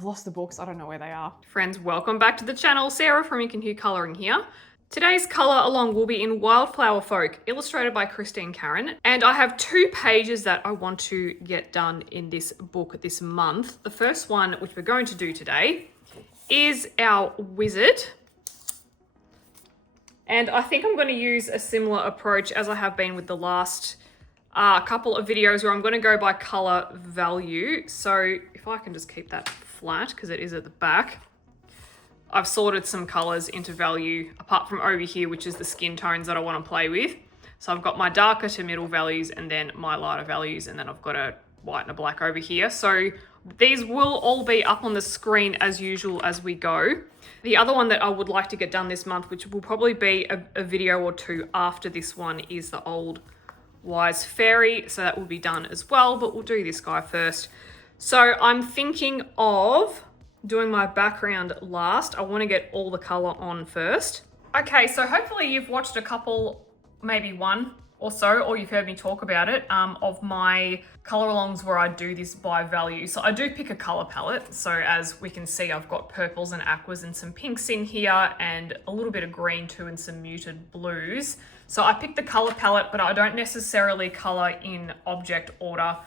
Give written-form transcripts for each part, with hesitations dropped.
I've lost the books. I don't know where they are. Friends, welcome back to the channel. Sarah from Ink and Hue Colouring here. Today's colour along will be in Wildflower Folk, illustrated by Christine Karron. And I have 2 pages that I want to get done in this book this month. The first one, which we're going to do today, is our wizard. And I think I'm going to use a similar approach as I have been with the last couple of videos, where I'm going to go by colour value. So if I can just keep that flat, because it is at the back. I've sorted some colours into value, apart from over here, which is the skin tones that I want to play with. So I've got my darker to middle values and then my lighter values, and then I've got a white and a black over here. So these will all be up on the screen as usual as we go. The other one that I would like to get done this month, which will probably be a video or 2 after this one, is the old Wise Fairy. So that will be done as well, but we'll do this guy first. So I'm thinking of doing my background last. I want to get all the colour on first. Okay, so hopefully you've watched a couple, maybe one or so, or you've heard me talk about it, of my colour alongs where I do this by value. So I do pick a colour palette. So as we can see, I've got purples and aquas and some pinks in here, and a little bit of green too, and some muted blues. So I pick the colour palette, but I don't necessarily colour in object order.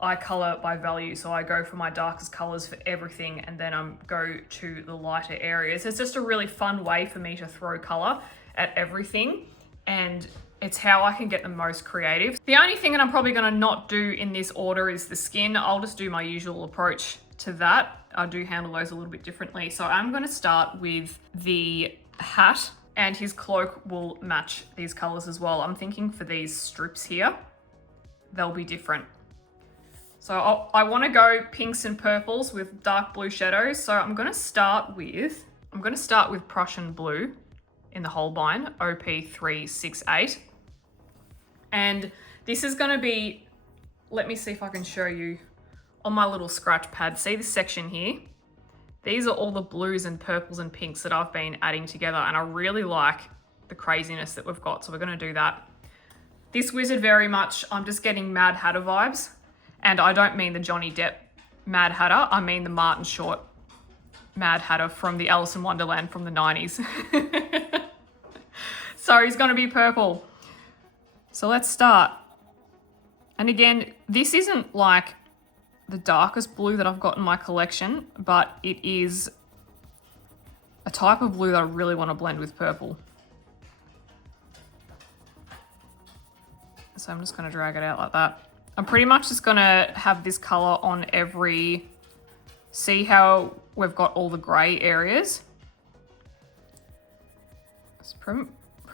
I colour by value, so I go for my darkest colours for everything, and then I go to the lighter areas. It's just a really fun way for me to throw colour at everything, and it's how I can get the most creative. The only thing that I'm probably going to not do in this order is the skin. I'll just do my usual approach to that. I do handle those a little bit differently. So I'm going to start with the hat, and his cloak will match these colours as well. I'm thinking for these strips here, they'll be different. So I want to go pinks and purples with dark blue shadows. So I'm going to start with Prussian blue in the Holbein, OP368. And this is going to be, let me see if I can show you on my little scratch pad. See this section here? These are all the blues and purples and pinks that I've been adding together, and I really like the craziness that we've got. So we're going to do that. This wizard, very much, I'm just getting Mad Hatter vibes. And I don't mean the Johnny Depp Mad Hatter, I mean the Martin Short Mad Hatter from the Alice in Wonderland from the 90s. So he's gonna be purple. So let's start. And again, this isn't like the darkest blue that I've got in my collection, but it is a type of blue that I really want to blend with purple. So I'm just gonna drag it out like that. I'm pretty much just gonna have this color on every, see how we've got all the gray areas? It's pretty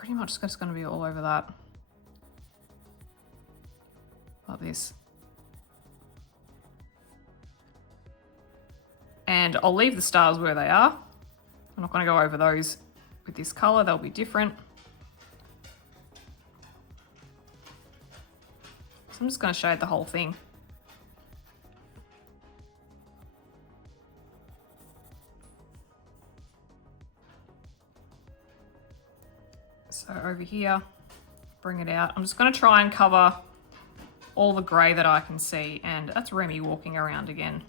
much just gonna be all over that. Like this. And I'll leave the stars where they are. I'm not gonna go over those with this color, they'll be different. I'm just going to shade the whole thing. So over here, bring it out. I'm just going to try and cover all the grey that I can see, and that's Remy walking around again.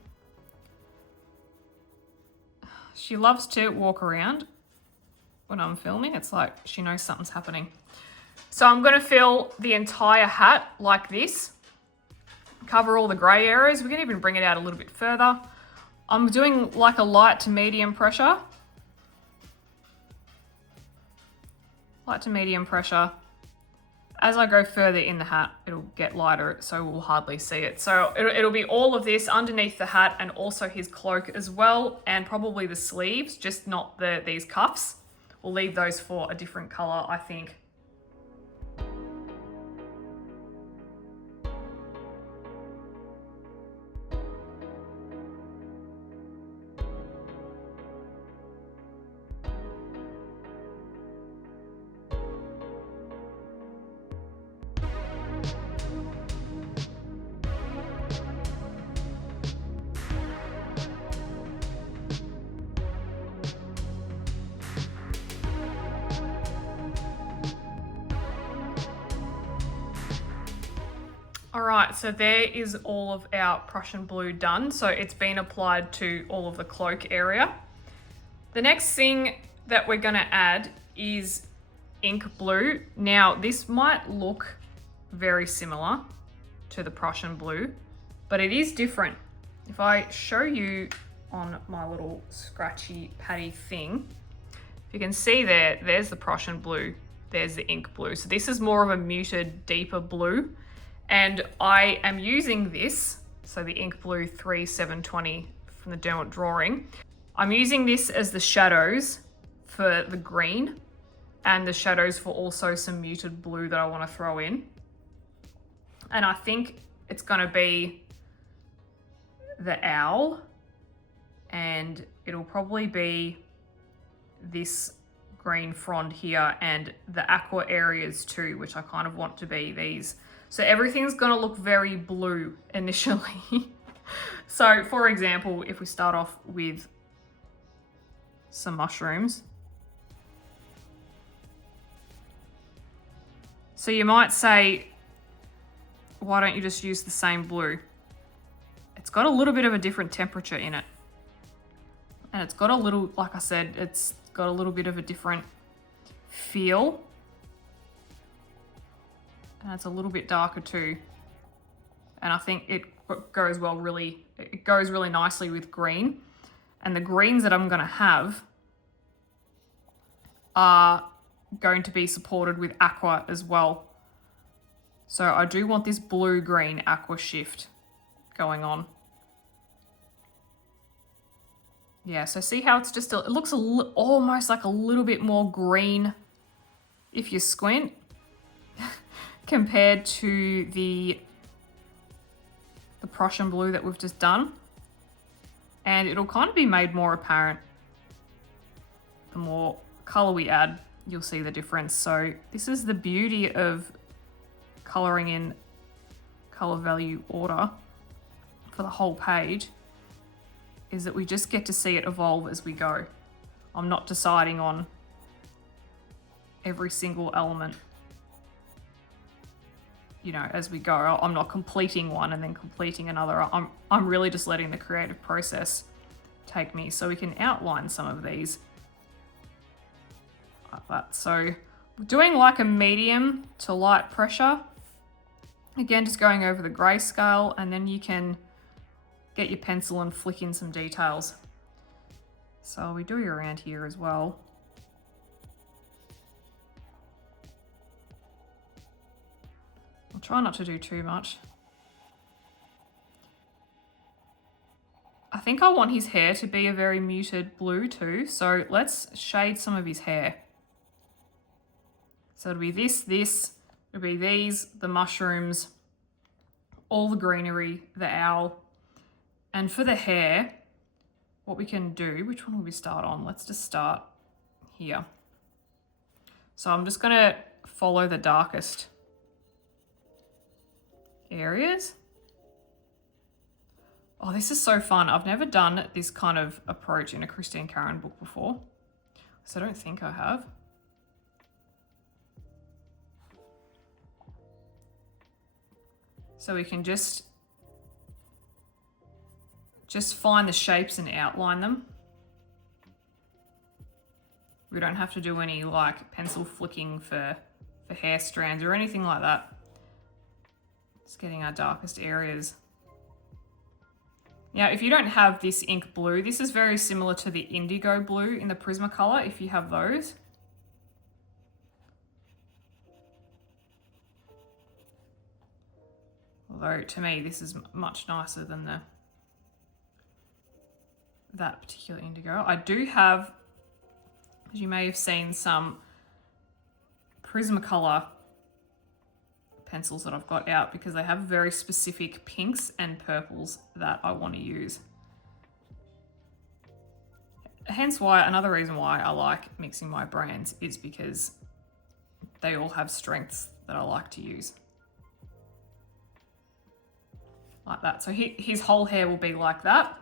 She loves to walk around when I'm filming. It's like she knows something's happening. So I'm going to fill the entire hat like this, cover all the grey areas. We can even bring it out a little bit further. I'm doing like a light to medium pressure. Light to medium pressure. As I go further in the hat, it'll get lighter, so we'll hardly see it. So it'll be all of this underneath the hat, and also his cloak as well, and probably the sleeves, just not these cuffs. We'll leave those for a different colour, I think. Right, so there is all of our Prussian blue done. So it's been applied to all of the cloak area. The next thing that we're gonna add is ink blue. Now, this might look very similar to the Prussian blue, but it is different. If I show you on my little scratchy patty thing, if you can see there's the Prussian blue, there's the ink blue. So this is more of a muted, deeper blue. And I am using this, so the ink blue 3720 from the Derwent drawing. I'm using this as the shadows for the green and the shadows for also some muted blue that I want to throw in. And I think it's going to be the owl, and it'll probably be this green frond here and the aqua areas too, which I kind of want to be these. So everything's going to look very blue initially. So for example, if we start off with some mushrooms. So you might say, why don't you just use the same blue? It's got a little bit of a different temperature in it. And it's got a little, like I said, it's got a little bit of a different feel. And it's a little bit darker too. And I think it goes really nicely with green. And the greens that I'm gonna have are going to be supported with aqua as well. So I do want this blue-green aqua shift going on. Yeah, so see how it's just, it looks almost like a little bit more green if you squint compared to the Prussian blue that we've just done. And it'll kind of be made more apparent. The more color we add, you'll see the difference. So this is the beauty of coloring in color value order for the whole page, is that we just get to see it evolve as we go. I'm not deciding on every single element, you know, as we go. I'm not completing one and then completing another. I'm really just letting the creative process take me. So we can outline some of these like that. So we're doing like a medium to light pressure. Again, just going over the grayscale, and then you can get your pencil and flick in some details. So we do around here as well. I'll try not to do too much. I think I want his hair to be a very muted blue too, so let's shade some of his hair. So it'll be this, it'll be these, the mushrooms, all the greenery, the owl. And for the hair, what we can do, which one will we start on? Let's just start here. So I'm just gonna follow the darkest areas. Oh, this is so fun. I've never done this kind of approach in a Christine Karron book before, so I don't think I have. So we can just find the shapes and outline them. We don't have to do any like pencil flicking for hair strands or anything like that. Just getting our darkest areas. Now, if you don't have this ink blue, this is very similar to the indigo blue in the Prismacolor, if you have those. Although to me, this is much nicer than that particular indigo. I do have, as you may have seen, some Prismacolor pencils that I've got out because they have very specific pinks and purples that I want to use. Hence why, another reason why I like mixing my brands is because they all have strengths that I like to use. Like that. So his whole hair will be like that.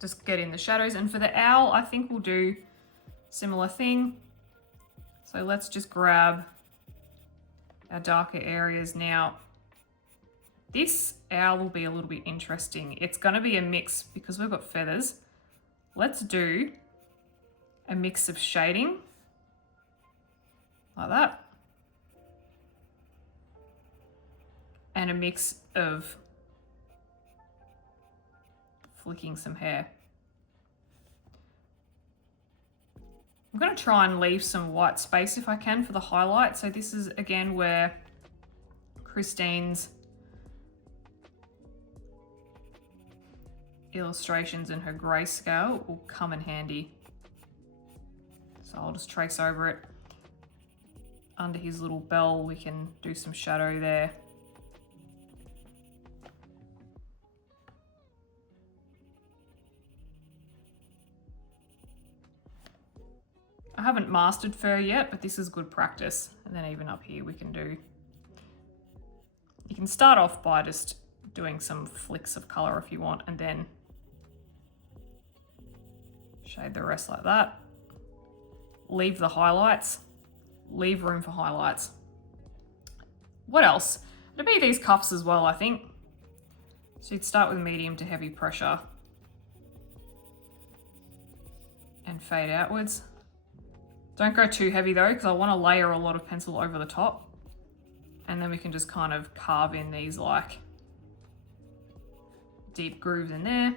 Just get in the shadows. And for the owl, I think we'll do similar thing. So let's just grab our darker areas now. This owl will be a little bit interesting. It's going to be a mix because we've got feathers. Let's do a mix of shading like that and a mix of flicking some hair. I'm going to try and leave some white space if I can for the highlight. So this is again where Christine's illustrations and her grayscale will come in handy. So I'll just trace over it. Under his little bell, we can do some shadow there. I haven't mastered fur yet, but this is good practice. And then even up here we can do, you can start off by just doing some flicks of color if you want, and then shade the rest like that. Leave the highlights, leave room for highlights. What else? It'll be these cuffs as well, I think. So you'd start with medium to heavy pressure and fade outwards. Don't go too heavy though, because I want to layer a lot of pencil over the top. And then we can just kind of carve in these like deep grooves in there.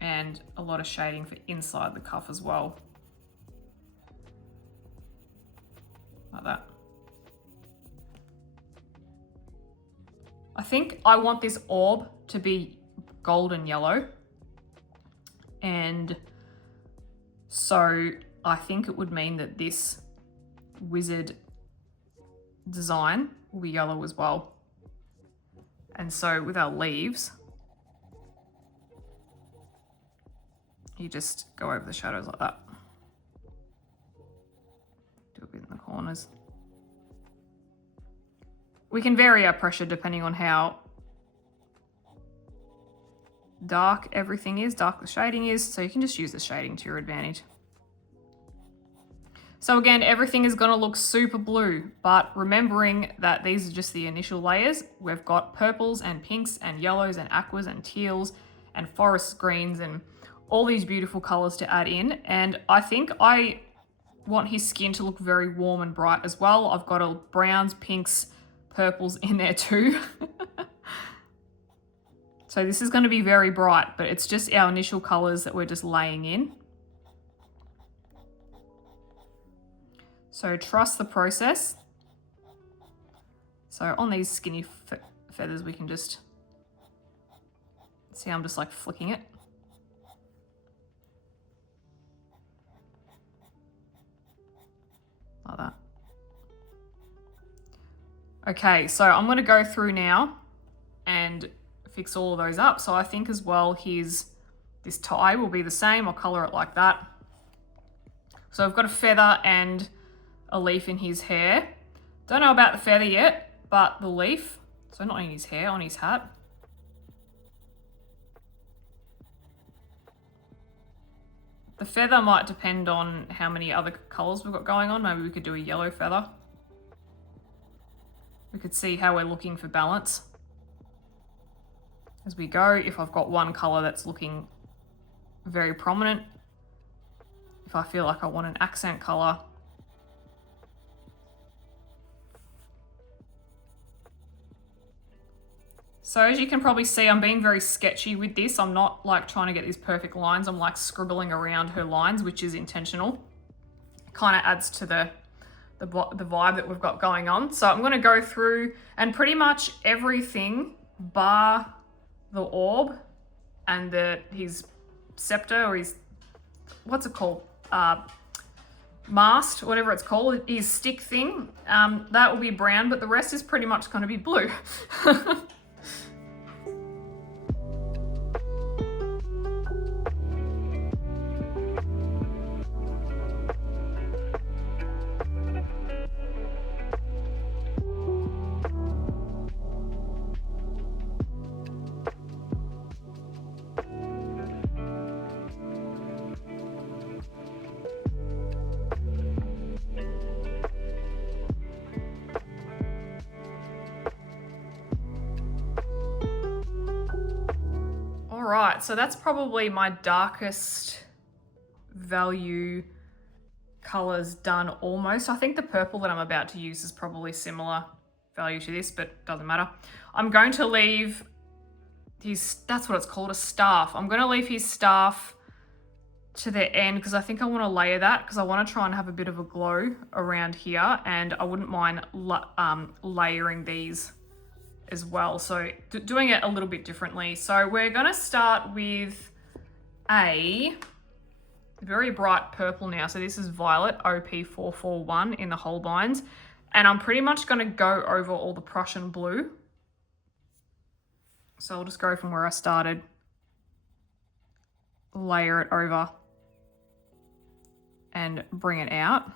And a lot of shading for inside the cuff as well. Like that. I think I want this orb to be golden yellow. And so I think it would mean that this wizard design will be yellow as well. And so with our leaves, you just go over the shadows like that. Do a bit in the corners. We can vary our pressure depending on how dark everything is, dark the shading is, so you can just use the shading to your advantage. So again, everything is going to look super blue, but remembering that these are just the initial layers, we've got purples and pinks and yellows and aquas and teals and forest greens and all these beautiful colors to add in. And I think I want his skin to look very warm and bright as well. I've got a browns, pinks, purples in there too. So this is going to be very bright, but it's just our initial colors that we're just laying in. So trust the process. So on these skinny feathers, we can just see I'm just like flicking it. Like that. Okay, so I'm going to go through now and fix all of those up. So I think as well, this tie will be the same. I'll color it like that. So I've got a feather and a leaf in his hair. Don't know about the feather yet, but the leaf, so not in his hair, on his hat. The feather might depend on how many other colors we've got going on. Maybe we could do a yellow feather. We could see how we're looking for balance as we go. If I've got one color that's looking very prominent, if I feel like I want an accent color, so as you can probably see, I'm being very sketchy with this. I'm not like trying to get these perfect lines. I'm like scribbling around her lines, which is intentional. Kind of adds to the vibe that we've got going on. So I'm going to go through and pretty much everything bar the orb and his scepter, or his, what's it called? Mast, whatever it's called, his stick thing. That will be brown, but the rest is pretty much going to be blue. All right, so that's probably my darkest value colors done almost. I think the purple that I'm about to use is probably similar value to this, but doesn't matter. I'm going to leave his, that's what it's called, a staff. I'm going to leave his staff to the end because I think I want to layer that because I want to try and have a bit of a glow around here, and I wouldn't mind layering these as well. So doing it a little bit differently. So we're going to start with a very bright purple now. So this is Violet OP441 in the Holbeins. And I'm pretty much going to go over all the Prussian blue. So I'll just go from where I started, layer it over and bring it out.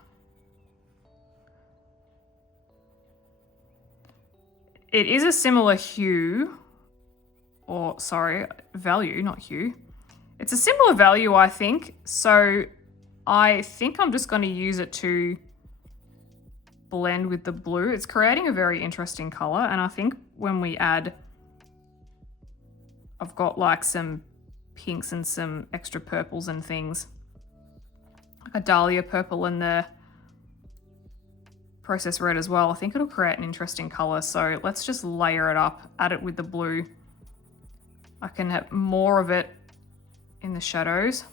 It is a similar hue, or sorry, value, not hue. It's a similar value, I think. So I think I'm just going to use it to blend with the blue. It's creating a very interesting color. And I think when we add, I've got like some pinks and some extra purples and things. Like a dahlia purple in the process red as well. I think it'll create an interesting color. So let's just layer it up, add it with the blue. I can have more of it in the shadows.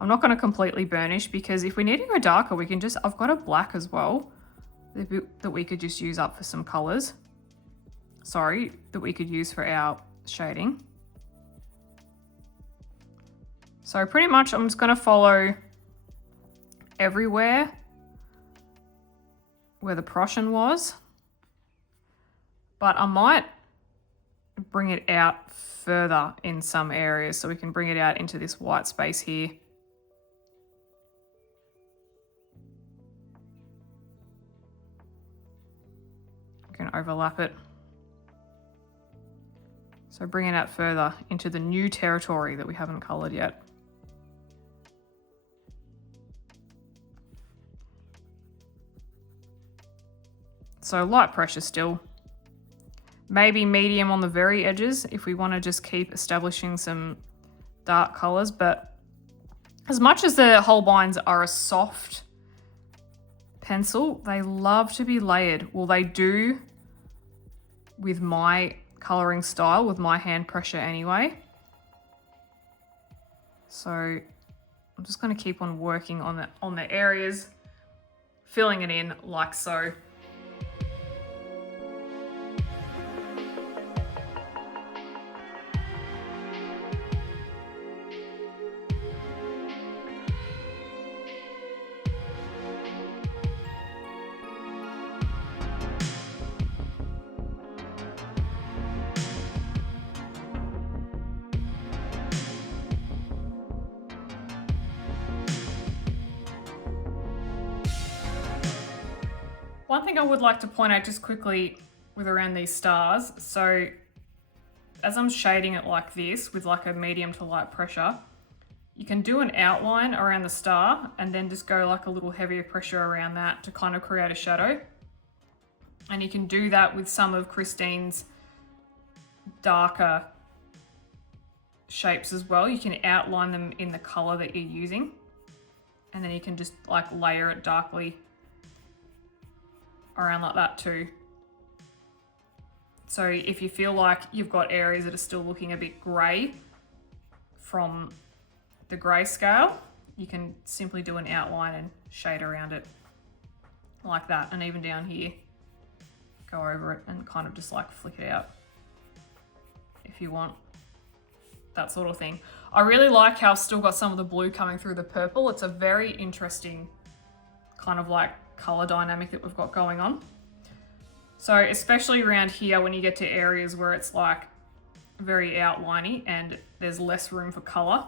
I'm not going to completely burnish because if we need to go darker, we can just, I've got a black as well that we could just use up for some colors. Sorry, that we could use for our shading. So pretty much I'm just going to follow everywhere where the Prussian was, but I might bring it out further in some areas so we can bring it out into this white space here. We can overlap it. So bring it out further into the new territory that we haven't colored yet. So light pressure still. Maybe medium on the very edges if we want to just keep establishing some dark colors. But as much as the Holbeins are a soft pencil, they love to be layered. Well, they do with my coloring style, with my hand pressure anyway. So I'm just going to keep on working on the areas, filling it in like so. One thing I would like to point out just quickly with around these stars, so as I'm shading it like this with like a medium to light pressure, you can do an outline around the star and then just go like a little heavier pressure around that to kind of create a shadow. And you can do that with some of Christine's darker shapes as well. You can outline them in the color that you're using, and then you can just like layer it darkly around like that too. So if you feel like you've got areas that are still looking a bit grey from the grayscale, you can simply do an outline and shade around it like that. And even down here, go over it and kind of just like flick it out if you want, that sort of thing. I really like how I've still got some of the blue coming through the purple. It's a very interesting kind of like color dynamic that we've got going on. So especially around here when you get to areas where it's like very outliney and there's less room for color,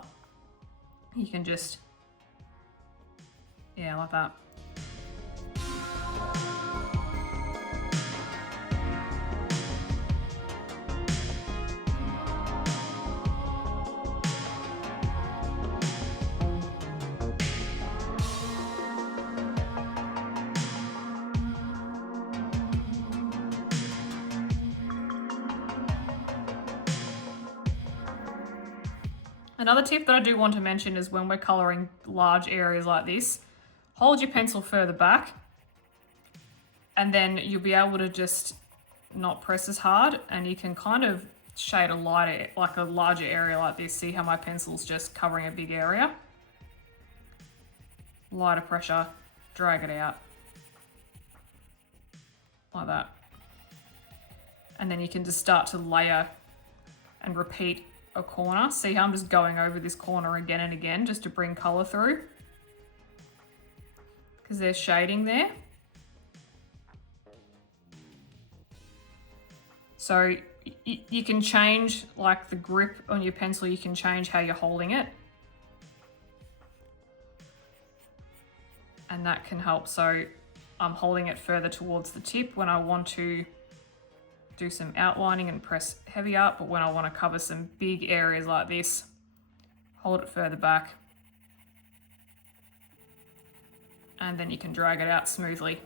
you can just, yeah, like that. Another tip that I do want to mention is when we're colouring large areas like this, hold your pencil further back and then you'll be able to just not press as hard and you can kind of shade a lighter, like a larger area like this. See how my pencil's just covering a big area? Lighter pressure, drag it out. Like that. And then you can just start to layer and repeat a corner. See how I'm just going over this corner again and again just to bring colour through? Because there's shading there. So you can change like the grip on your pencil, you can change how you're holding it. And that can help. So I'm holding it further towards the tip when I want to do some outlining and press heavier, but when I want to cover some big areas like this, hold it further back. And then you can drag it out smoothly.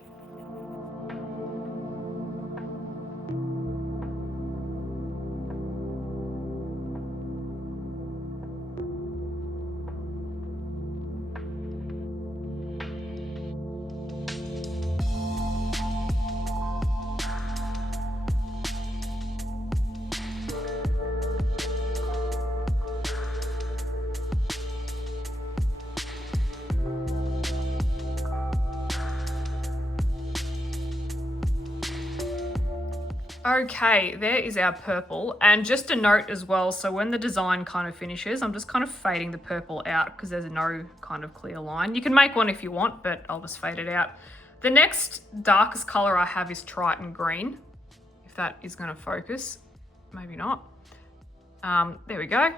Okay, there is our purple. And just a note as well, so when the design kind of finishes, I'm just kind of fading the purple out because there's no kind of clear line. You can make one if you want, but I'll just fade it out. The next darkest color I have is Triton Green, if that is going to focus. Maybe not. There we go,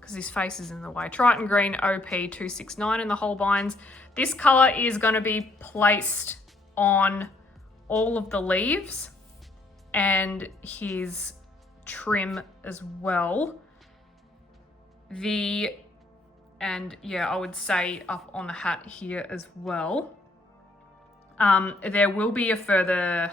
because his face is in the way. Triton Green OP269 in the Holbeins. This color is going to be placed on all of the leaves and his trim as well. And yeah, I would say up on the hat here as well. There will be a further,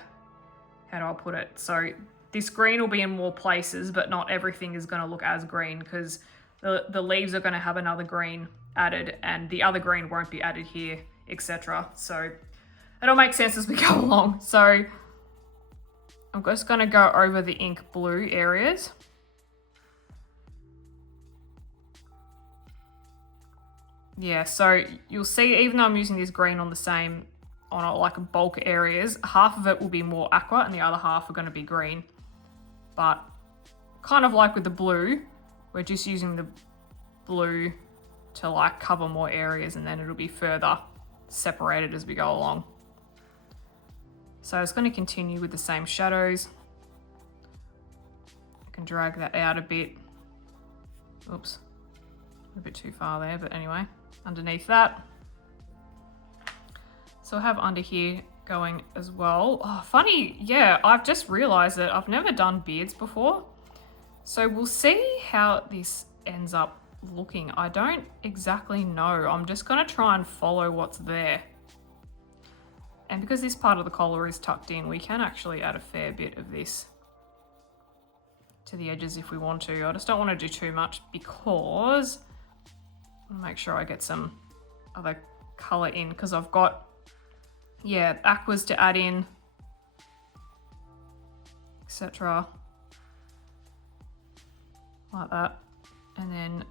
how do I put it? So this green will be in more places, but not everything is going to look as green because the leaves are going to have another green added and the other green won't be added here, etc. So it'll make sense as we go along. So I'm just going to go over the ink blue areas. Yeah, so you'll see even though I'm using this green on the same, on like bulk areas, half of it will be more aqua and the other half are going to be green. But kind of like with the blue, we're just using the blue to like cover more areas and then it'll be further separated as we go along. So it's going to continue with the same shadows. I can drag that out a bit. Oops, a bit too far there, but anyway, underneath that. So I have under here going as well. Oh, funny, yeah, I've just realized that I've never done beards before. So we'll see how this ends up looking. I don't exactly know. I'm just going to try and follow what's there. And because this part of the collar is tucked in, we can actually add a fair bit of this to the edges if we want to. I just don't want to do too much because I'll make sure I get some other color in because I've got, yeah, aquas to add in, etc. Like that. And then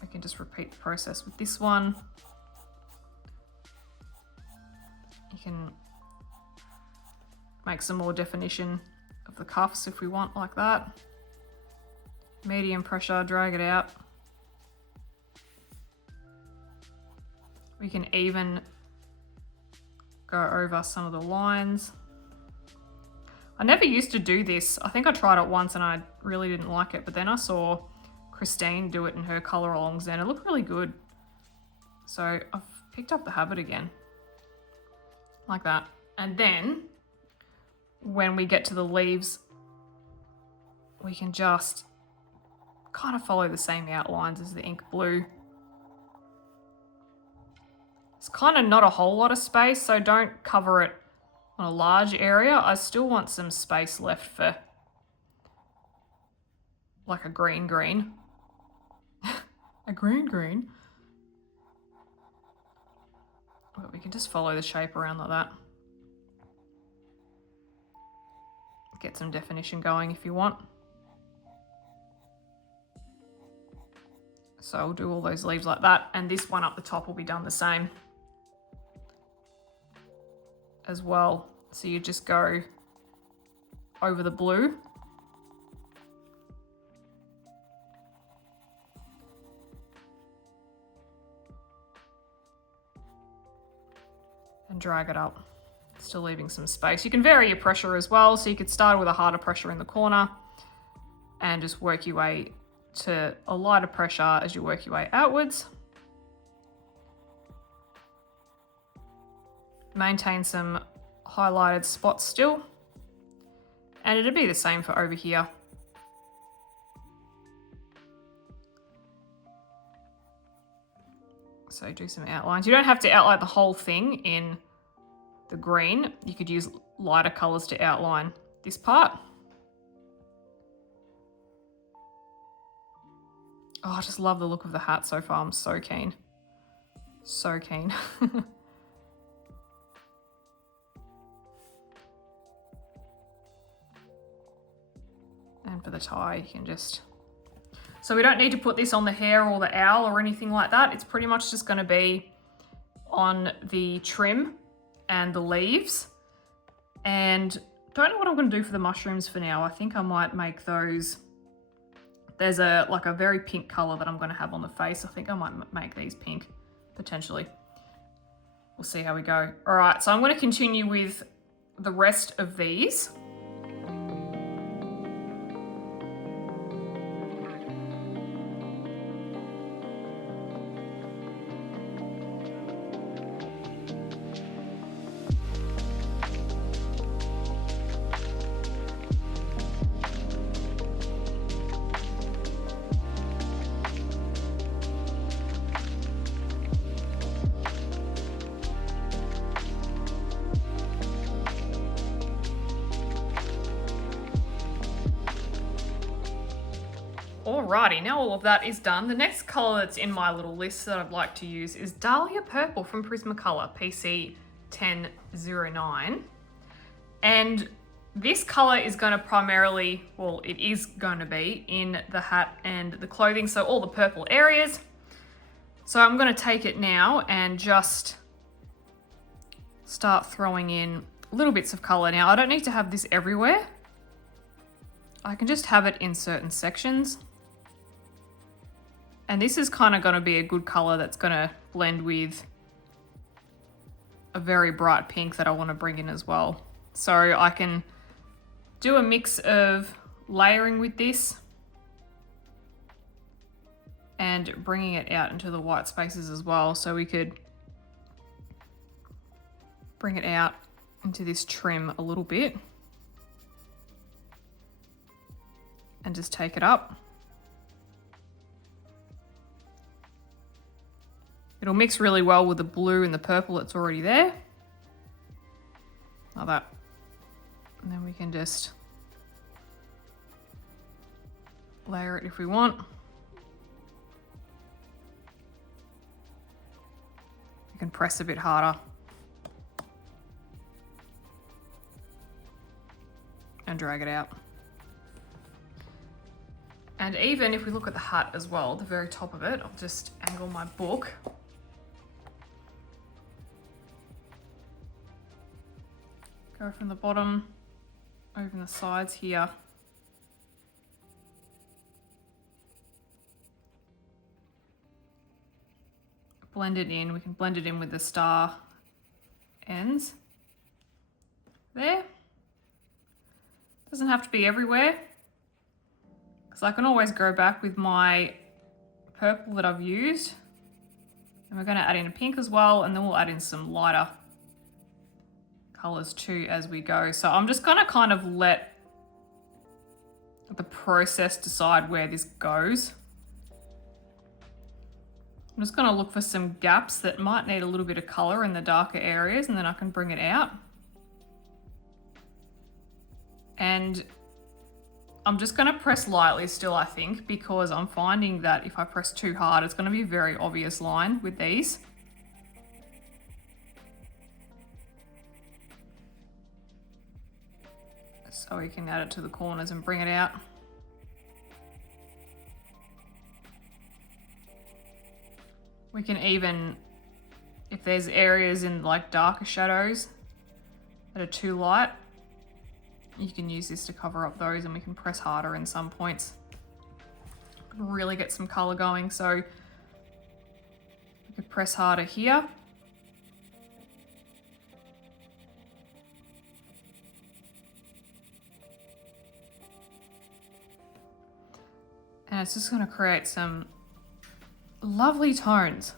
we can just repeat the process with this one. You can make some more definition of the cuffs if we want, like that. Medium pressure, drag it out. We can even go over some of the lines. I never used to do this. I think I tried it once and I really didn't like it, but then I saw Christine do it in her color alongs and it looked really good. So I've picked up the habit again. Like that. And then when we get to the leaves, we can just kind of follow the same outlines as the ink blue. It's kind of not a whole lot of space, so don't cover it on a large area. I still want some space left for like a green. a green. But we can just follow the shape around like that. Get some definition going if you want. So I'll do all those leaves like that, and this one up the top will be done the same as well. So you just go over the blue. And drag it up, still leaving some space. You can vary your pressure as well, so you could start with a harder pressure in the corner and just work your way to a lighter pressure as you work your way outwards. Maintain some highlighted spots still, and it'll be the same for over here. So do some outlines. You don't have to outline the whole thing in the green. You could use lighter colors to outline this part. Oh, I just love the look of the hat so far. I'm so keen. So keen. And for the tie, you can just... So we don't need to put this on the hair or the owl or anything like that. It's pretty much just going to be on the trim and the leaves. And don't know what I'm going to do for the mushrooms for now. I think I might make those... There's like a very pink color that I'm going to have on the face. I think I might make these pink, potentially. We'll see how we go. All right, so I'm going to continue with the rest of these. Alrighty, now all of that is done. The next colour that's in my little list that I'd like to use is Dahlia Purple from Prismacolor, PC 1009. And this colour is going to primarily, well, it is going to be in the hat and the clothing, so all the purple areas. So I'm going to take it now and just start throwing in little bits of colour. Now, I don't need to have this everywhere. I can just have it in certain sections. And this is kind of going to be a good colour that's going to blend with a very bright pink that I want to bring in as well. So I can do a mix of layering with this and bringing it out into the white spaces as well. So we could bring it out into this trim a little bit and just take it up. It'll mix really well with the blue and the purple that's already there. Like that. And then we can just layer it if we want. You can press a bit harder. And drag it out. And even if we look at the hat as well, the very top of it, I'll just angle my book. Go from the bottom, over the sides here. Blend it in. We can blend it in with the star ends. There. Doesn't have to be everywhere. So I can always go back with my purple that I've used. And we're going to add in a pink as well, and then we'll add in some lighter colors too as we go. So I'm just going to kind of let the process decide where this goes. I'm just going to look for some gaps that might need a little bit of color in the darker areas, and then I can bring it out. And I'm just going to press lightly still, I think, because I'm finding that if I press too hard, it's going to be a very obvious line with these. So we can add it to the corners and bring it out. We can even, if there's areas in like darker shadows that are too light, you can use this to cover up those, and we can press harder in some points. Really get some color going. So we could press harder here. And it's just going to create some lovely tones.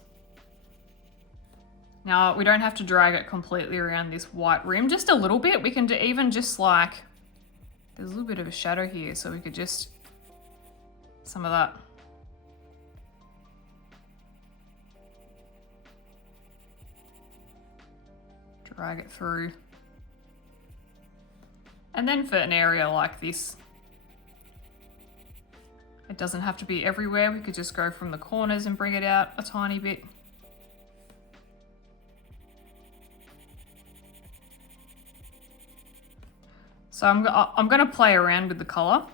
Now, we don't have to drag it completely around this white rim, just a little bit. We can do even just like, there's a little bit of a shadow here, so we could just, some of that. Drag it through. And then for an area like this, it doesn't have to be everywhere. We could just go from the corners and bring it out a tiny bit. So I'm going to play around with the color.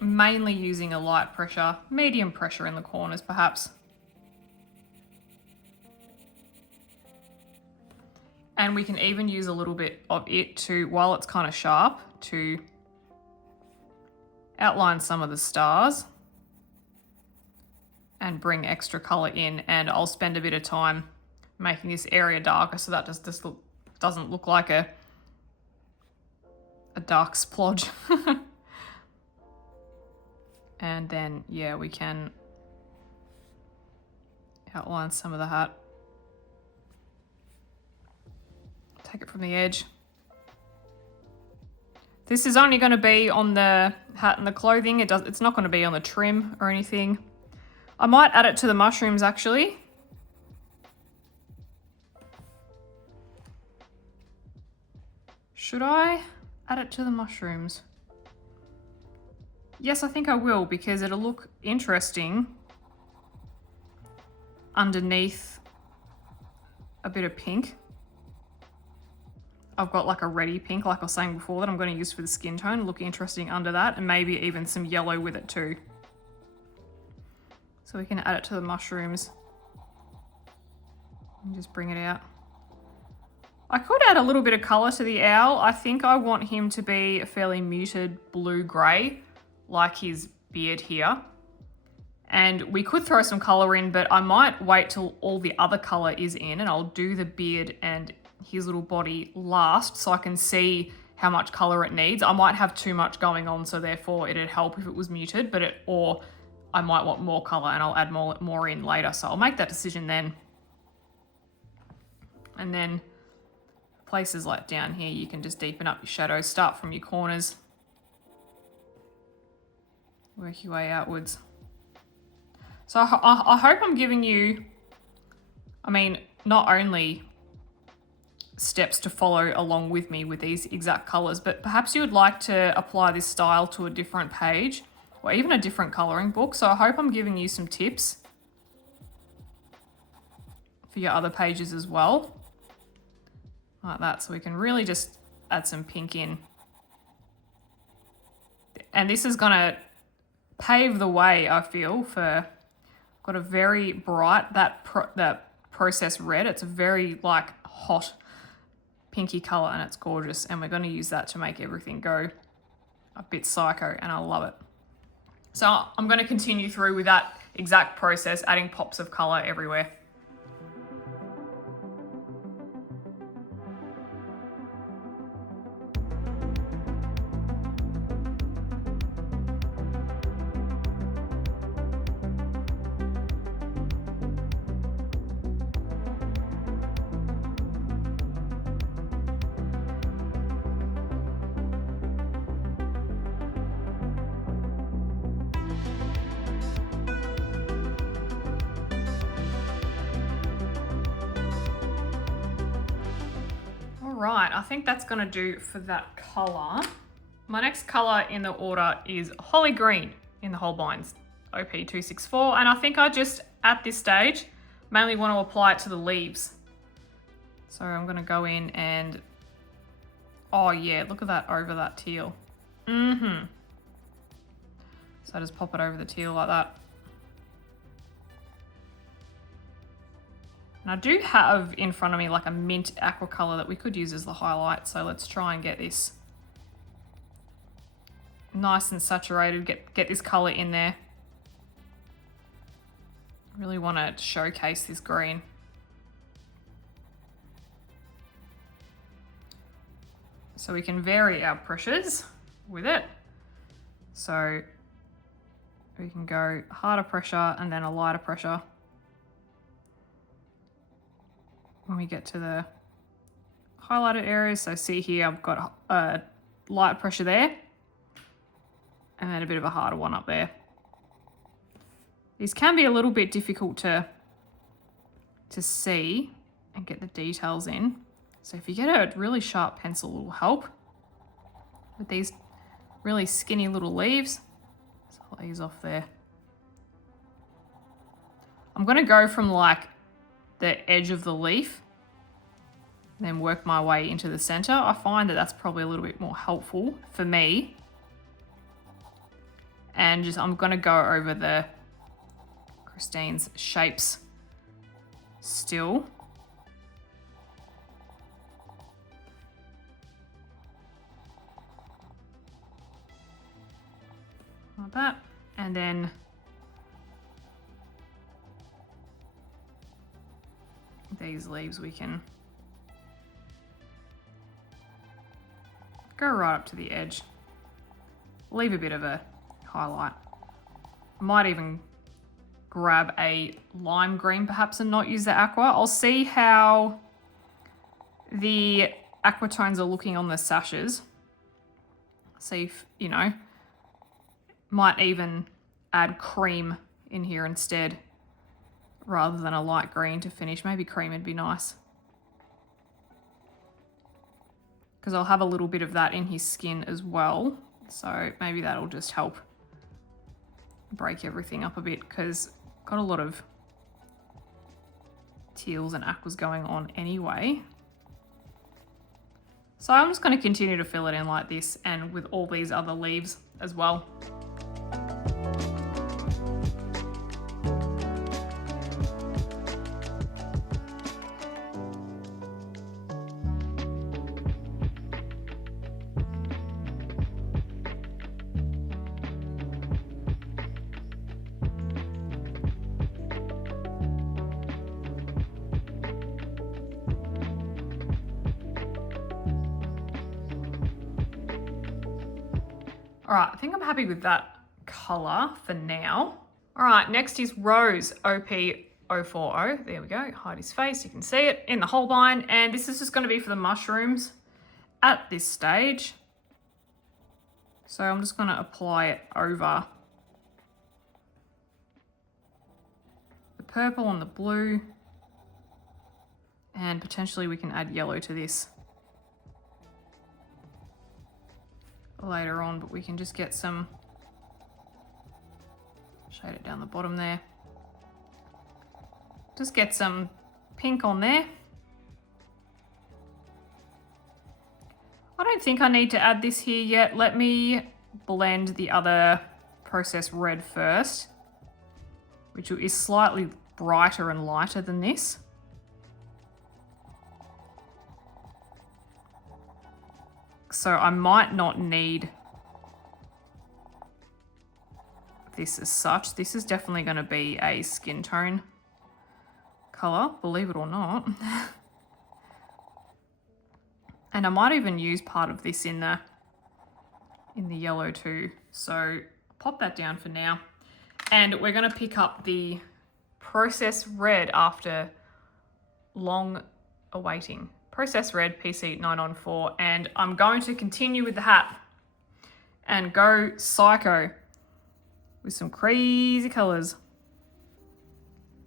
Mainly using a light pressure, medium pressure in the corners perhaps. And we can even use a little bit of it to, while it's kind of sharp, to outline some of the stars and bring extra color in. And I'll spend a bit of time making this area darker so that just doesn't look like a dark splodge. And then, yeah, we can outline some of the hat. Take it from the edge. This is only going to be on the hat and the clothing. It's not going to be on the trim or anything. I might add it to the mushrooms actually. Should I add it to the mushrooms? Yes, I think I will, because it'll look interesting underneath a bit of pink. I've got like a reddy pink, like I was saying before, that I'm going to use for the skin tone. Look interesting under that, and maybe even some yellow with it too. So we can add it to the mushrooms and just bring it out. I could add a little bit of color to the owl. I think I want him to be a fairly muted blue-gray, like his beard here. And we could throw some color in, but I might wait till all the other color is in, and I'll do the beard and his little body last so I can see how much color it needs. I might have too much going on, so therefore it'd help if it was muted, or I might want more color and I'll add more in later. So I'll make that decision then. And then places like down here, you can just deepen up your shadows, start from your corners, work your way outwards. So I hope I'm giving you, I mean, not only steps to follow along with me with these exact colors, but perhaps you would like to apply this style to a different page or even a different coloring book. So I hope I'm giving you some tips for your other pages as well. Like that, so we can really just add some pink in. And this is gonna pave the way, I feel, for, got a very bright, that processed red, it's a very like hot pinky color and it's gorgeous, and we're gonna use that to make everything go a bit psycho, and I love it. So I'm gonna continue through with that exact process, adding pops of color everywhere. right, I think that's gonna do for that color. My next color in the order is Holly Green in the Holbeins OP264. And I think I just, at this stage, mainly want to apply it to the leaves. So I'm gonna go in and, oh yeah, look at that over that teal. So I just pop it over the teal like that. And I do have in front of me like a mint aqua color that we could use as the highlight. So let's try and get this nice and saturated, get this color in there. I really want to showcase this green. So we can vary our pressures with it. So we can go harder pressure and then a lighter pressure. When we get to the highlighted areas, so see here I've got a light pressure there and then a bit of a harder one up there. These can be a little bit difficult to see and get the details in. So if you get a really sharp pencil, it will help with these really skinny little leaves. So I'll ease off there. I'm gonna go from like the edge of the leaf, then work my way into the center. I find that that's probably a little bit more helpful for me. And just, I'm gonna go over the Christine's shapes still. Like that. And then these leaves we can go right up to the edge, leave a bit of a highlight. Might even grab a lime green perhaps and not use the aqua. I'll see how the aqua tones are looking on the sashes. See if, you know, might even add cream in here instead rather than a light green to finish. Maybe cream would be nice, because I'll have a little bit of that in his skin as well. So maybe that'll just help break everything up a bit, because got a lot of teals and aquas going on anyway. So I'm just going to continue to fill it in like this and with all these other leaves as well. All right, I think I'm happy with that color for now. All right, next is Rose OP040. There we go, hide his face, you can see it in the Holbein. And this is just gonna be for the mushrooms at this stage. So I'm just gonna apply it over the purple and the blue. And potentially we can add yellow to this later on, but we can just get some, shade it down the bottom there. Just get some pink on there. I don't think I need to add this here yet. Let me blend the other processed red first, which is slightly brighter and lighter than this. So I might not need this as such. This is definitely going to be a skin tone color, believe it or not. And I might even use part of this in the yellow too. So pop that down for now. And we're going to pick up the processed red after long awaiting. Processed red PC9on4, and I'm going to continue with the hat and go psycho with some crazy colors.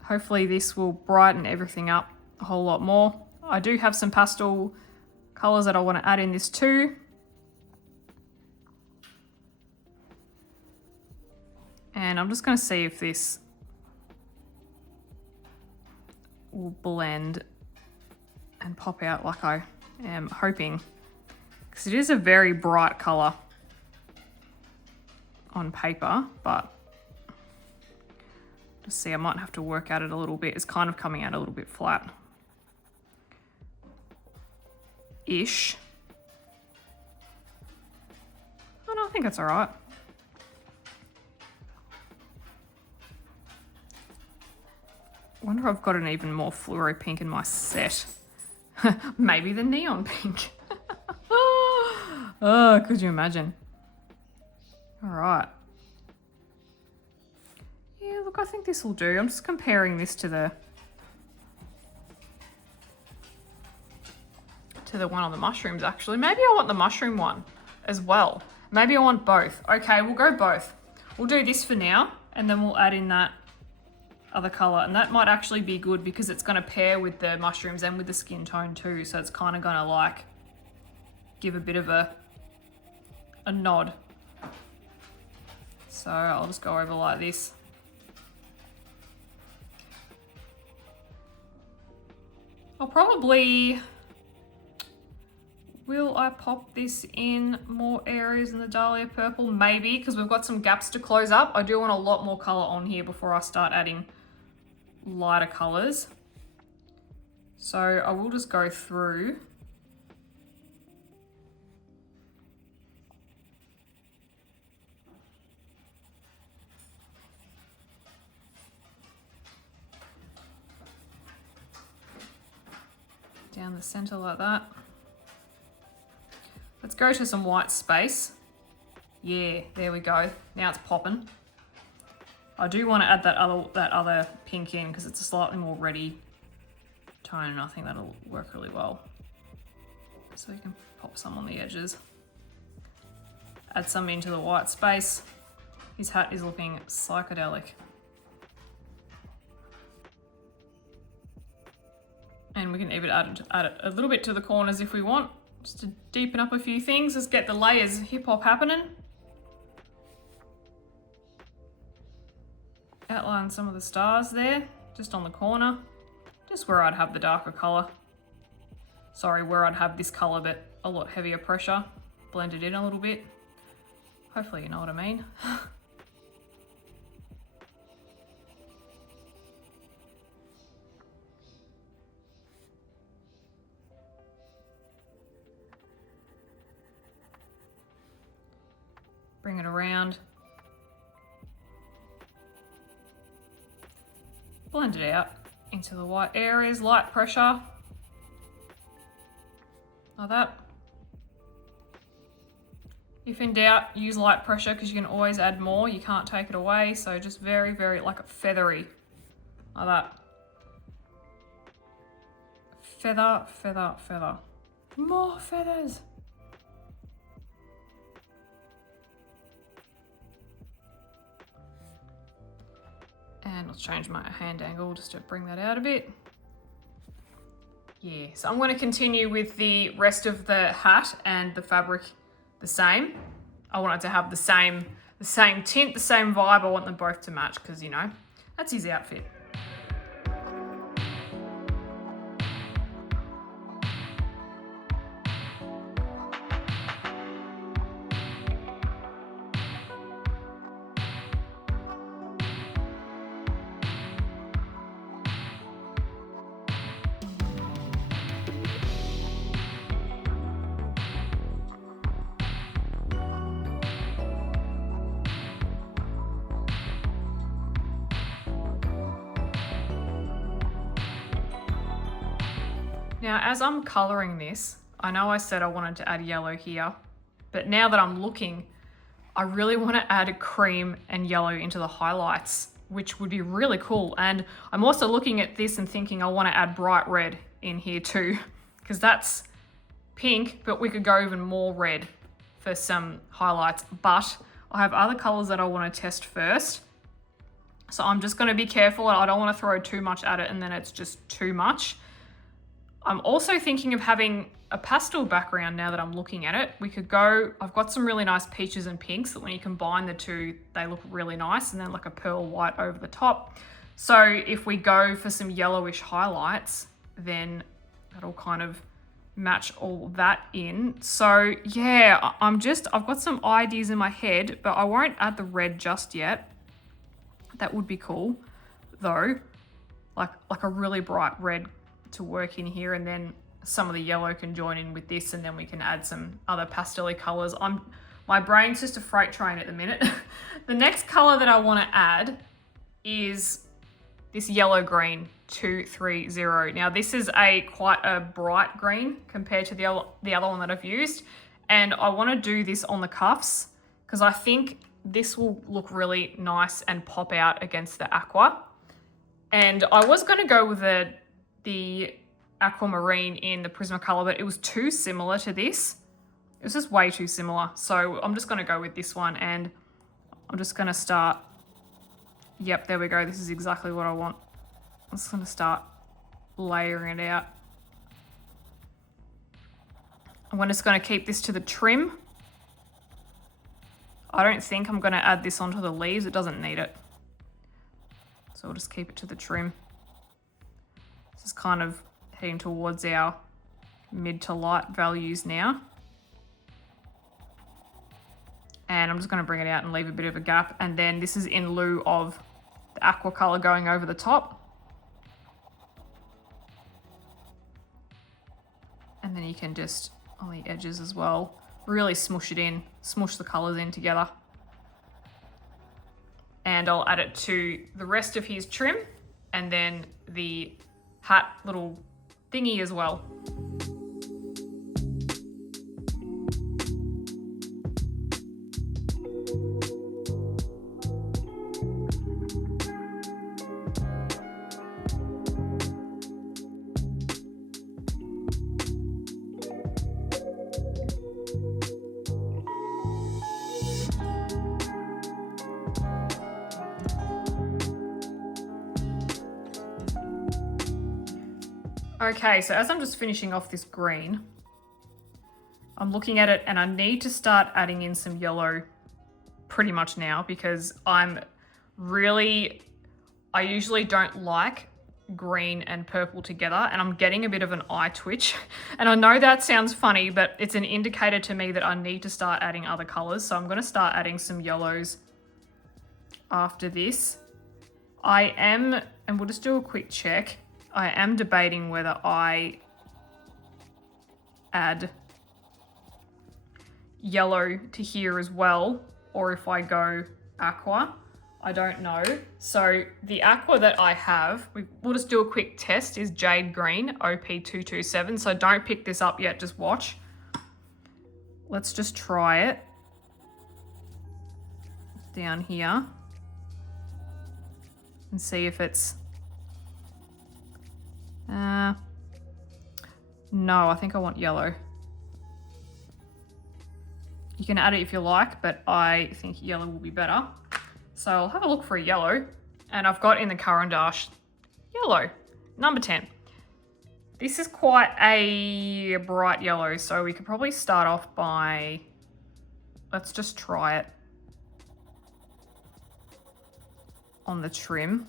Hopefully this will brighten everything up a whole lot more. I do have some pastel colors that I want to add in this too. And I'm just going to see if this will blend and pop out like I am hoping. Because it is a very bright color on paper, but just see, I might have to work at it a little bit. It's kind of coming out a little bit flat-ish. Oh no, I think that's all right. I wonder if I've got an even more fluoro pink in my set. Maybe the neon pink. Oh, could you imagine? All right. Yeah, look, I think this will do. I'm just comparing this to the one on the mushrooms, actually. Maybe I want the mushroom one as well. Maybe I want both. Okay, we'll go both. We'll do this for now, and then we'll add in that other color, and that might actually be good because it's going to pair with the mushrooms and with the skin tone too, so it's kind of going to like give a bit of a nod. So I'll just go over like this. I'll probably, will I pop this in more areas in the Dahlia purple? Maybe, because we've got some gaps to close up. I do want a lot more color on here before I start adding lighter colors. So I will just go through. Down the center like that. Let's go to some white space. Yeah, there we go. Now it's popping. I do want to add that other pink in because it's a slightly more reddy tone, and I think that'll work really well. So you can pop some on the edges. Add some into the white space. His hat is looking psychedelic. And we can even add it a little bit to the corners if we want, just to deepen up a few things. Let's get the layers hip hop happening. Outline some of the stars there, just on the corner, just where I'd have the darker color. Sorry, where I'd have this color but a lot heavier pressure. Blend it in a little bit. Hopefully you know what I mean. Bring it around. Blend it out into the white areas, light pressure. Like that. If in doubt, use light pressure because you can always add more. You can't take it away. So just very, very like a feathery. Like that. Feather, feather, feather. More feathers. And I'll change my hand angle just to bring that out a bit. Yeah, so I'm going to continue with the rest of the hat and the fabric the same. I want it to have the same tint, the same vibe. I want them both to match because, you know, that's his outfit. Now, as I'm coloring this, I know I said I wanted to add yellow here, but now that I'm looking, I really want to add cream and yellow into the highlights, which would be really cool. And I'm also looking at this and thinking I want to add bright red in here too, because that's pink, but we could go even more red for some highlights. But I have other colors that I want to test first. So I'm just going to be careful. I don't want to throw too much at it and then it's just too much. I'm also thinking of having a pastel background now that I'm looking at it. We could go, I've got some really nice peaches and pinks that when you combine the two, they look really nice, and then like a pearl white over the top. So if we go for some yellowish highlights, then that'll kind of match all that in. So yeah, I've got some ideas in my head, but I won't add the red just yet. That would be cool though. Like a really bright red to work in here, and then some of the yellow can join in with this, and then we can add some other pastel-y colors. My brain's just a freight train at the minute. The next color that I want to add is this yellow green 230. Now this is quite a bright green compared to the other one that I've used, and I want to do this on the cuffs because I think this will look really nice and pop out against the aqua. And I was going to go with the aquamarine in the Prismacolor, but it was too similar to this. It was just way too similar. So I'm just going to go with this one, and I'm just going to start. Yep, there we go. This is exactly what I want. I'm just going to start layering it out. I'm just going to keep this to the trim. I don't think I'm going to add this onto the leaves. It doesn't need it. So we'll just keep it to the trim. This is kind of heading towards our mid to light values now. And I'm just going to bring it out and leave a bit of a gap. And then this is in lieu of the aqua color going over the top. And then you can just, on the edges as well, really smush it in, smush the colors in together. And I'll add it to the rest of his trim, and then the hat little thingy as well. Okay, so as I'm just finishing off this green, I'm looking at it and I need to start adding in some yellow pretty much now, because I usually don't like green and purple together, and I'm getting a bit of an eye twitch. And I know that sounds funny, but it's an indicator to me that I need to start adding other colors. So I'm going to start adding some yellows after this. And we'll just do a quick check. I am debating whether I add yellow to here as well, or if I go aqua. I don't know. So the aqua that I have, we'll just do a quick test, is Jade Green OP227. So don't pick this up yet, just watch. Let's just try it down here and see if it's... no, I think I want yellow. You can add it if you like, but I think yellow will be better. So I'll have a look for a yellow, and I've got in the Caran d'Ache yellow, number 10. This is quite a bright yellow, so we could probably start off by, let's just try it on the trim.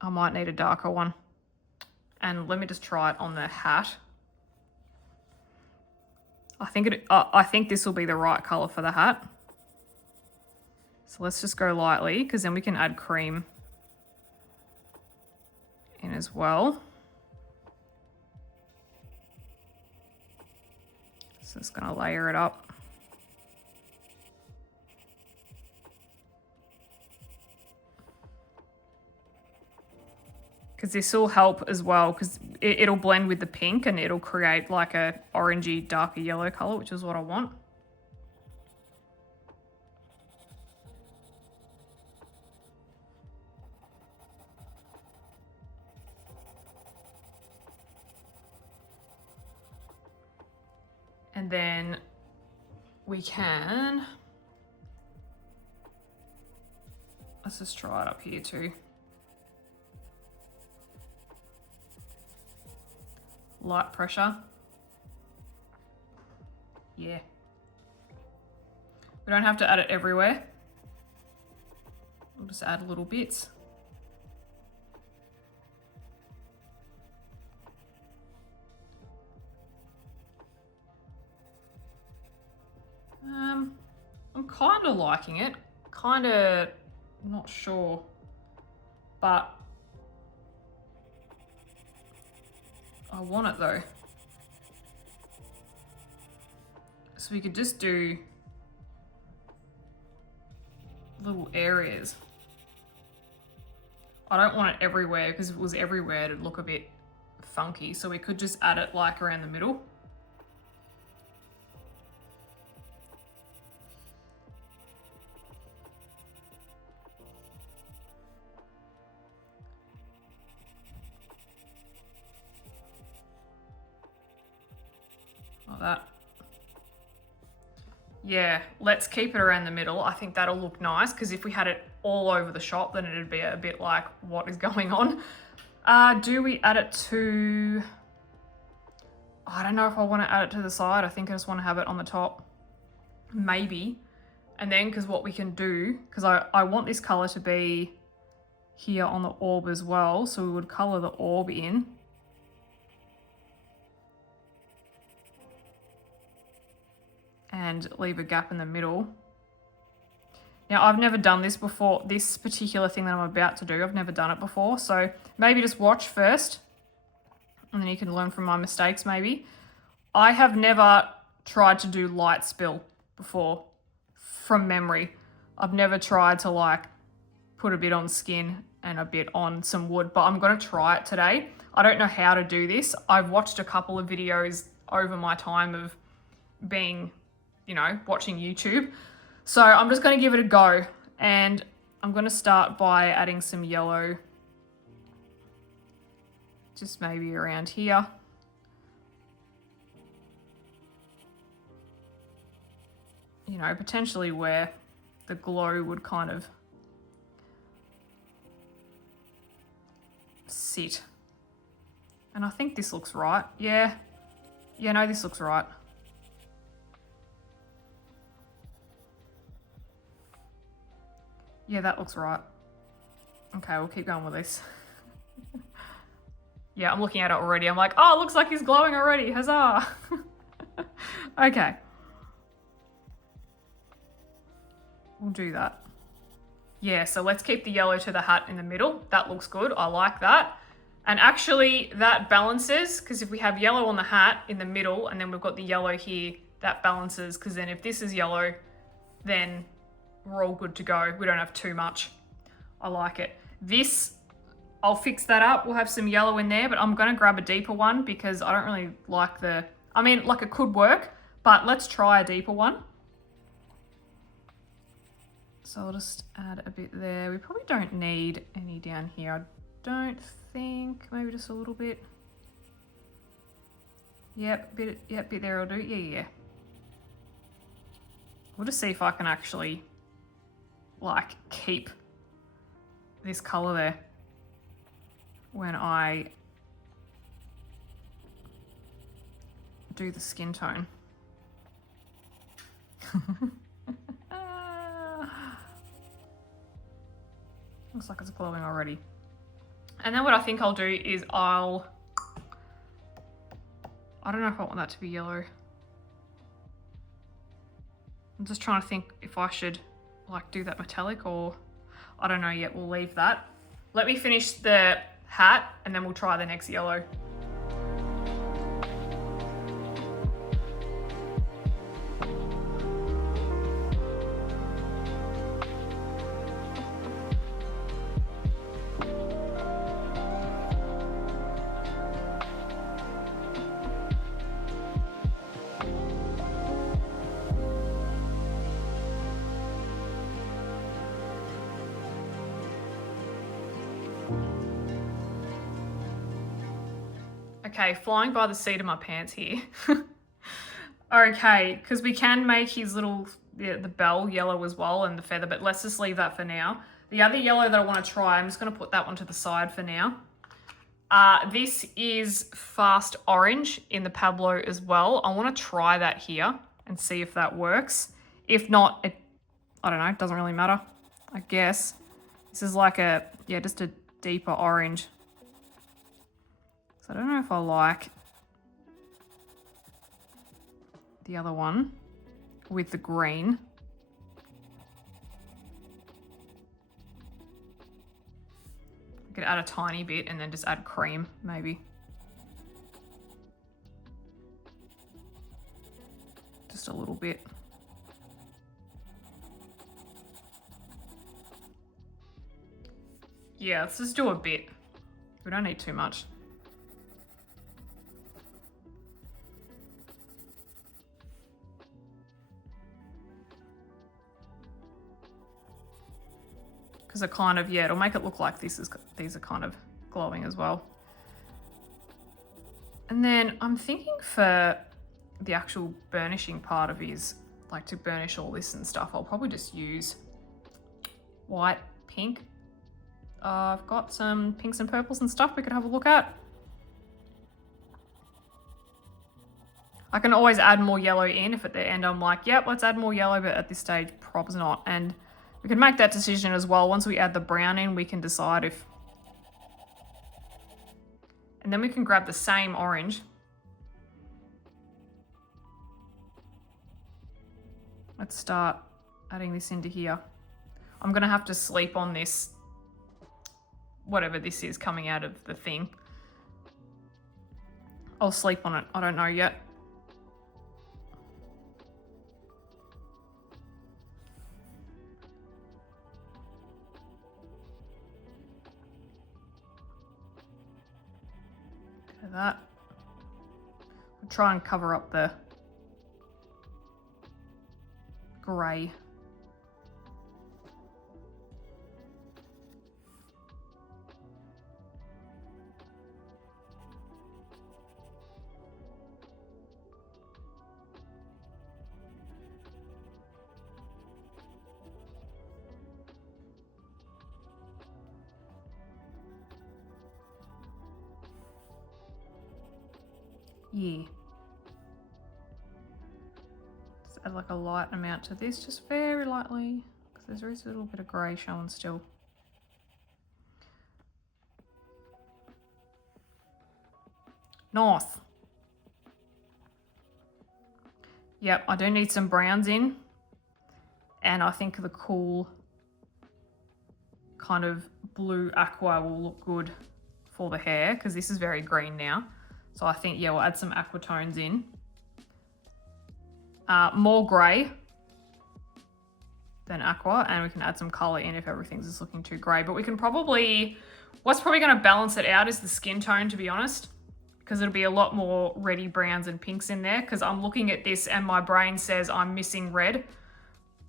I might need a darker one. And let me just try it on the hat. I think this will be the right color for the hat. So let's just go lightly, because then we can add cream in as well. So it's going to layer it up. Because this will help as well, because it'll blend with the pink and it'll create like a orangey, darker yellow color, which is what I want. And then we can, Let's just try it up here too. Light pressure. Yeah. We don't have to add it everywhere. We'll just add little bits. I'm kind of liking it. Kind of not sure, but I want it though. So we could just do little areas. I don't want it everywhere because if it was everywhere it'd look a bit funky. So we could just add it like around the middle. Like that. Yeah, let's keep it around the middle. I think that'll look nice because if we had it all over the shop, then it'd be a bit like, what is going on? Do we add it to... I don't know if I want to add it to the side. I think I just want to have it on the top. Maybe. And then, because what we can do, because I want this color to be here on the orb as well, so we would color the orb in. And leave a gap in the middle. Now, I've never done this before, this particular thing that I'm about to do. I've never done it before, so maybe just watch first, and then you can learn from my mistakes maybe. I have never tried to do light spill before, from memory. I've never tried to like put a bit on skin and a bit on some wood, but I'm gonna try it today. I don't know how to do this. I've watched a couple of videos over my time of being, you know, watching YouTube. So I'm just going to give it a go, and I'm going to start by adding some yellow, just maybe around here. You know, potentially where the glow would kind of sit. And I think this looks right. Yeah, no, this looks right. Yeah, that looks right. Okay, we'll keep going with this. Yeah, I'm looking at it already. I'm like, oh, it looks like he's glowing already. Huzzah. Okay. We'll do that. Yeah, so let's keep the yellow to the hat in the middle. That looks good. I like that. And actually that balances, because if we have yellow on the hat in the middle and then we've got the yellow here, that balances, because then if this is yellow, then we're all good to go. We don't have too much. I like it. This, I'll fix that up. We'll have some yellow in there, but I'm going to grab a deeper one because I don't really like the... I mean, like it could work, but let's try a deeper one. So I'll just add a bit there. We probably don't need any down here. I don't think. Maybe just a little bit. Yep, bit there will do. Yeah. We'll just see if I can actually... like keep this color there when I do the skin tone. Looks like it's glowing already. And then what I think I'll do is I don't know if I want that to be yellow. I'm just trying to think if I should like do that metallic, or I don't know yet. We'll leave that. Let me finish the hat and then we'll try the next yellow. Okay, flying by the seat of my pants here. Okay, because we can make his little, the bell yellow as well and the feather, but let's just leave that for now. The other yellow that I want to try, I'm just going to put that one to the side for now. This is Fast Orange in the Pablo as well. I want to try that here and see if that works. If not, I don't know, it doesn't really matter, I guess. This is like just a deeper orange. So I don't know if I like the other one with the green. I could add a tiny bit and then just add cream, maybe. Just a little bit. Yeah, let's just do a bit. We don't need too much. Because it kind of, it'll make it look like these are kind of glowing as well. And then I'm thinking for the actual burnishing part of his, like to burnish all this and stuff, I'll probably just use white, pink. I've got some pinks and purples and stuff we could have a look at. I can always add more yellow in if at the end I'm like, yep, let's add more yellow, but at this stage, probs not. And we can make that decision as well. Once we add the brown in, we can decide if... And then we can grab the same orange. Let's start adding this into here. I'm going to have to sleep on this, whatever this is coming out of the thing. I'll sleep on it. I don't know yet. That. I'll try and cover up the grey. Yeah. Just add like a light amount to this, just very lightly, because there is a little bit of grey showing still. Nice. Yep, I do need some browns in, and I think the cool kind of blue aqua will look good for the hair, because this is very green now. So I think, yeah, we'll add some aqua tones in. More grey than aqua, and we can add some colour in if everything's just looking too grey. But we can probably, what's probably going to balance it out is the skin tone, to be honest, because it'll be a lot more reddy browns and pinks in there, because I'm looking at this and my brain says I'm missing red,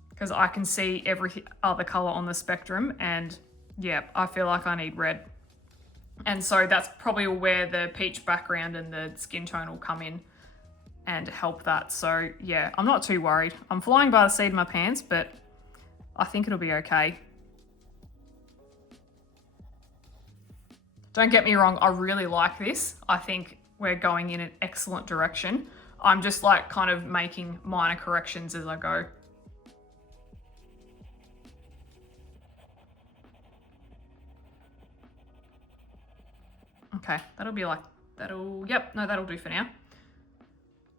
because I can see every other colour on the spectrum, and yeah, I feel like I need red. And so that's probably where the peach background and the skin tone will come in and help that. So yeah, I'm not too worried. I'm flying by the seat of my pants, but I think it'll be okay. Don't get me wrong, I really like this. I think we're going in an excellent direction. I'm just like kind of making minor corrections as I go. Okay, that'll be like, yep, no, that'll do for now.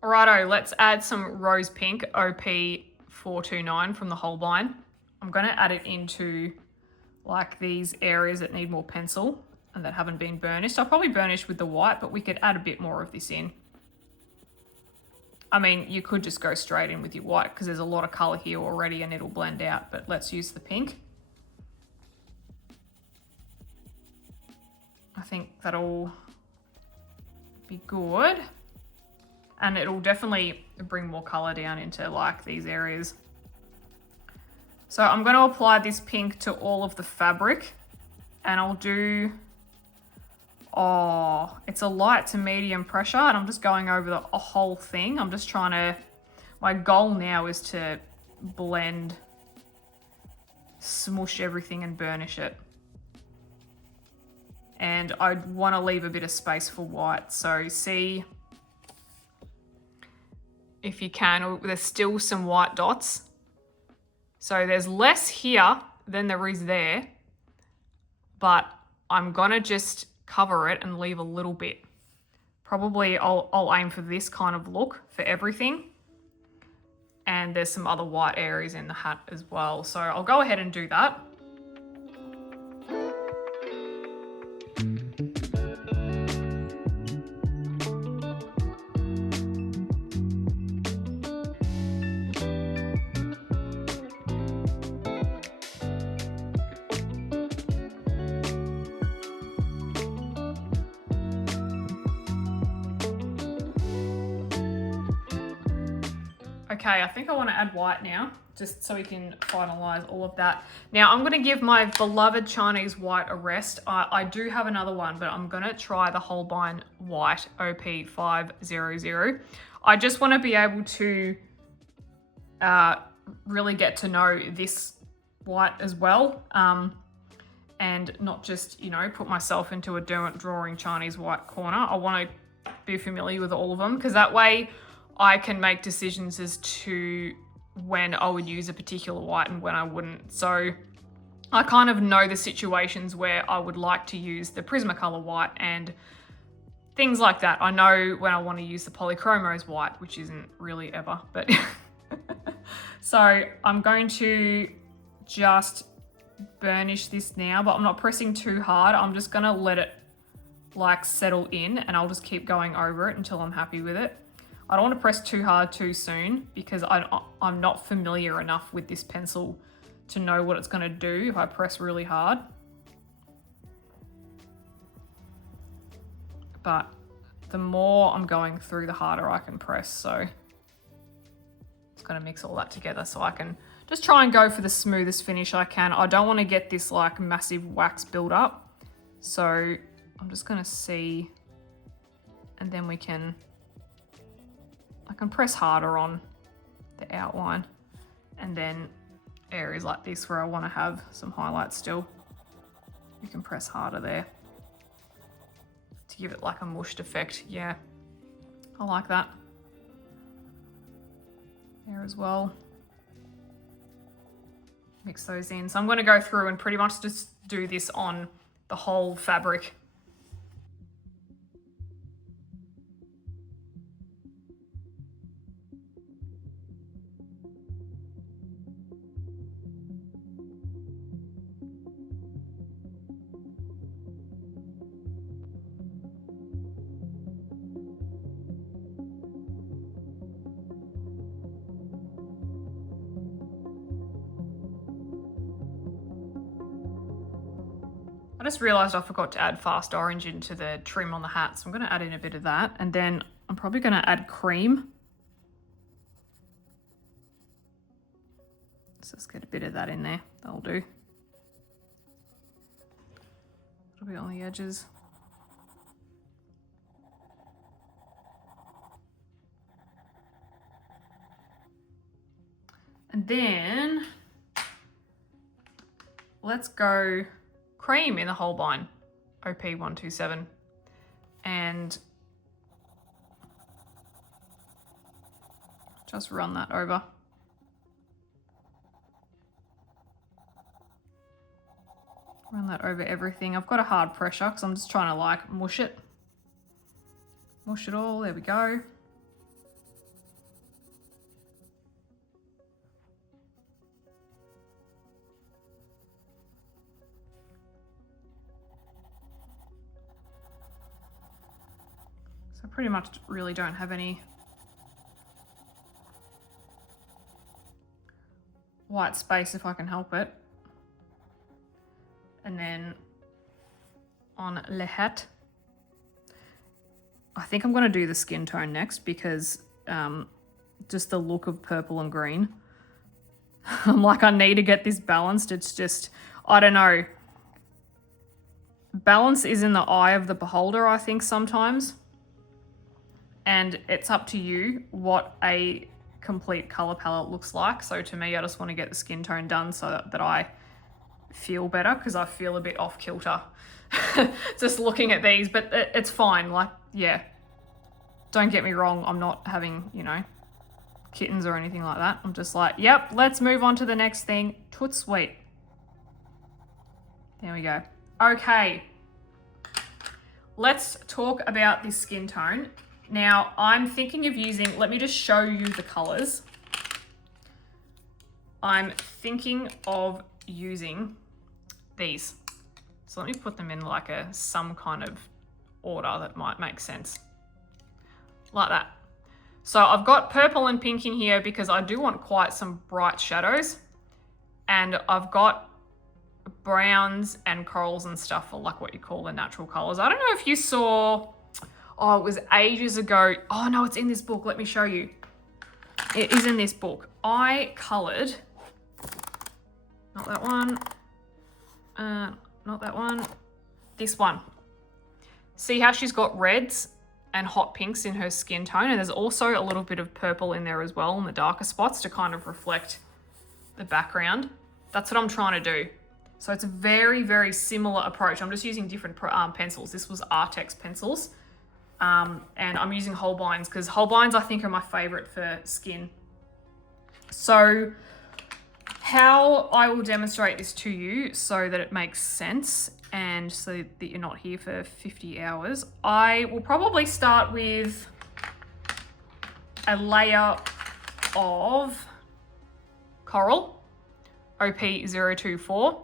Alrighto, let's add some rose pink, OP429 from the Holbein. I'm gonna add it into like these areas that need more pencil and that haven't been burnished. I'll probably burnish with the white, but we could add a bit more of this in. I mean, you could just go straight in with your white because there's a lot of color here already and it'll blend out, but let's use the pink. I think that'll be good. And it'll definitely bring more color down into like these areas. So I'm going to apply this pink to all of the fabric, and I'll do, it's a light to medium pressure, and I'm just going over the whole thing. I'm just trying to, my goal now is to blend smush everything and burnish it. And I want to leave a bit of space for white. So see if you can, there's still some white dots. So there's less here than there is there, but I'm gonna just cover it and leave a little bit. Probably I'll aim for this kind of look for everything. And there's some other white areas in the hat as well. So I'll go ahead and do that. Okay, I think I want to add white now, just so we can finalize all of that. Now I'm going to give my beloved Chinese white a rest. I do have another one, but I'm going to try the Holbein white OP500. I just want to be able to really get to know this white as well, and not just, you know, put myself into a drawing Chinese white corner. I want to be familiar with all of them, because that way I can make decisions as to when I would use a particular white and when I wouldn't. So I kind of know the situations where I would like to use the Prismacolor white and things like that. I know when I want to use the Polychromos white, which isn't really ever, but so I'm going to just burnish this now, but I'm not pressing too hard. I'm just going to let it like settle in, and I'll just keep going over it until I'm happy with it. I don't want to press too hard too soon, because I'm not familiar enough with this pencil to know what it's going to do if I press really hard. But the more I'm going through, the harder I can press. So it's going to mix all that together so I can just try and go for the smoothest finish I can. I don't want to get this like massive wax build up. So I'm just going to see, and then I can press harder on the outline, and then areas like this where I want to have some highlights still, you can press harder there to give it like a mushed effect. Yeah, I like that. There as well. Mix those in. So I'm going to go through and pretty much just do this on the whole fabric. I just realised I forgot to add fast orange into the trim on the hat, so I'm going to add in a bit of that, and then I'm probably going to add cream. So let's get a bit of that in there, that'll do. A little bit on the edges. And then let's go cream in the Holbein OP127, and just run that over. Run that over everything. I've got a hard pressure because I'm just trying to like mush it. Mush it all, there we go. So I pretty much really don't have any white space if I can help it. And then on le hat, I think I'm going to do the skin tone next, because just the look of purple and green, I'm like, I need to get this balanced. It's just, I don't know. Balance is in the eye of the beholder, I think, sometimes. And it's up to you what a complete color palette looks like. So to me, I just want to get the skin tone done so that I feel better because I feel a bit off kilter just looking at these, but it's fine. Like, yeah, don't get me wrong. I'm not having, you know, kittens or anything like that. I'm just like, yep, let's move on to the next thing. Toot sweet. There we go. Okay. Let's talk about this skin tone. Now, I'm thinking of using, let me just show you the colors. I'm thinking of using these. So let me put them in like some kind of order that might make sense. Like that. So I've got purple and pink in here because I do want quite some bright shadows. And I've got browns and corals and stuff for like what you call the natural colors. I don't know if you saw, oh, it was ages ago. Oh no, it's in this book. Let me show you. It is in this book. I colored, not that one, not that one, this one. See how she's got reds and hot pinks in her skin tone, and there's also a little bit of purple in there as well in the darker spots to kind of reflect the background. That's what I'm trying to do. So it's a very, very similar approach. I'm just using different pencils. This was Artex pencils. And I'm using Holbein's because Holbein's I think are my favorite for skin. So how I will demonstrate this to you so that it makes sense and so that you're not here for 50 hours, I will probably start with a layer of coral, OP024.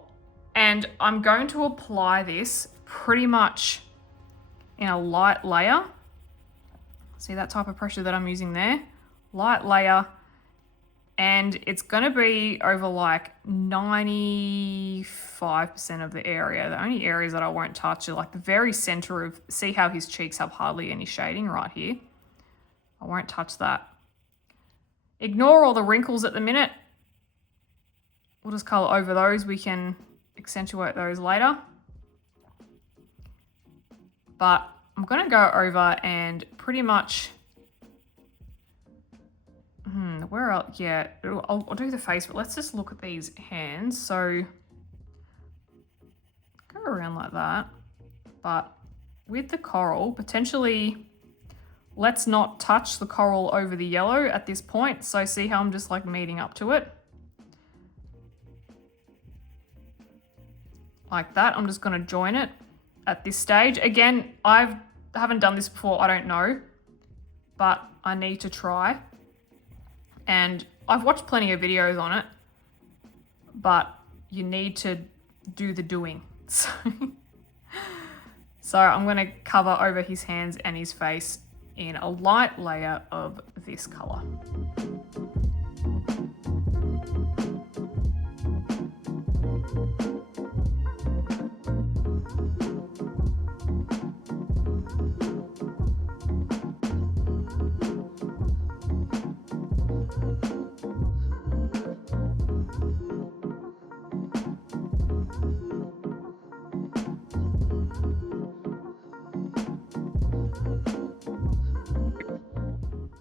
And I'm going to apply this pretty much in a light layer. See that type of pressure that I'm using there? Light layer. And it's going to be over like 95% of the area. The only areas that I won't touch are like the very center of, see how his cheeks have hardly any shading right here? I won't touch that. Ignore all the wrinkles at the minute. We'll just color over those. We can accentuate those later. But I'm going to go over and pretty much, where else? Yeah, I'll do the face, but let's just look at these hands. So go around like that. But with the coral, potentially, let's not touch the coral over the yellow at this point. So see how I'm just like meeting up to it? Like that. I'm just going to join it at this stage. Again, I haven't done this before. I don't know, but I need to try. And I've watched plenty of videos on it, but you need to do the doing. So I'm going to cover over his hands and his face in a light layer of this color.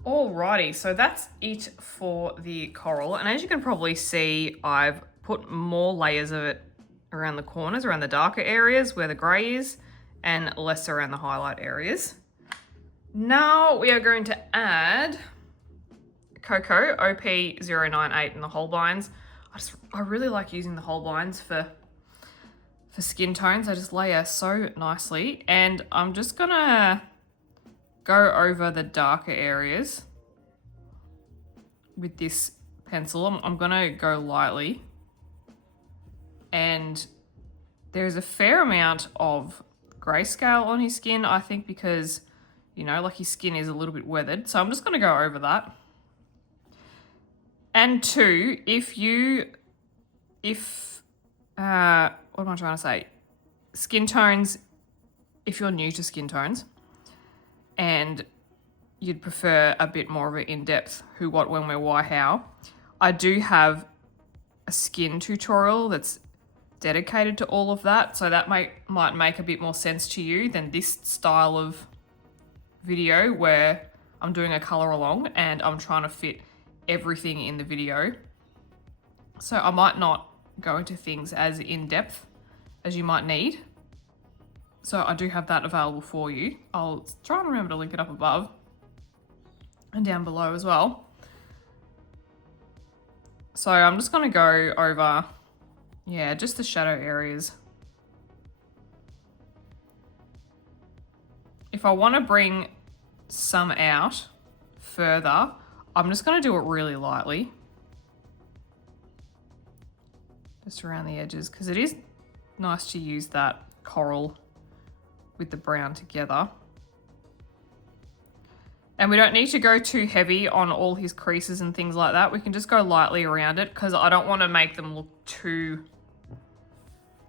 Alrighty, so that's it for the coral. And as you can probably see, I've put more layers of it around the corners, around the darker areas where the grey is, and less around the highlight areas. Now we are going to add Cocoa, OP098 in the Holbeins. I really like using the Holbeins for skin tones. They just layer so nicely. And I'm just gonna go over the darker areas with this pencil. I'm gonna go lightly. And there's a fair amount of grayscale on his skin, I think, because, you know, like his skin is a little bit weathered. So I'm just gonna go over that. And two, what am I trying to say? Skin tones, if you're new to skin tones and you'd prefer a bit more of an in-depth who, what, when, where, why, how, I do have a skin tutorial that's dedicated to all of that. So that might make a bit more sense to you than this style of video where I'm doing a color along and I'm trying to fit everything in the video. So I might not go into things as in depth as you might need. So I do have that available for you. I'll try and remember to link it up above and down below as well. So I'm just going to go over, yeah, just the shadow areas. If I want to bring some out further, I'm just going to do it really lightly. Just around the edges, because it is nice to use that coral with the brown together. And we don't need to go too heavy on all his creases and things like that. We can just go lightly around it because I don't want to make them look too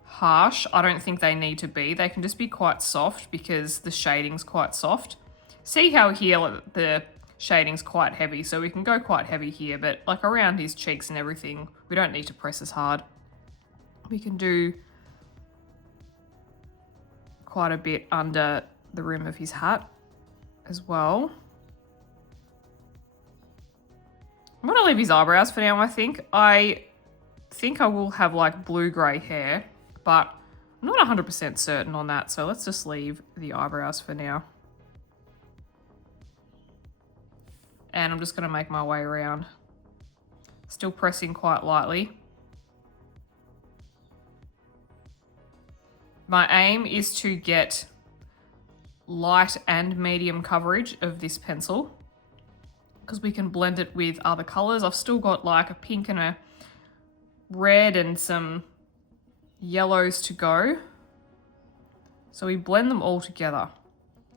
harsh. I don't think they need to be. They can just be quite soft because the shading's quite soft. See how here the shading's quite heavy, so we can go quite heavy here, but like around his cheeks and everything, we don't need to press as hard. We can do quite a bit under the rim of his hat as well. I'm gonna leave his eyebrows for now, I think. I will have like blue-grey hair, but I'm not 100% certain on that, so let's just leave the eyebrows for now. And I'm just gonna make my way around. Still pressing quite lightly. My aim is to get light and medium coverage of this pencil because we can blend it with other colors. I've still got like a pink and a red and some yellows to go. So we blend them all together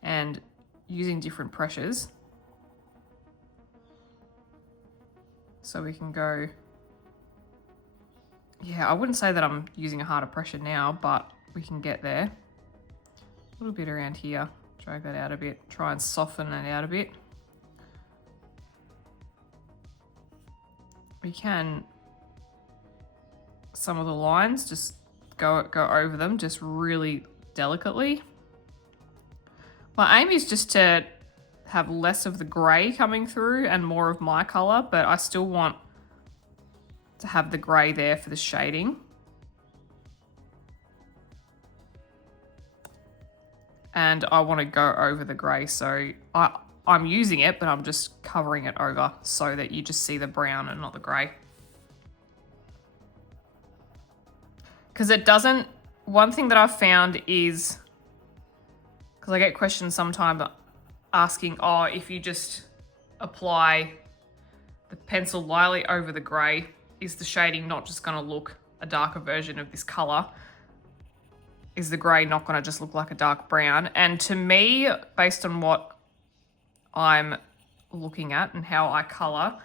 and using different pressures. So we can go, yeah, I wouldn't say that I'm using a harder pressure now, but we can get there. A little bit around here, drag that out a bit, try and soften that out a bit. We can, some of the lines, just go over them just really delicately. My aim is just to have less of the grey coming through and more of my colour, but I still want to have the grey there for the shading. And I want to go over the grey, so I'm using it, but I'm just covering it over so that you just see the brown and not the grey. Because it doesn't, one thing that I've found is, because I get questions sometimes asking, oh, if you just apply the pencil lightly over the grey, is the shading not just going to look a darker version of this colour? Is the grey not going to just look like a dark brown? And to me, based on what I'm looking at and how I colour,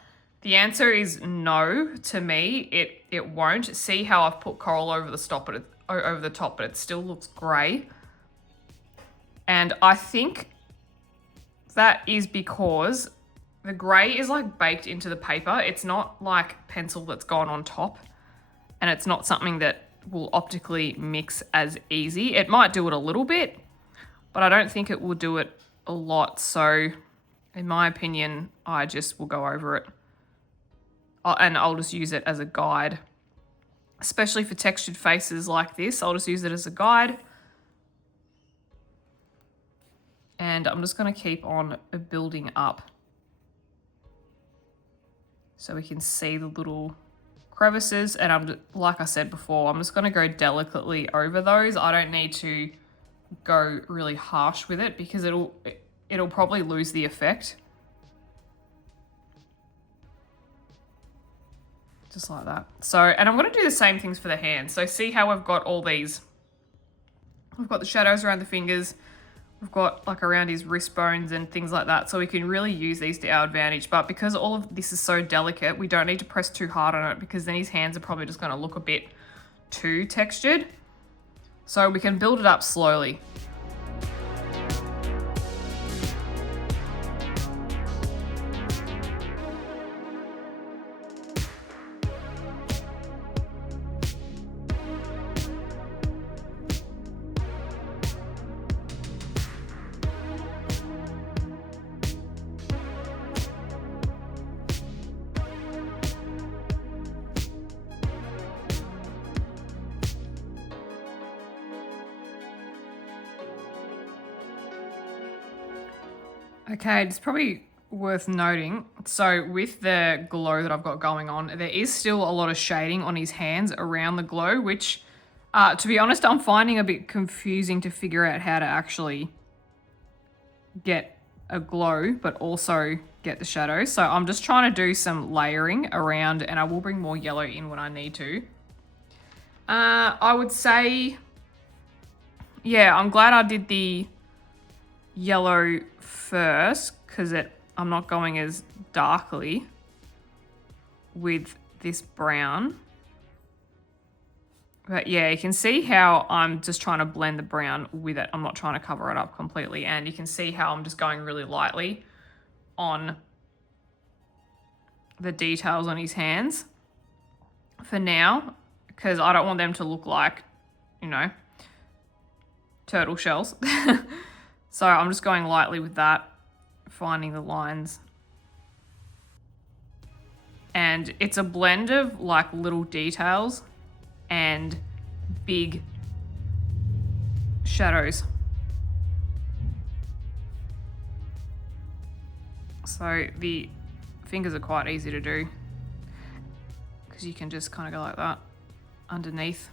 the answer is no. To me, it won't. See how I've put coral over the top, but it still looks grey. And I think that is because the grey is like baked into the paper. It's not like pencil that's gone on top, and it's not something that will optically mix as easy. It might do it a little bit, but I don't think it will do it a lot. So in my opinion, I just will go over it. And I'll just use it as a guide, especially for textured faces like this. I'll just use it as a guide. And I'm just going to keep on building up so we can see the little crevices. And I'm, like I said before, I'm just going to go delicately over those. I don't need to go really harsh with it because it'll probably lose the effect. Just like that. So, and I'm going to do the same things for the hands. So see how we've got all these, we've got the shadows around the fingers, we've got like around his wrist bones and things like that. So we can really use these to our advantage. But because all of this is so delicate, we don't need to press too hard on it because then his hands are probably just going to look a bit too textured. So we can build it up slowly. Okay, it's probably worth noting. So with the glow that I've got going on, there is still a lot of shading on his hands around the glow, which, to be honest, I'm finding a bit confusing to figure out how to actually get a glow, but also get the shadows. So I'm just trying to do some layering around, and I will bring more yellow in when I need to. I would say, yeah, I'm glad I did the yellow first because I'm not going as darkly with this brown. But yeah, you can see how I'm just trying to blend the brown with it. I'm not trying to cover it up completely. And you can see how I'm just going really lightly on the details on his hands for now, because I don't want them to look like, you know, turtle shells. So I'm just going lightly with that, finding the lines. And it's a blend of like little details and big shadows. So the fingers are quite easy to do because you can just kind of go like that underneath.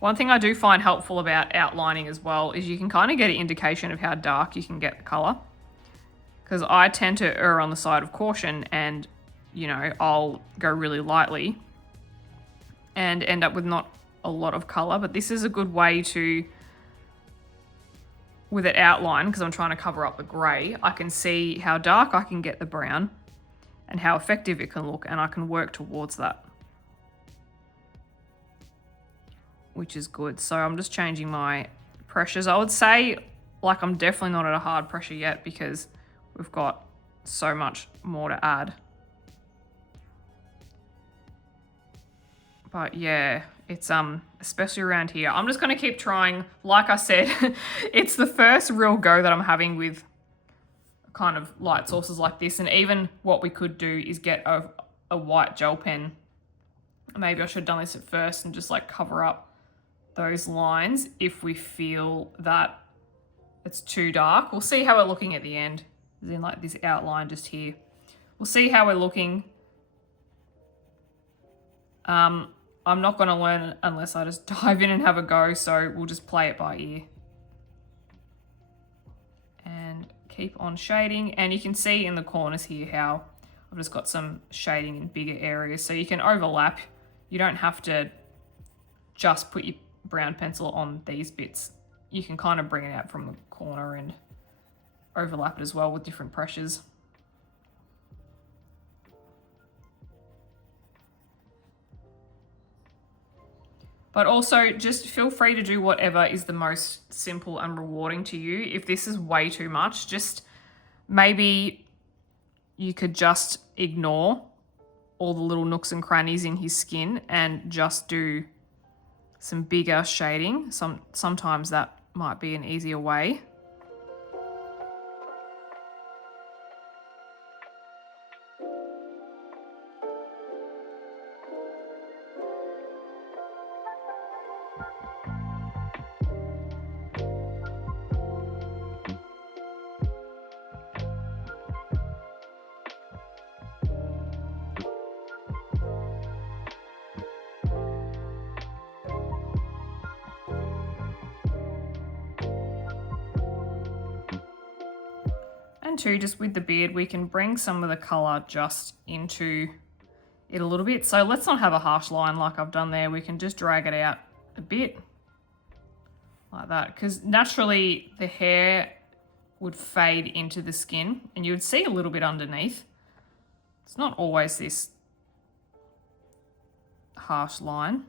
One thing I do find helpful about outlining as well is you can kind of get an indication of how dark you can get the color, because I tend to err on the side of caution and, you know, I'll go really lightly and end up with not a lot of color. But this is a good way to, with it outlined, because I'm trying to cover up the gray, I can see how dark I can get the brown and how effective it can look, and I can work towards that, which is good. So I'm just changing my pressures. I would say, like, I'm definitely not at a hard pressure yet because we've got so much more to add. But yeah, it's especially around here. I'm just gonna keep trying. Like I said, it's the first real go that I'm having with kind of light sources like this. And even what we could do is get a white gel pen. Maybe I should have done this at first and just like cover up those lines if we feel that it's too dark. We'll see how we're looking at the end, as in like this outline just here. We'll see how we're looking. I'm not going to learn unless I just dive in and have a go, so we'll just play it by ear. And keep on shading, and you can see in the corners here how I've just got some shading in bigger areas, so you can overlap. You don't have to just put your brown pencil on these bits. You can kind of bring it out from the corner and overlap it as well with different pressures. But also just feel free to do whatever is the most simple and rewarding to you. If this is way too much, just maybe you could just ignore all the little nooks and crannies in his skin and just do some bigger shading. Sometimes that might be an easier way. And too, just with the beard, we can bring some of the colour just into it a little bit. So let's not have a harsh line like I've done there. We can just drag it out a bit like that, because naturally the hair would fade into the skin and you would see a little bit underneath. It's not always this harsh line.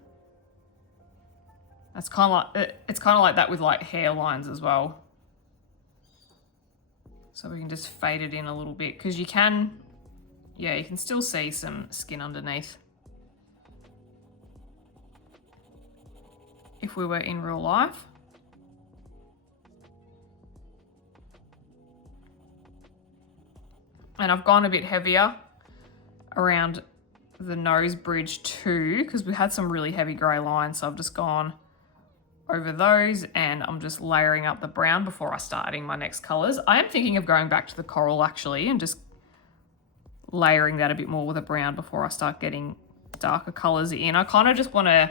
It's kind of like that with like hairlines as well. So we can just fade it in a little bit, because you can still see some skin underneath if we were in real life. And I've gone a bit heavier around the nose bridge too, because we had some really heavy grey lines, so I've just gone over those, and I'm just layering up the brown before I start adding my next colors. I am thinking of going back to the coral actually and just layering that a bit more with a brown before I start getting darker colors in. I kind of just want to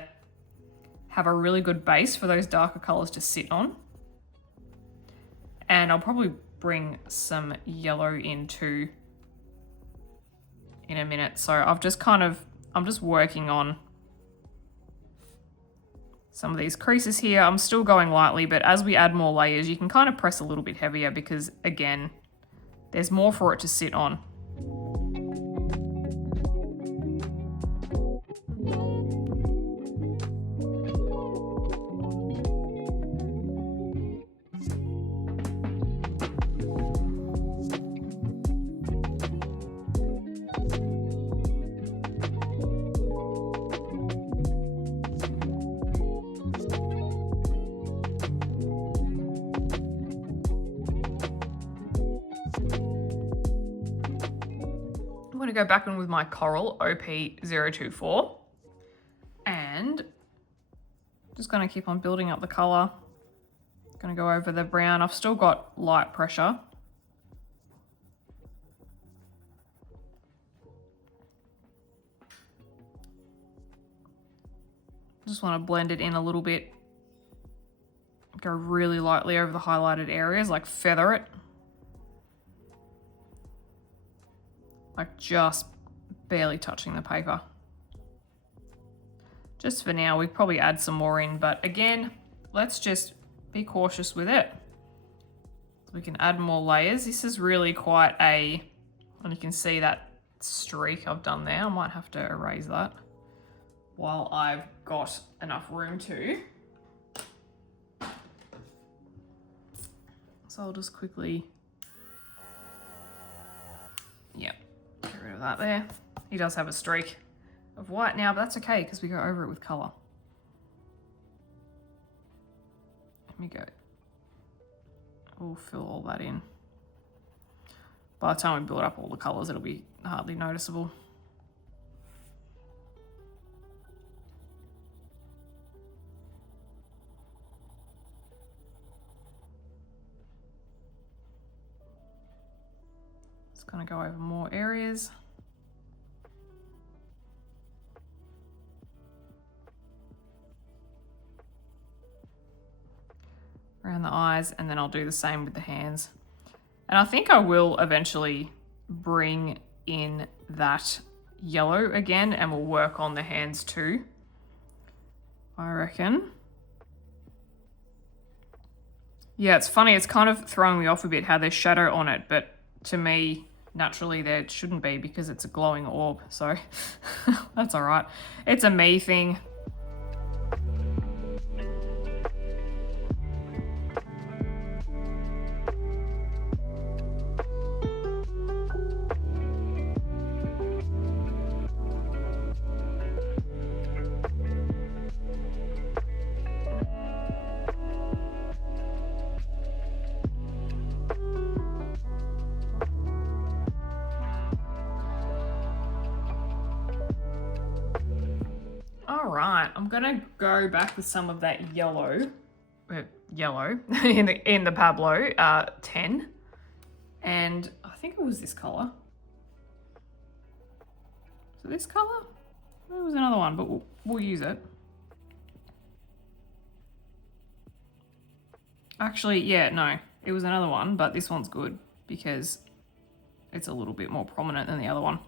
have a really good base for those darker colors to sit on. And I'll probably bring some yellow in too in a minute. So I'm just working on some of these creases here. I'm still going lightly, but as we add more layers, you can kind of press a little bit heavier because again, there's more for it to sit on. I'm going to go back in with my coral OP024 and just going to keep on building up the color. Going to go over the brown. I've still got light pressure. Just want to blend it in a little bit. Go really lightly over the highlighted areas, like feather it. Like just barely touching the paper. Just for now, we probably add some more in, but again, let's just be cautious with it. We can add more layers. This is really quite and you can see that streak I've done there. I might have to erase that while I've got enough room to. So I'll just quickly, get rid of that there. He does have a streak of white now, but that's okay because we go over it with color. Let me go. We'll fill all that in. By the time we build up all the colors, it'll be hardly noticeable. Just gonna go over more areas. Around the eyes, and then I'll do the same with the hands. And I think I will eventually bring in that yellow again, and we'll work on the hands too, I reckon. Yeah, it's funny, it's kind of throwing me off a bit how there's shadow on it, but to me, naturally there shouldn't be because it's a glowing orb, so that's all right. It's a me thing. Alright, I'm gonna go back with some of that yellow in the Pablo 10, and I think it was this color. So this color? It was another one, but we'll use it. Actually, yeah, no, it was another one, but this one's good because it's a little bit more prominent than the other one.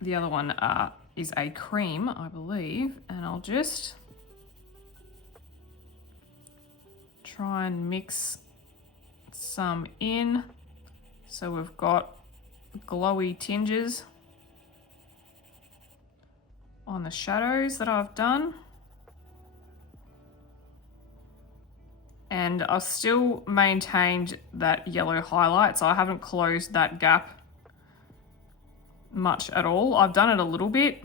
The other one is a cream, I believe, and I'll just try and mix some in so we've got glowy tinges on the shadows that I've done. And I've still maintained that yellow highlight, so I haven't closed that gap much at all. I've done it a little bit,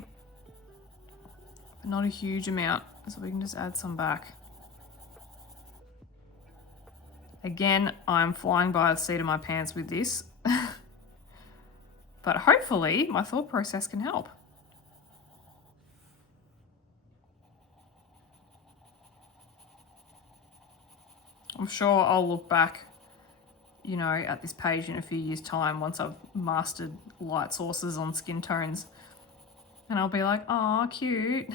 but not a huge amount, so we can just add some back. Again, I'm flying by the seat of my pants with this, but hopefully my thought process can help. sure I'll look back, you know, at this page in a few years' time once I've mastered light sources on skin tones. And I'll be like, oh, cute.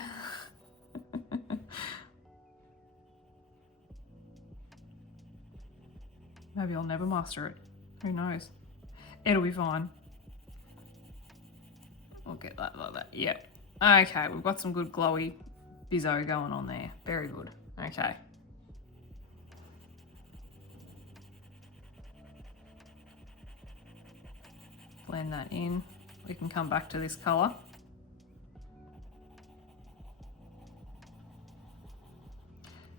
Maybe I'll never master it. Who knows? It'll be fine. We'll get that like that. Yeah. Okay, we've got some good glowy bizzo going on there. Very good. Okay. Blend that in. We can come back to this colour.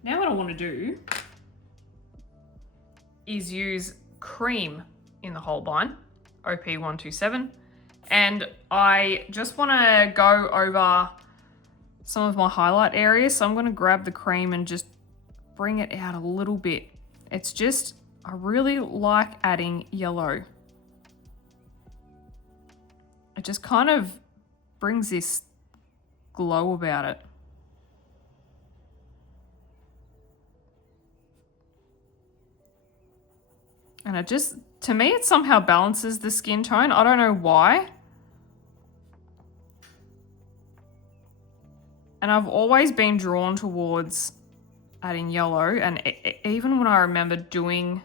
Now what I want to do is use cream in the Holbein, OP127. And I just want to go over some of my highlight areas. So I'm going to grab the cream and just bring it out a little bit. It's just, I really like adding yellow. It just kind of brings this glow about it. And it just, to me, it somehow balances the skin tone. I don't know why. And I've always been drawn towards adding yellow. And even when I remember doing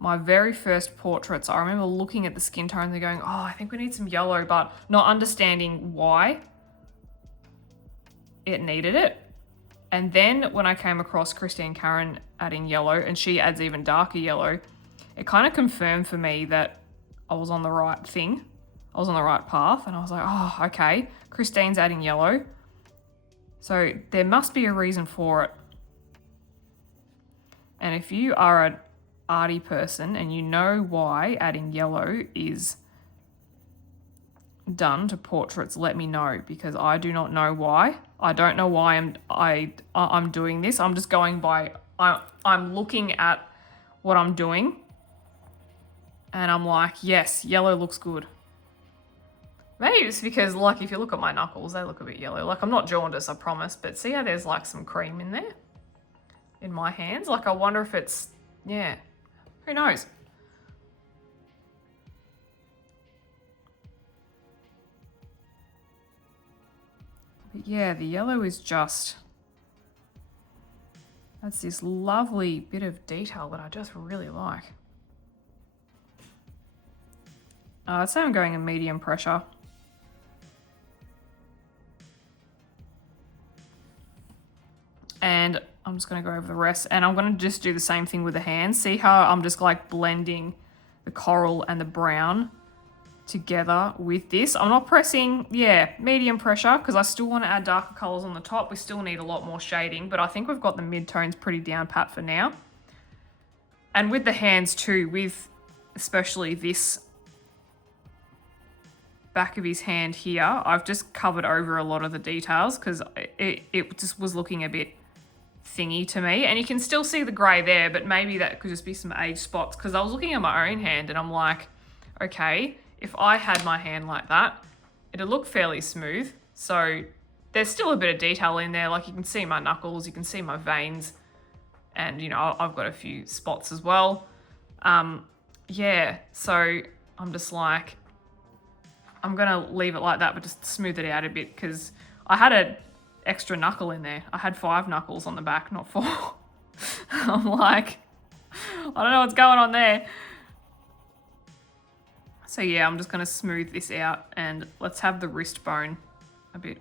my very first portraits, I remember looking at the skin tones and going, oh, I think we need some yellow, but not understanding why it needed it. And then when I came across Christine Karron adding yellow, and she adds even darker yellow, it kind of confirmed for me that I was on the right thing. I was on the right path, and I was like, oh, okay, Christine's adding yellow. So there must be a reason for it. And if you are an arty person and you know why adding yellow is done to portraits, let me know, because I do not know why. I don't know why I'm doing this. I'm just going by, I'm looking at what I'm doing and I'm like, yes, yellow looks good. Maybe it's because, like, if you look at my knuckles, they look a bit yellow. Like, I'm not jaundiced, I promise, but see how there's like some cream in there in my hands? Like, I wonder if it's, yeah, who knows? But yeah, the yellow is just, that's this lovely bit of detail that I just really like. I'd say I'm going in medium pressure. And I'm just going to go over the rest, and I'm going to just do the same thing with the hands. See how I'm just like blending the coral and the brown together with this. I'm not pressing, yeah, medium pressure, because I still want to add darker colors on the top. We still need a lot more shading, but I think we've got the mid-tones pretty down pat for now. And with the hands too, with especially this back of his hand here, I've just covered over a lot of the details because it just was looking a bit thingy to me. And you can still see the grey there, but maybe that could just be some age spots, because I was looking at my own hand and I'm like, okay, if I had my hand like that, it'd look fairly smooth. So there's still a bit of detail in there. Like, you can see my knuckles, you can see my veins, and, you know, I've got a few spots as well. Yeah, so I'm just like, I'm gonna leave it like that, but just smooth it out a bit, because I had an extra knuckle in there. I had 5 knuckles on the back, not 4. I'm like, I don't know what's going on there. So yeah, I'm just gonna smooth this out, and let's have the wrist bone a bit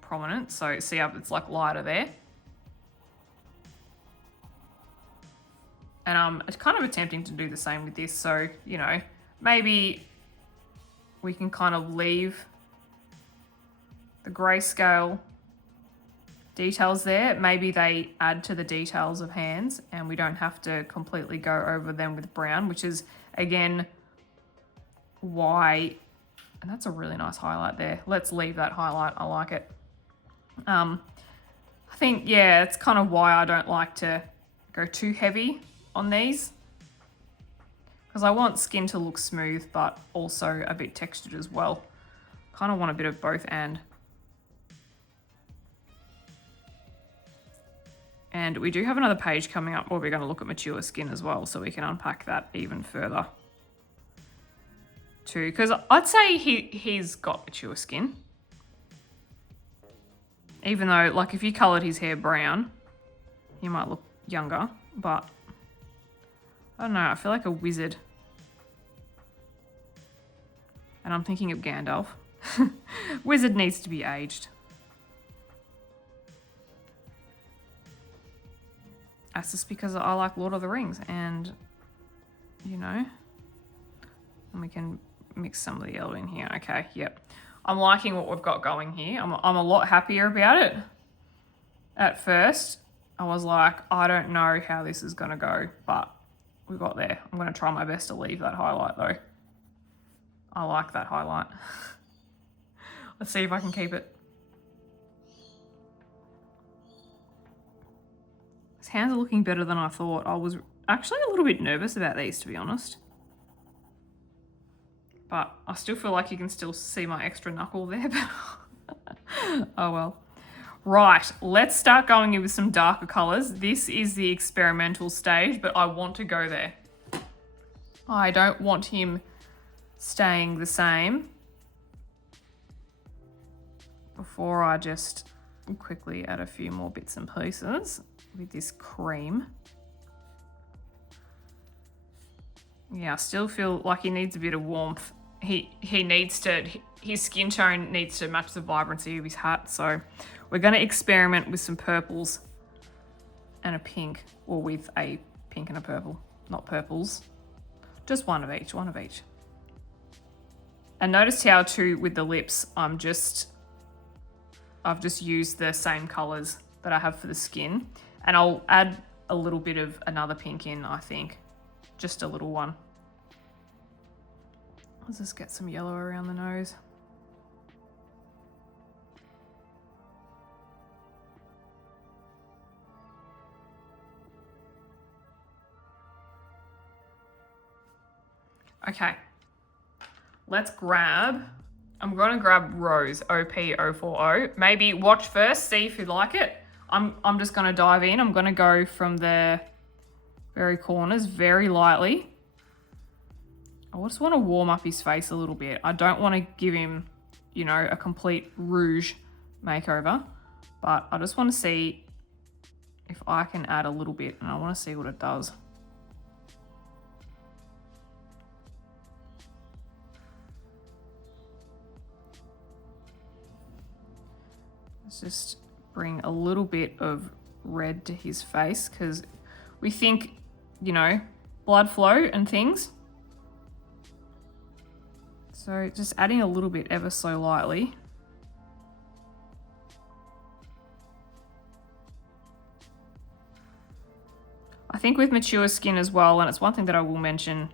prominent. So see how it's like lighter there. And I'm kind of attempting to do the same with this. So, you know, maybe we can kind of leave the grayscale details there. Maybe they add to the details of hands and we don't have to completely go over them with brown, which is, again, why, and that's a really nice highlight there. Let's leave that highlight, I like it. I think, yeah, it's kind of why I don't like to go too heavy on these, because I want skin to look smooth, but also a bit textured as well. Kind of want a bit of both and. And we do have another page coming up where we're going to look at mature skin as well, so we can unpack that even further too. Because I'd say he's got mature skin. Even though, like, if you coloured his hair brown, he might look younger. But, I don't know, I feel like a wizard. And I'm thinking of Gandalf. Wizard needs to be aged. That's just because I like Lord of the Rings and, you know, and we can mix some of the yellow in here. Okay, yep. I'm liking what we've got going here. I'm a lot happier about it. At first, I was like, I don't know how this is going to go, but we got there. I'm going to try my best to leave that highlight though. I like that highlight. Let's see if I can keep it. His hands are looking better than I thought. I was actually a little bit nervous about these, to be honest. But I still feel like you can still see my extra knuckle there. But oh well. Right, let's start going in with some darker colours. This is the experimental stage, but I want to go there. I don't want him staying the same before I just quickly add a few more bits and pieces with this cream. Yeah, I still feel like he needs a bit of warmth. He needs to, his skin tone needs to match the vibrancy of his hat. So we're going to experiment with some purples and a pink, or with a pink and a purple, not purples. Just one of each, one of each. And notice how too with the lips, I've just used the same colours that I have for the skin. And I'll add a little bit of another pink in, I think. Just a little one. Let's just get some yellow around the nose. Okay. Let's grab, I'm going to grab Rose, OP040. Maybe watch first, see if you like it. I'm just going to dive in. I'm going to go from the very corners very lightly. I just want to warm up his face a little bit. I don't want to give him, you know, a complete rouge makeover, but I just want to see if I can add a little bit, and I want to see what it does. Let's just bring a little bit of red to his face, because we think, you know, blood flow and things. So just adding a little bit ever so lightly. I think with mature skin as well, and it's one thing that I will mention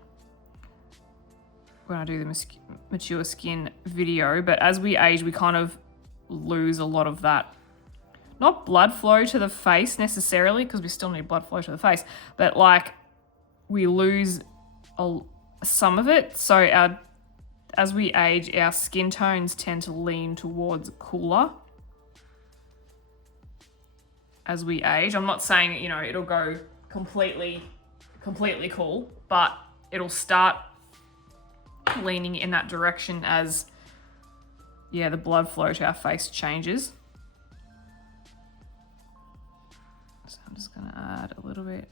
when I do the mature skin video, but as we age, we kind of lose a lot of that, not blood flow to the face necessarily, because we still need blood flow to the face, but like we lose some of it. So as we age, our skin tones tend to lean towards cooler as we age. I'm not saying, you know, it'll go completely cool, but it'll start leaning in that direction as, yeah, the blood flow to our face changes. So I'm just gonna add a little bit.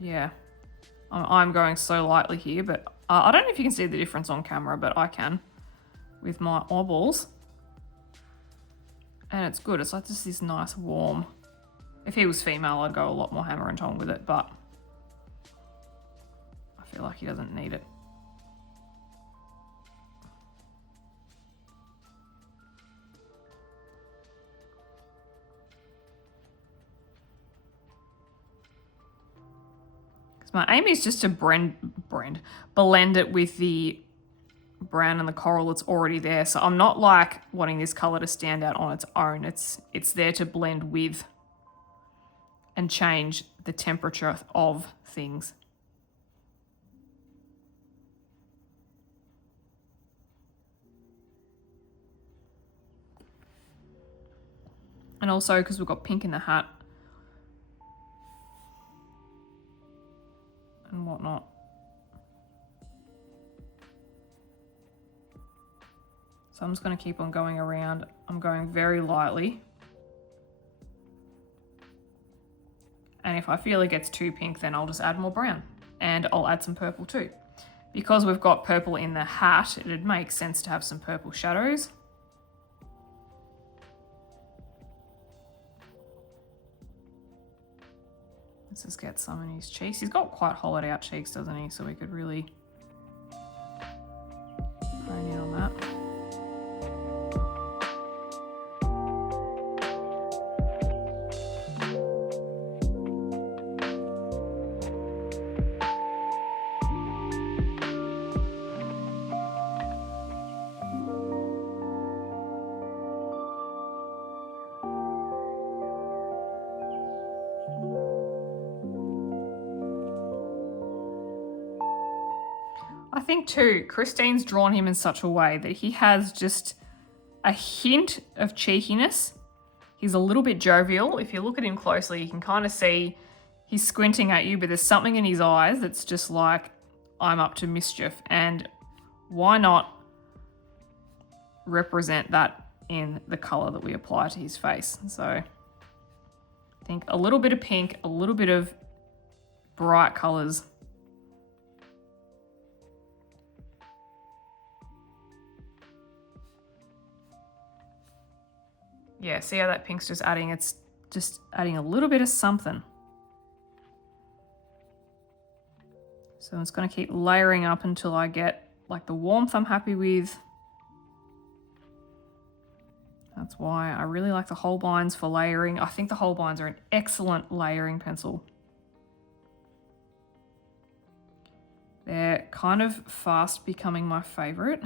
Yeah, I'm going so lightly here, but I don't know if you can see the difference on camera, but I can with my eyeballs. And it's good. It's like just this nice warm. If he was female, I'd go a lot more hammer and tong with it, but I feel like he doesn't need it. My aim is just to blend it with the brown and the coral that's already there. So I'm not like wanting this color to stand out on its own. It's there to blend with and change the temperature of things. And also because we've got pink in the hat, whatnot. So I'm just going to keep on going around. I'm going very lightly. And if I feel it gets too pink, then I'll just add more brown. And I'll add some purple too. Because we've got purple in the hat, it'd make sense to have some purple shadows. Let's just get some in his cheeks. He's got quite hollowed out cheeks, doesn't he? So we could really hone in on that. I think too, Christine's drawn him in such a way that he has just a hint of cheekiness. He's a little bit jovial. If you look at him closely, you can kind of see he's squinting at you, but there's something in his eyes that's just like, I'm up to mischief. And why not represent that in the color that we apply to his face? So I think a little bit of pink, a little bit of bright colors. Yeah, see how that pink's just adding, it's just adding a little bit of something. So I'm just going to keep layering up until I get like the warmth I'm happy with. That's why I really like the Holbeins for layering. I think the Holbeins are an excellent layering pencil. They're kind of fast becoming my favorite.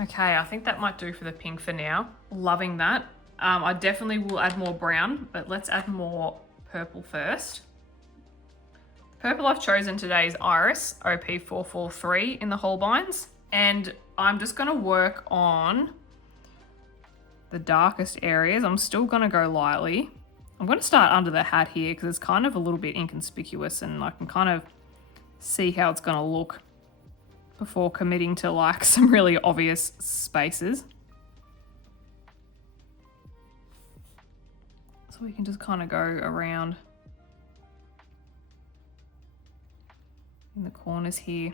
Okay, I think that might do for the pink for now. Loving that. I definitely will add more brown, but let's add more purple first. The purple I've chosen today is Iris OP443 in the Holbeins, and I'm just going to work on the darkest areas. I'm still going to go lightly. I'm going to start under the hat here because it's kind of a little bit inconspicuous and I can kind of see how it's going to look before committing to like some really obvious spaces. So we can just kind of go around in the corners here,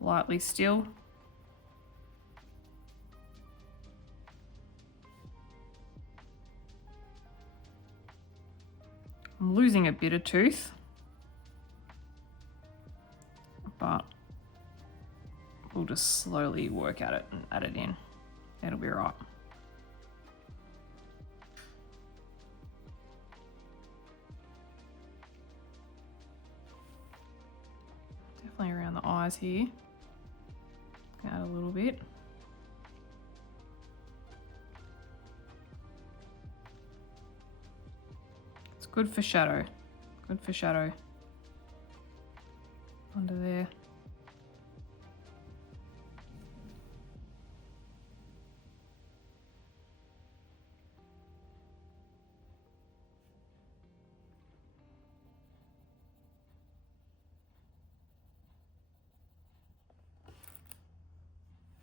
lightly still. I'm losing a bit of tooth, but we'll just slowly work at it and add it in. It'll be right. Definitely around the eyes here. Add a little bit. It's good for shadow. Good for shadow. Under there.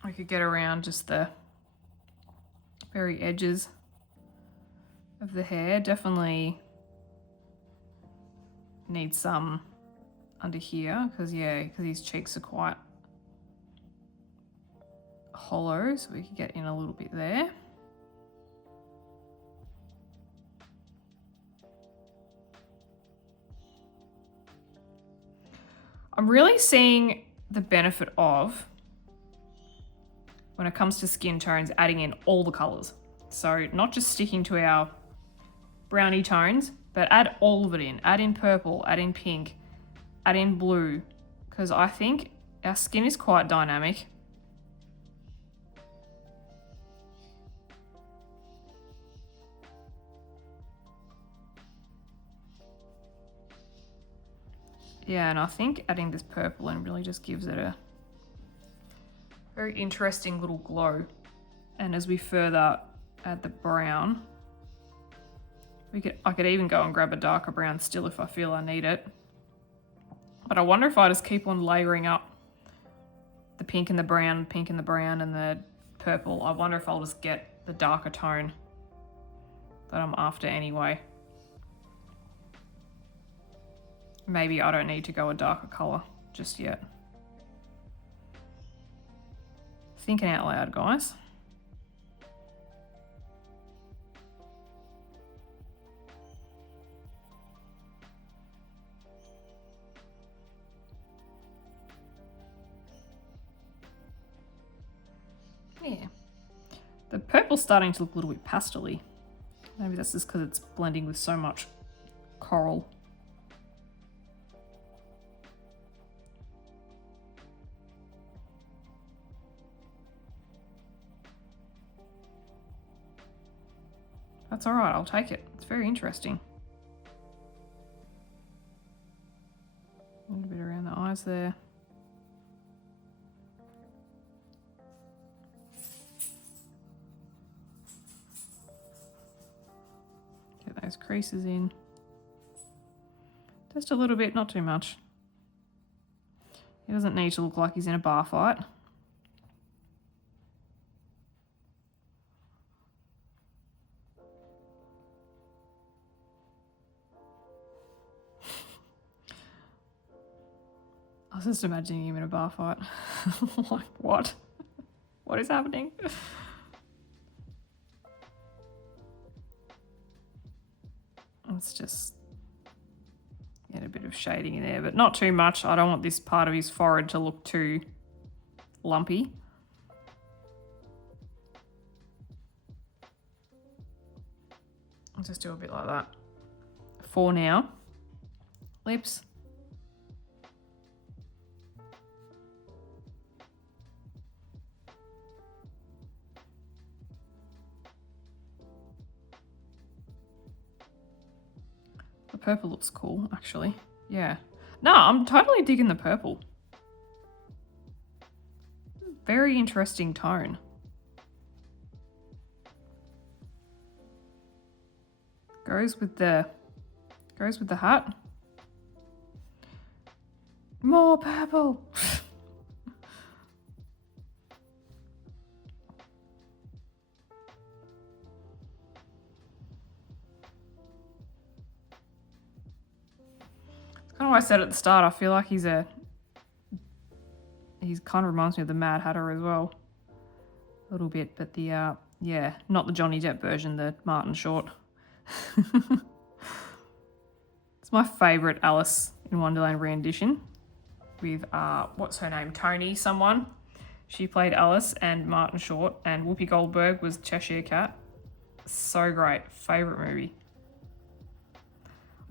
I could get around just the very edges of the hair. Definitely need some under here because his cheeks are quite hollow, so we could get in a little bit there. I'm really seeing the benefit of when it comes to skin tones, adding in all the colors. So not just sticking to our brownie tones, but add all of it in. Add in purple, add in pink, add in blue, because I think our skin is quite dynamic. Yeah, and I think adding this purple in really just gives it a very interesting little glow. And as we further add the brown, I could even go and grab a darker brown still if I feel I need it. But I wonder if I just keep on layering up the pink and the brown and the purple. I wonder if I'll just get the darker tone that I'm after anyway. Maybe I don't need to go a darker color just yet. Thinking out loud, guys. Yeah. The purple's starting to look a little bit pastel-y. Maybe that's just because it's blending with so much coral. That's all right, I'll take it. It's very interesting. A little bit around the eyes there. Get those creases in. Just a little bit, not too much. He doesn't need to look like he's in a bar fight. I was just imagining him in a bar fight. Like, what? What is happening? Let's just get a bit of shading in there, but not too much. I don't want this part of his forehead to look too lumpy. I'll just do a bit like that for now. Lips. The purple looks cool, actually. Yeah. No, I'm totally digging the purple. Very interesting tone. Goes with the hat. More purple. Kind of what I said at the start, I feel like he's kind of reminds me of the Mad Hatter as well. A little bit, but the, yeah, not the Johnny Depp version, the Martin Short. It's my favourite Alice in Wonderland rendition with, what's her name? Tony someone. She played Alice and Martin Short, and Whoopi Goldberg was Cheshire Cat. So great. Favourite movie.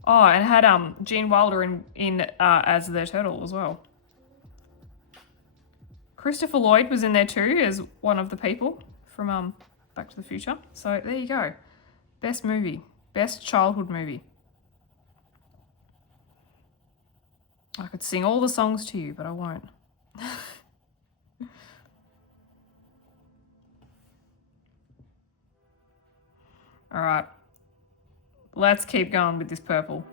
Oh, and it had Gene Wilder in as the turtle as well. Christopher Lloyd was in there too as one of the people from Back to the Future. So there you go. Best movie. Best childhood movie. I could sing all the songs to you, but I won't. All right. Let's keep going with this purple.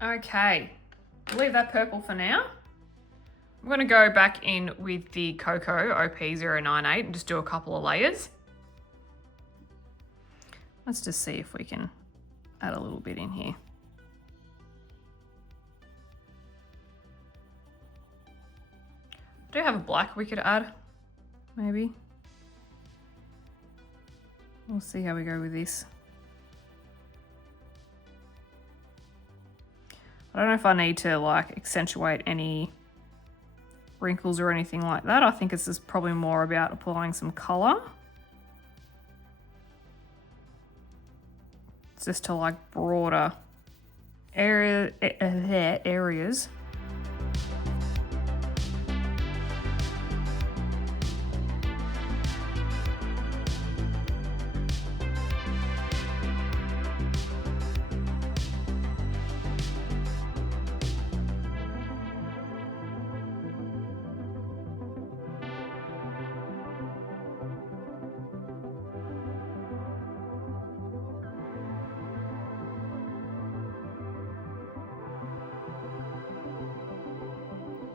Okay, leave that purple for now. I'm going to go back in with the Cocoa OP098 and just do a couple of layers. Let's just see if we can add a little bit in here. Do you have a black we could add? Maybe. We'll see how we go with this. I don't know if I need to like accentuate any wrinkles or anything like that. I think it's just probably more about applying some color. It's just to like broader areas.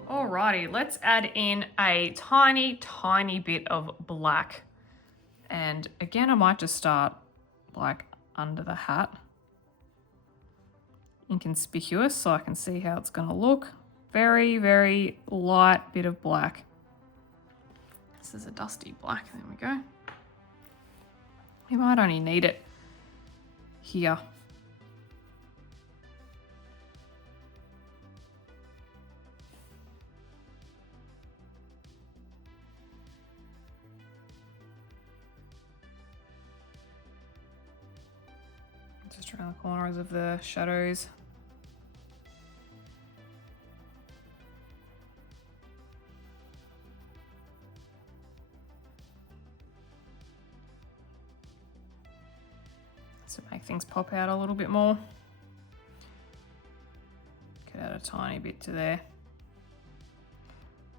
Alrighty, let's add in a tiny bit of black. And again, I might just start like under the hat. Inconspicuous, so I can see how it's gonna look. Very, very light bit of black. This is a dusty black, there we go. You might only need it here. Just around the corners of the shadows. To make things pop out a little bit more. Could add a tiny bit to there.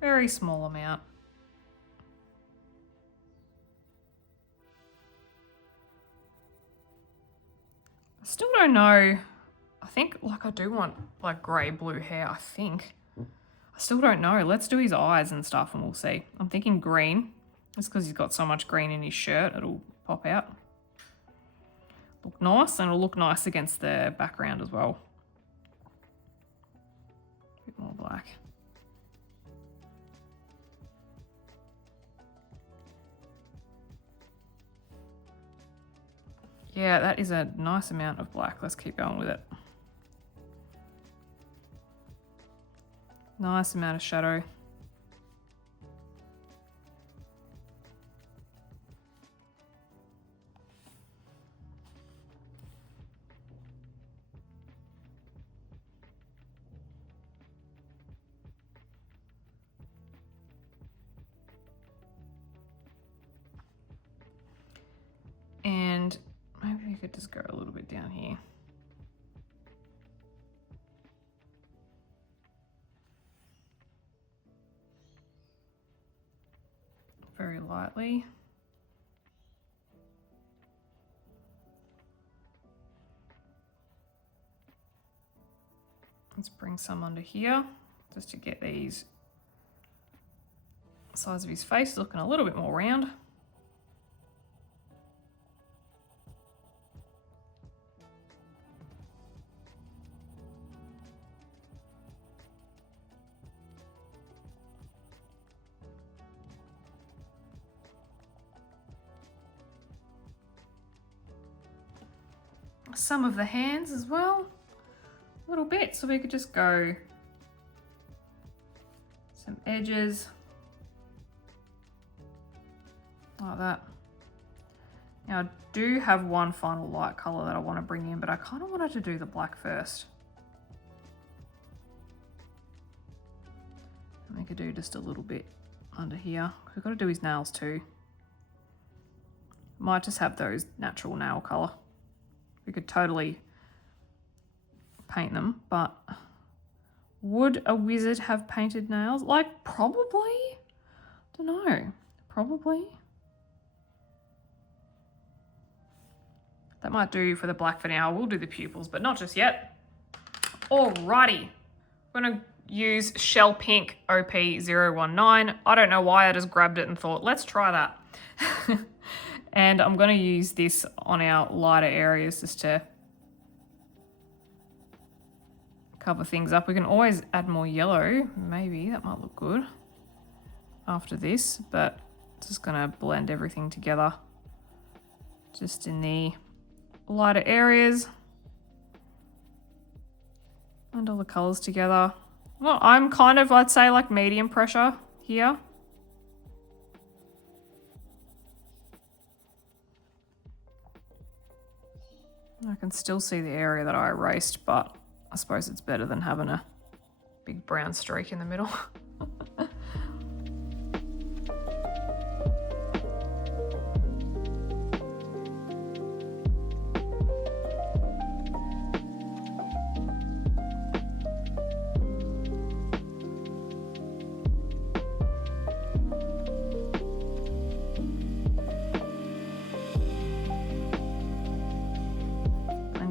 Very small amount. I still don't know. I think like I do want like grey blue hair, I think. I still don't know. Let's do his eyes and stuff and we'll see. I'm thinking green. Just because he's got so much green in his shirt, it'll pop out. Look nice, and it'll look nice against the background as well. A bit more black. Yeah, that is a nice amount of black. Let's keep going with it. Nice amount of shadow. And maybe we could just go a little bit down here. Very lightly. Let's bring some under here just to get these sides of his face looking a little bit more round. Some of the hands as well, a little bit, so we could just go some edges like that. Now I do have one final light color that I want to bring in, but I kind of wanted to do the black first. And we could do just a little bit under here. We've got to do his nails too. Might just have those natural nail color. We could totally paint them, but would a wizard have painted nails? Like, probably? Don't know. Probably. That might do for the black for now. We'll do the pupils, but not just yet. Alrighty. I'm going to use Shell Pink OP019. I don't know why I just grabbed it and thought, let's try that. And I'm going to use this on our lighter areas just to cover things up. We can always add more yellow. Maybe that might look good after this, but just going to blend everything together just in the lighter areas. And all the colors together. Well, I'm kind of, I'd say, like medium pressure here. I can still see the area that I erased, but I suppose it's better than having a big brown streak in the middle.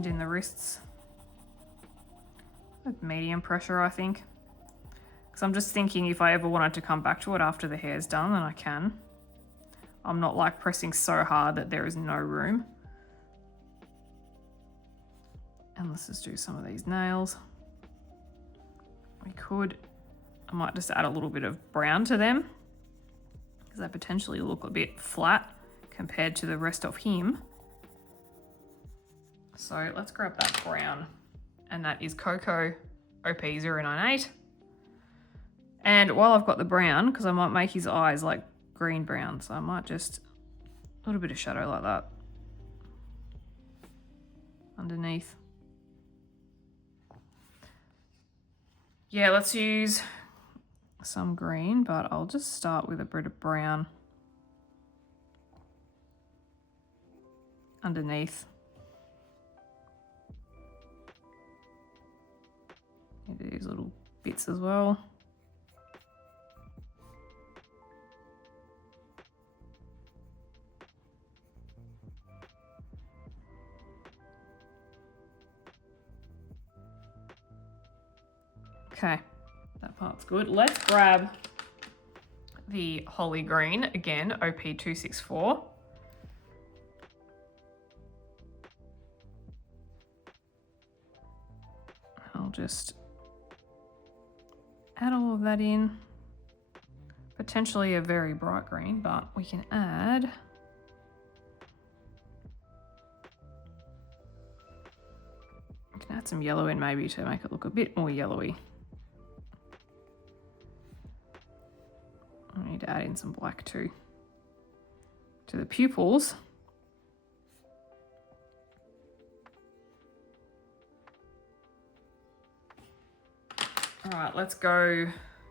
In the wrists with medium pressure, I think, because I'm just thinking if I ever wanted to come back to it after the hair's done, then I can. I'm not like pressing so hard that there is no room. And let's just do some of these nails. I might just add a little bit of brown to them because they potentially look a bit flat compared to the rest of him. So let's grab that brown, and that is Cocoa OP098. And while I've got the brown, because I might make his eyes like green brown, so I might just a little bit of shadow like that underneath. Yeah, let's use some green, but I'll just start with a bit of brown underneath. Do these little bits as well. Okay, that part's good. Let's grab the Holly Green, again, OP264. I'll just add all of that in. Potentially a very bright green, but we can add some yellow in maybe to make it look a bit more yellowy. I need to add in some black too to the pupils. All right, let's go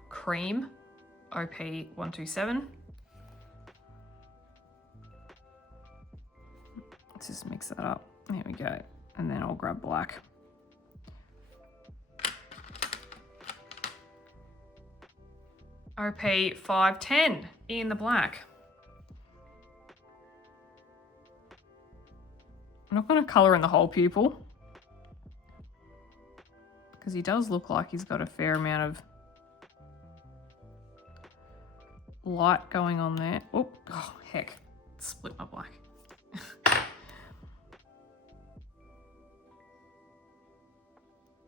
cream, OP127. Let's just mix that up. There we go. And then I'll grab black. OP510 in the black. I'm not going to colour in the whole pupil, because he does look like he's got a fair amount of light going on there. Oh, heck, split my black.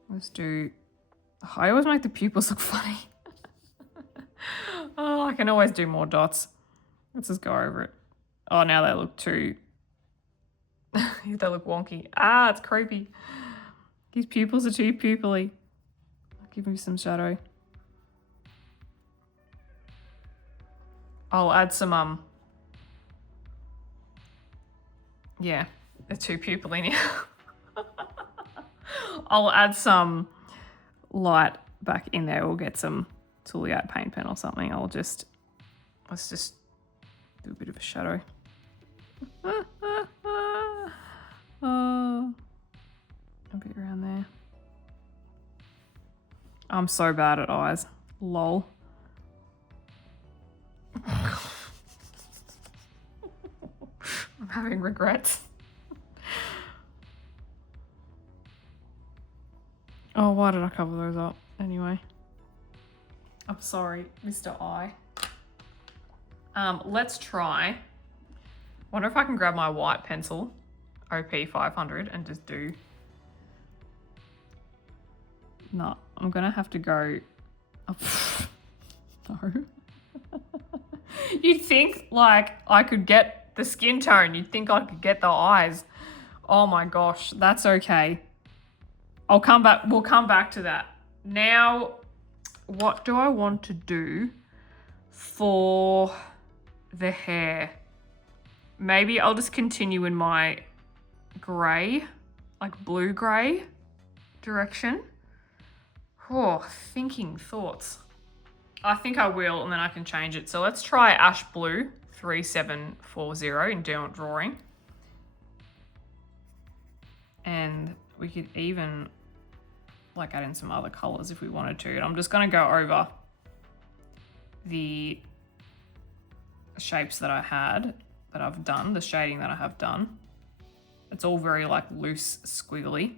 Let's do, I always make the pupils look funny. Oh, I can always do more dots. Let's just go over it. Oh, now they look too, they look wonky. Ah, it's creepy. His pupils are too pupily. I'll give him some shadow. I'll add some, yeah, they're too pupily now. I'll add some light back in there. We'll get some Toolyart paint pen or something. Let's just do a bit of a shadow. Oh, a bit around there. I'm so bad at eyes. Lol. I'm having regrets. Oh, why did I cover those up? Anyway. I'm sorry, Mr. I. Let's try Wonder if I can grab my white pencil, OP 500, and just do... No, I'm gonna have to go... Oh, no. You'd think like I could get the skin tone. You'd think I could get the eyes. Oh my gosh, that's okay. I'll come back. We'll come back to that. Now, what do I want to do for the hair? Maybe I'll just continue in my grey, like blue grey direction. Oh, thinking thoughts. I think I will, and then I can change it. So let's try Ash Blue 3740 in drawing. And we could even like add in some other colors if we wanted to. And I'm just gonna go over the shapes that I had, that I've done, the shading that I have done. It's all very like loose, squiggly.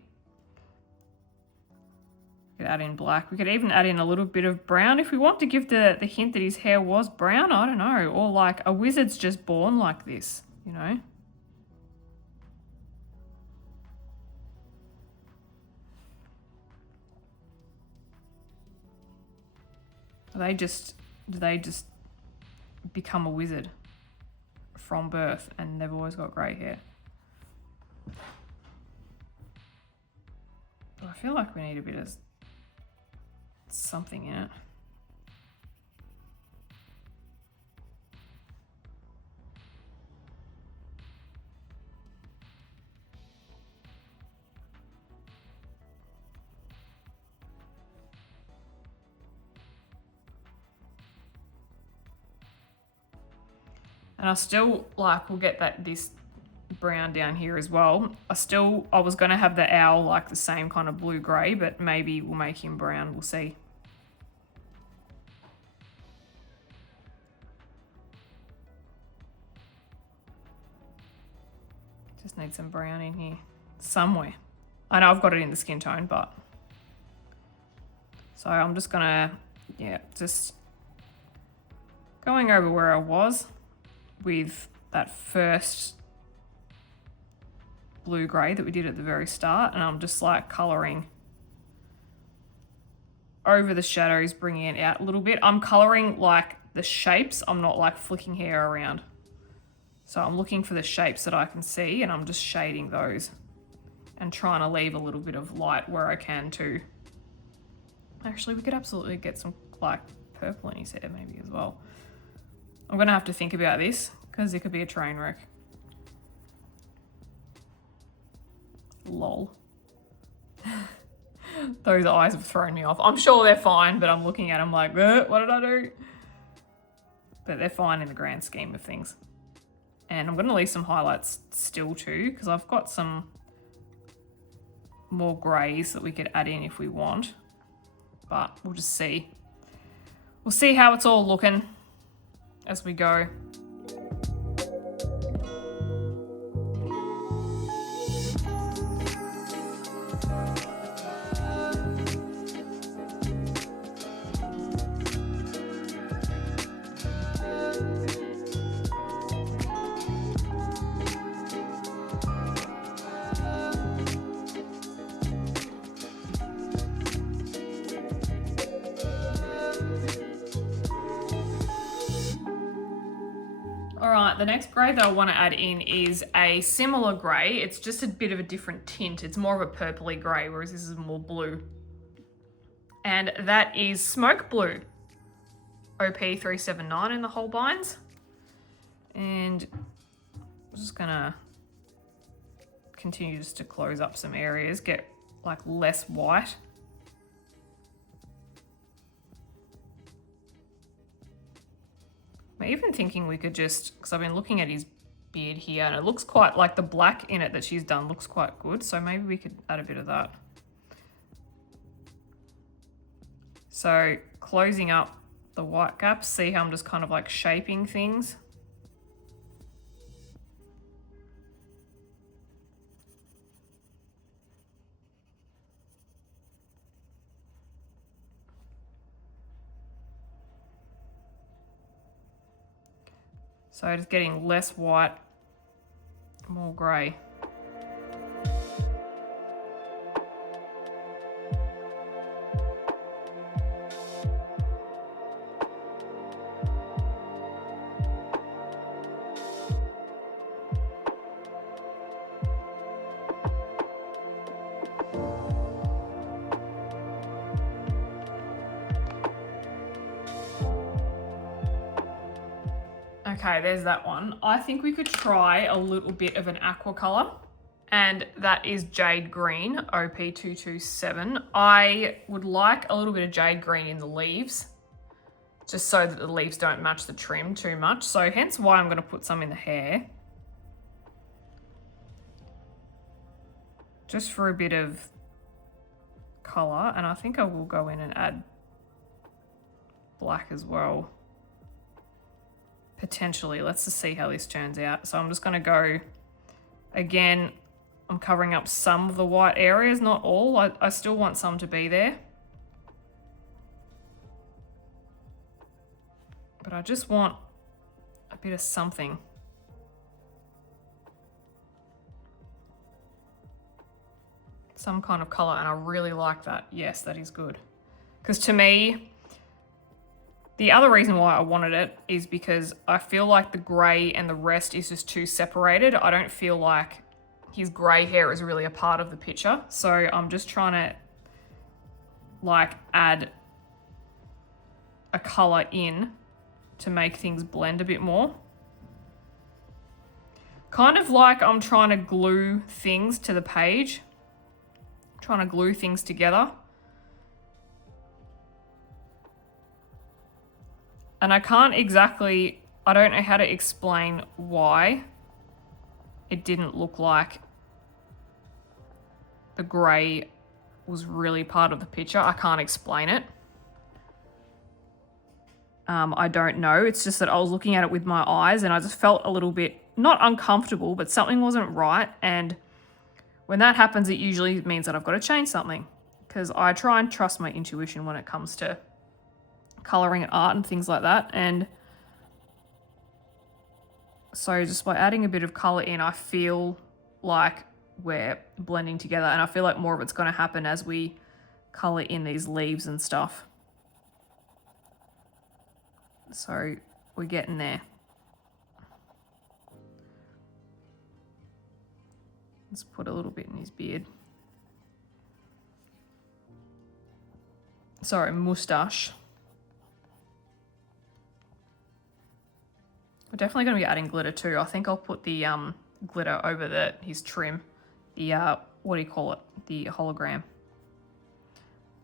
We could add in black. We could even add in a little bit of brown if we want to give the hint that his hair was brown. I don't know. Or like a wizard's just born like this, you know? Do they just become a wizard from birth and they've always got grey hair? But I feel like we need a bit of something in it. And I still like, we'll get this brown down here as well. I was gonna have the owl like the same kind of blue grey, but maybe we'll make him brown, we'll see. Just need some brown in here somewhere. I know I've got it in the skin tone, but. So I'm just gonna, yeah, just going over where I was with that first blue grey that we did at the very start, and I'm just like colouring over the shadows, bringing it out a little bit. I'm colouring like the shapes, I'm not like flicking hair around. So I'm looking for the shapes that I can see and I'm just shading those and trying to leave a little bit of light where I can too. Actually, we could absolutely get some like purple in his hair maybe as well. I'm gonna have to think about this because it could be a train wreck. Lol. Those eyes have thrown me off. I'm sure they're fine, but I'm looking at them like, what did I do? But they're fine in the grand scheme of things. And I'm gonna leave some highlights still too, because I've got some more greys that we could add in if we want. But we'll just see. We'll see how it's all looking as we go. Alright, the next grey that I want to add in is a similar grey. It's just a bit of a different tint. It's more of a purpley grey, whereas this is more blue. And that is Smoke Blue. OP379 in the Holbeins. And I'm just gonna continue just to close up some areas, get like less white. I'm even thinking we could just, because I've been looking at his beard here and it looks quite like the black in it that she's done looks quite good. So maybe we could add a bit of that. So closing up the white gaps, see how I'm just kind of like shaping things. So just getting less white more grey. Okay, there's that one. I think we could try a little bit of an aqua colour, and that is Jade Green, OP227. I would like a little bit of Jade Green in the leaves, just so that the leaves don't match the trim too much. So hence why I'm going to put some in the hair. Just for a bit of colour, and I think I will go in and add black as well. Potentially. Let's just see how this turns out. So I'm just going to go, again, I'm covering up some of the white areas, not all. I still want some to be there. But I just want a bit of something. Some kind of colour, and I really like that. Yes, that is good. Because to me, the other reason why I wanted it is because I feel like the grey and the rest is just too separated. I don't feel like his grey hair is really a part of the picture. So I'm just trying to like add a colour in to make things blend a bit more. Kind of like I'm trying to glue things to the page. Trying to glue things together. And I don't know how to explain why it didn't look like the grey was really part of the picture. I can't explain it. I don't know. It's just that I was looking at it with my eyes and I just felt a little bit, not uncomfortable, but something wasn't right. And when that happens, it usually means that I've got to change something, because I try and trust my intuition when it comes to colouring and art and things like that. And so just by adding a bit of colour in, I feel like we're blending together, and I feel like more of it's going to happen as we colour in these leaves and stuff. So we're getting there. Let's put a little bit in his beard. Sorry, moustache. We're definitely going to be adding glitter too. I think I'll put the glitter over his trim. The, what do you call it? The hologram.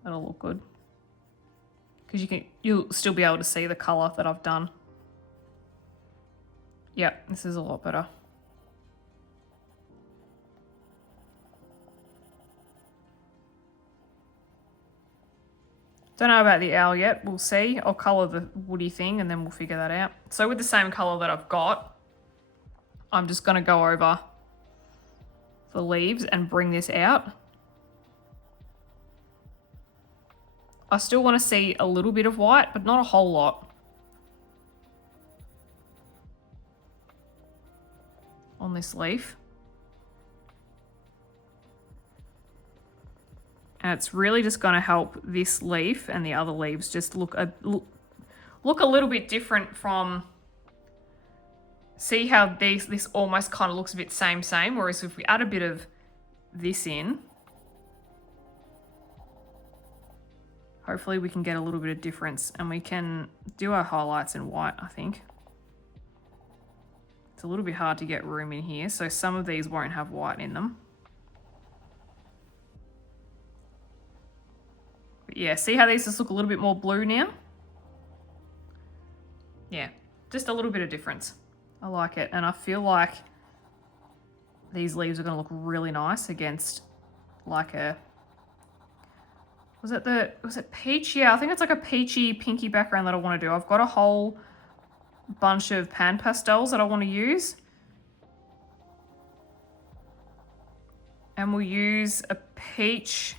That'll look good. Because you'll still be able to see the colour that I've done. Yep, this is a lot better. Don't know about the owl yet. We'll see. I'll colour the woody thing and then we'll figure that out. So with the same colour that I've got, I'm just going to go over the leaves and bring this out. I still want to see a little bit of white, but not a whole lot. On this leaf. And it's really just going to help this leaf and the other leaves just look a little bit different from... See how this almost kind of looks a bit same, whereas if we add a bit of this in, hopefully we can get a little bit of difference, and we can do our highlights in white, I think. It's a little bit hard to get room in here, so some of these won't have white in them. But yeah, see how these just look a little bit more blue now? Yeah, just a little bit of difference. I like it, and I feel like these leaves are going to look really nice against like a... Was it peach? Yeah, I think it's like a peachy, pinky background that I want to do. I've got a whole bunch of PanPastels that I want to use. And we'll use a peach,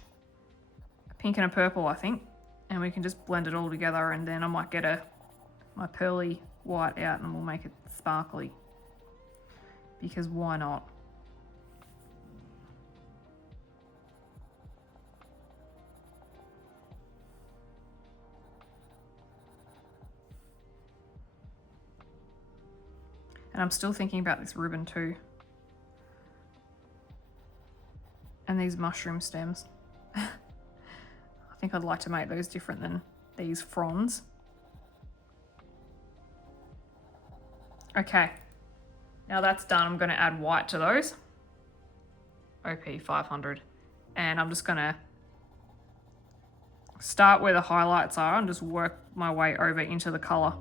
a pink and a purple, I think. And we can just blend it all together, and then I might get my pearly white out and we'll make it sparkly. Because why not? I'm still thinking about this ribbon too. And these mushroom stems. I think I'd like to make those different than these fronds. Okay, now that's done. I'm going to add white to those. OP 500. And I'm just going to start where the highlights are and just work my way over into the colour.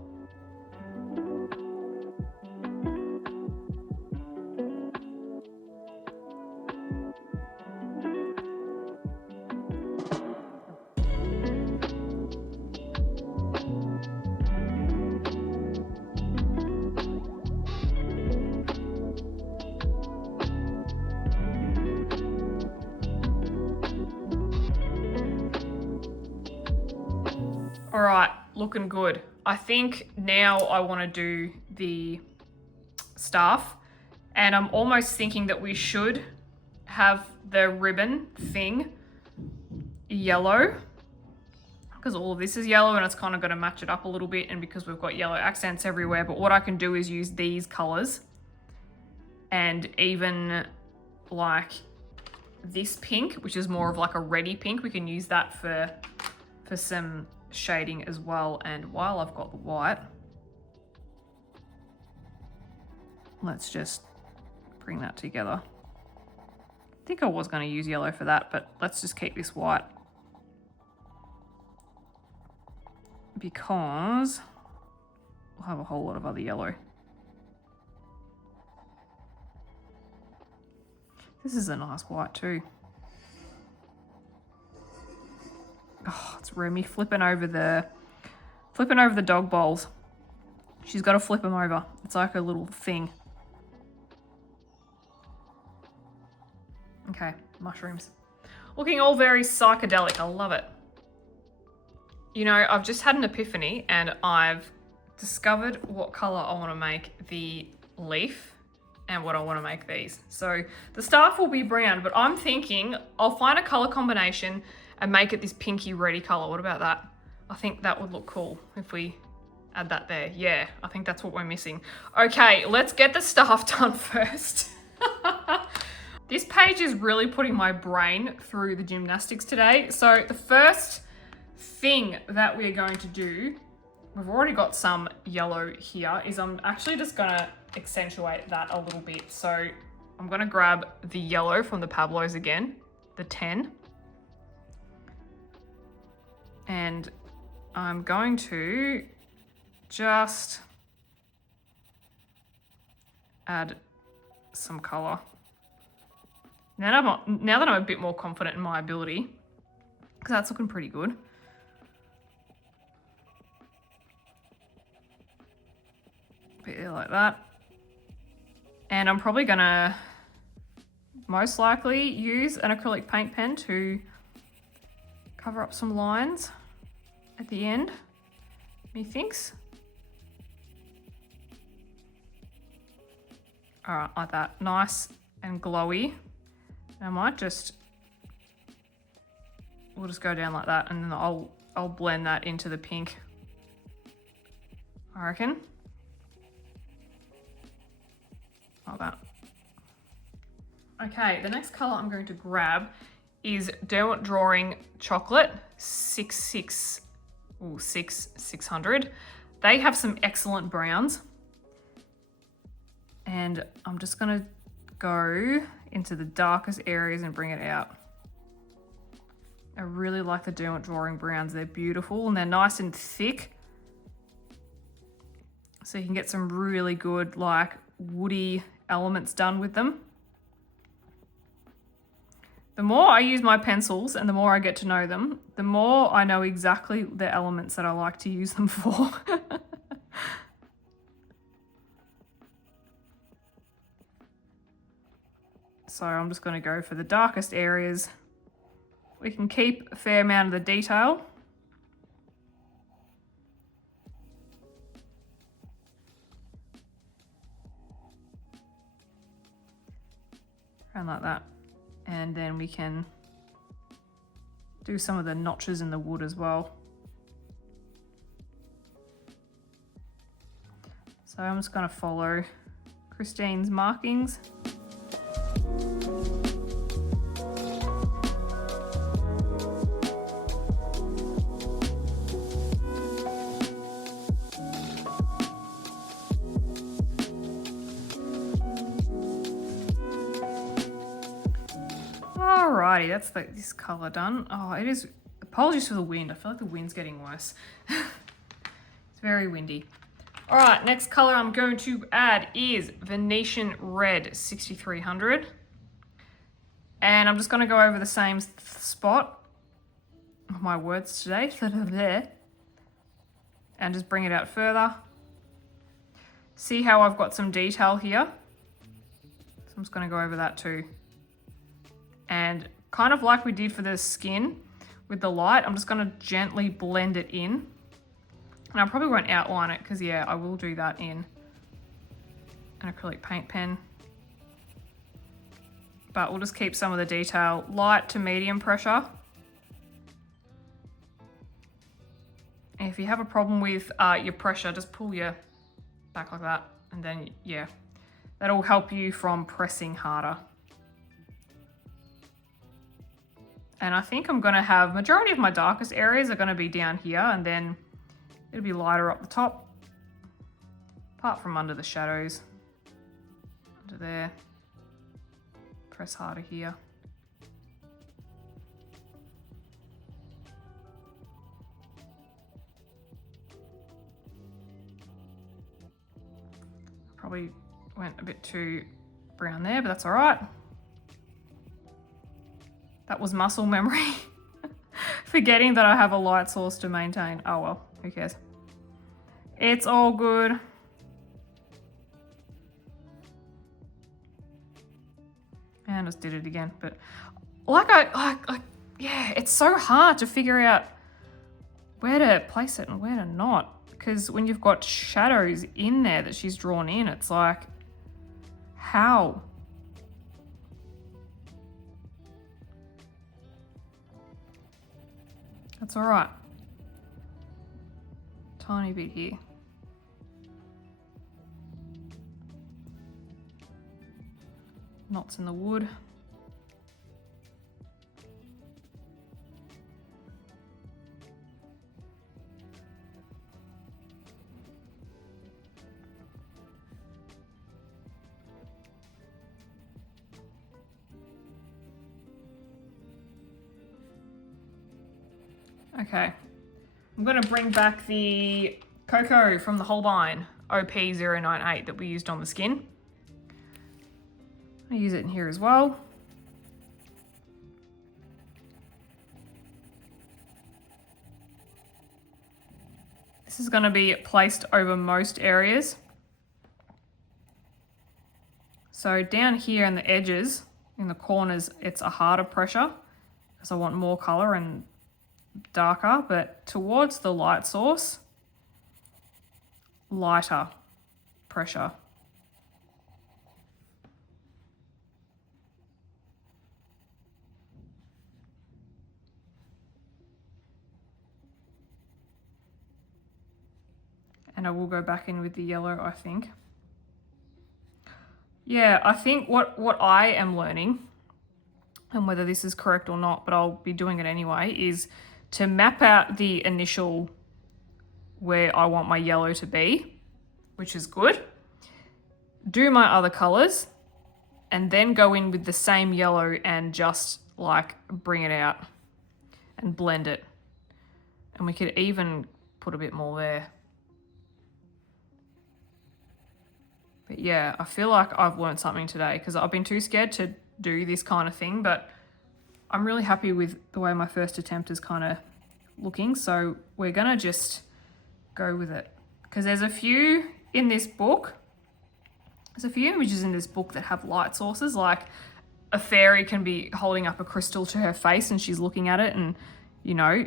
All right, looking good. I think now I want to do the staff, and I'm almost thinking that we should have the ribbon thing yellow, because all of this is yellow and it's kind of going to match it up a little bit, and because we've got yellow accents everywhere. But what I can do is use these colors, and even like this pink, which is more of like a reddy pink, we can use that for some shading as well. And while I've got the white, let's just bring that together. I think I was going to use yellow for that, but let's just keep this white because we'll have a whole lot of other yellow. This is a nice white too. Oh, it's Remy flipping over the dog bowls. She's got to flip them over. It's like a little thing. Okay, mushrooms. Looking all very psychedelic. I love it. You know, I've just had an epiphany and I've discovered what color I want to make the leaf and what I want to make these. So the staff will be brown, but I'm thinking I'll find a color combination and make it this pinky reddy color. What about that? I think that would look cool if we add that there. Yeah, I think that's what we're missing. Okay, let's get the staff done first. This page is really putting my brain through the gymnastics today. So the first thing that we're going to do, we've already got some yellow here, is I'm actually just gonna accentuate that a little bit. So I'm gonna grab the yellow from the Pablos again, the 10. And I'm going to just add some color. Now that I'm a bit more confident in my ability, because that's looking pretty good. Bit there like that. And I'm probably gonna most likely use an acrylic paint pen to cover up some lines at the end, methinks. All right, like that, nice and glowy. I might just, we'll just go down like that, and then I'll blend that into the pink, I reckon. Like that. Okay, the next color I'm going to grab is Derwent Drawing Chocolate 600. They have some excellent browns. And I'm just gonna go into the darkest areas and bring it out. I really like the Derwent Drawing browns. They're beautiful and they're nice and thick. So you can get some really good like woody elements done with them. The more I use my pencils and the more I get to know them, the more I know exactly the elements that I like to use them for. So I'm just going to go for the darkest areas. We can keep a fair amount of the detail. Around like that. And then we can do some of the notches in the wood as well. So I'm just going to follow Christine's markings. Alrighty, that's this colour done. Oh, it is, apologies for the wind. I feel like the wind's getting worse. It's very windy. Alright, next colour I'm going to add is Venetian Red 6300. And I'm just going to go over the same spot. My words today. And just bring it out further. See how I've got some detail here? So I'm just going to go over that too. And kind of like we did for the skin with the light, I'm just going to gently blend it in. And I probably won't outline it because, yeah, I will do that in an acrylic paint pen. But we'll just keep some of the detail light to medium pressure. And if you have a problem with your pressure, just pull your back like that. And then, yeah, that'll help you from pressing harder. And I think I'm going to have, majority of my darkest areas are going to be down here, and then it'll be lighter up the top, apart from under the shadows, under there, press harder here. Probably went a bit too brown there, but that's all right. That was muscle memory. Forgetting that I have a light source to maintain. Oh well, who cares? It's all good. And I just did it again, but yeah, it's so hard to figure out where to place it and where to not. Because when you've got shadows in there that she's drawn in, it's like, how? That's all right. Tiny bit here. Knots in the wood. Okay, I'm going to bring back the Cocoa from the Holbein OP098 that we used on the skin. I use it in here as well. This is going to be placed over most areas. So down here in the edges, in the corners, it's a harder pressure because I want more color and darker, but towards the light source, lighter pressure. And I will go back in with the yellow, I think. Yeah, I think what I am learning, and whether this is correct or not, but I'll be doing it anyway, is to map out the initial where I want my yellow to be, which is good. Do my other colors and then go in with the same yellow and just like bring it out and blend it. And we could even put a bit more there. But yeah, I feel like I've learned something today because I've been too scared to do this kind of thing, but I'm really happy with the way my first attempt is kind of looking. So we're gonna just go with it because there's a few in this book. There's a few images in this book that have light sources, like a fairy can be holding up a crystal to her face and she's looking at it, and you know,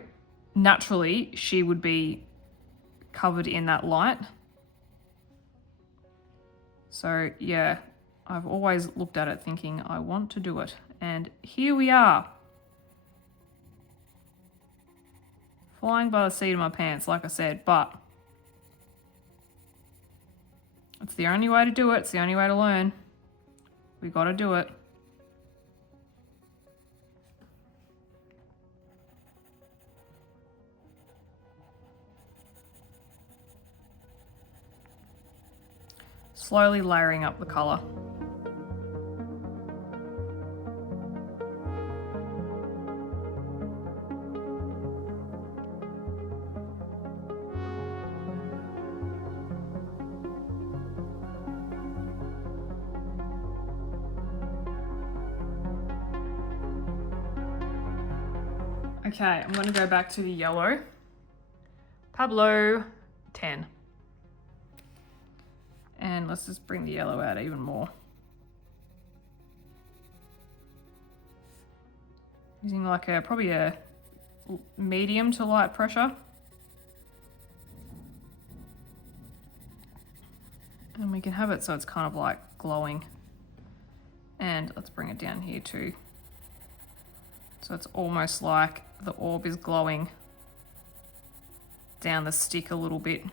naturally she would be covered in that light. So yeah, I've always looked at it thinking I want to do it, and here we are. Flying by the seat of my pants, like I said, but It's the only way to do it. It's the only way to learn. We got to do it. Slowly layering up the colour. Okay, I'm going to go back to the yellow. Pablo 10. And let's just bring the yellow out even more. Using like probably a medium to light pressure. And we can have it so it's kind of like glowing. And let's bring it down here too. So it's almost like the orb is glowing down the stick a little bit.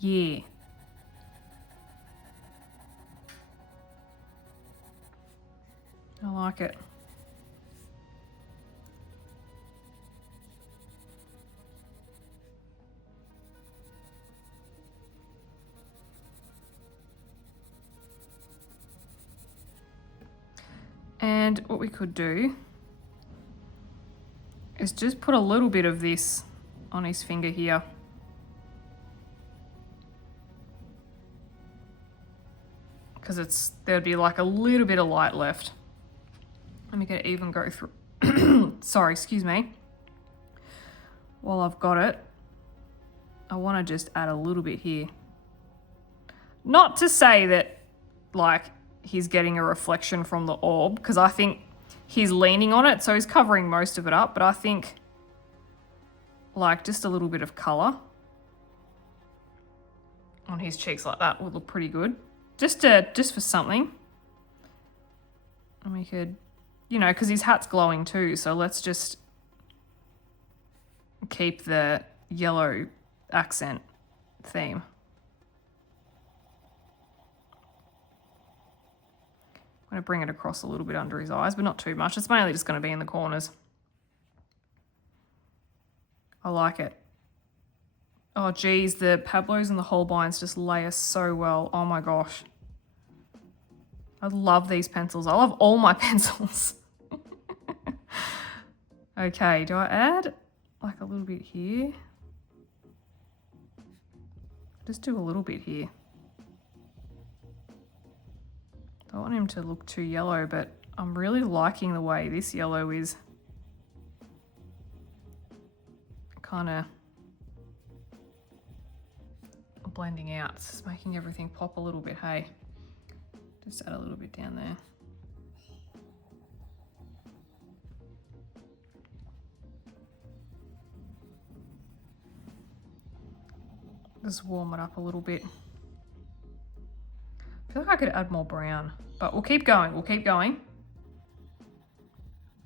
Yeah. I like it. And what we could do is just put a little bit of this on his finger here. Because there'd be like a little bit of light left. Let me get even go through. Sorry, excuse me. While I've got it, I want to just add a little bit here. Not to say that like he's getting a reflection from the orb, because I think he's leaning on it, so he's covering most of it up, but I think like just a little bit of colour on his cheeks like that would look pretty good. Just for something. And we could, you know, because his hat's glowing too, so let's just keep the yellow accent theme. I'm going to bring it across a little bit under his eyes, but not too much. It's mainly just going to be in the corners. I like it. Oh geez, the Pablos and the Holbeins just layer so well. Oh my gosh. I love these pencils. I love all my pencils. Okay, do I add like a little bit here? Just do a little bit here. I don't want him to look too yellow, but I'm really liking the way this yellow is kind of blending out. It's just making everything pop a little bit, hey? Just add a little bit down there. Just warm it up a little bit. I feel like I could add more brown, but we'll keep going. We'll keep going.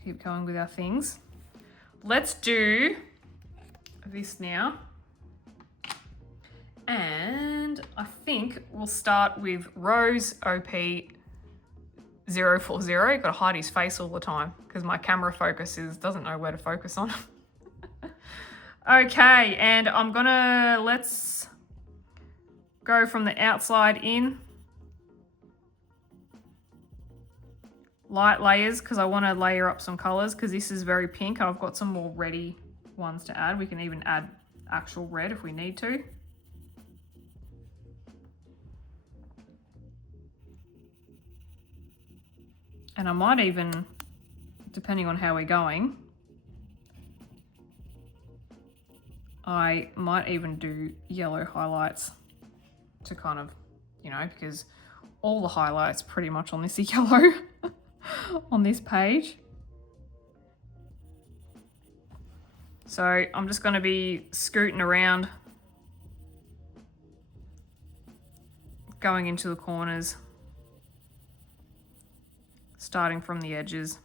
Keep going with our things. Let's do this now. And I think we'll start with Rose OP040. Got to hide his face all the time because my camera doesn't know where to focus on. Okay, and let's go from the outside in. Light layers, because I want to layer up some colors, because this is very pink. I've got some more reddy ones to add. We can even add actual red if we need to. And I might even, depending on how we're going, I might even do yellow highlights to kind of, you know, because all the highlights pretty much on this are yellow on this page. So I'm just going to be scooting around, going into the corners, starting from the edges.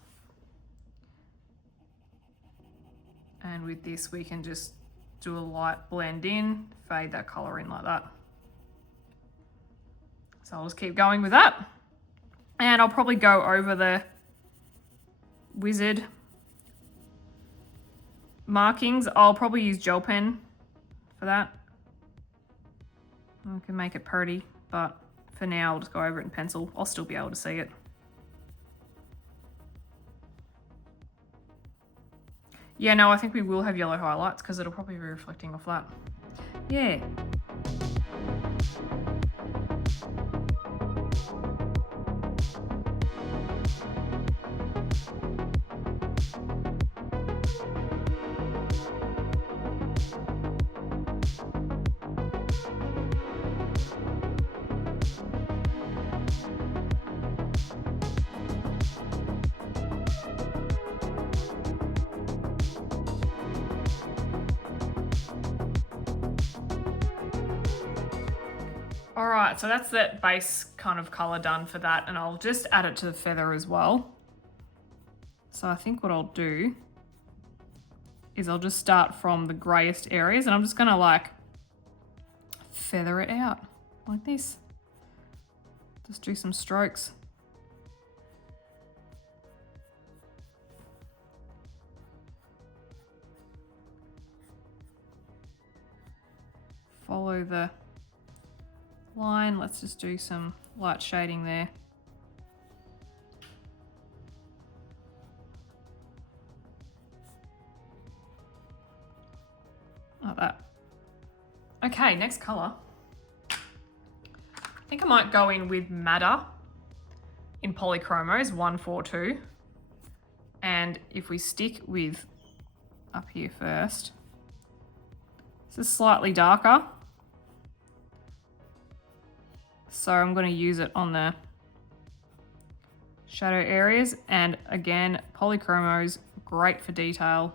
And with this we can just do a light blend in, fade that color in like that. So I'll just keep going with that. And I'll probably go over the wizard markings. I'll probably use gel pen for that. I can make it pretty, but for now I'll just go over it in pencil. I'll still be able to see it. Yeah, no, I think we will have yellow highlights because it'll probably be reflecting off that. Yeah. All right, so that's that base kind of color done for that, and I'll just add it to the feather as well. So I think what I'll do is I'll just start from the greyest areas, and I'm just gonna like feather it out like this. Just do some strokes. Follow the line. Let's just do some light shading there. Like that. Okay, next color. I think I might go in with Madder in Polychromos 142. And if we stick with up here first, this is slightly darker. So I'm going to use it on the shadow areas. And again, Polychromos, great for detail.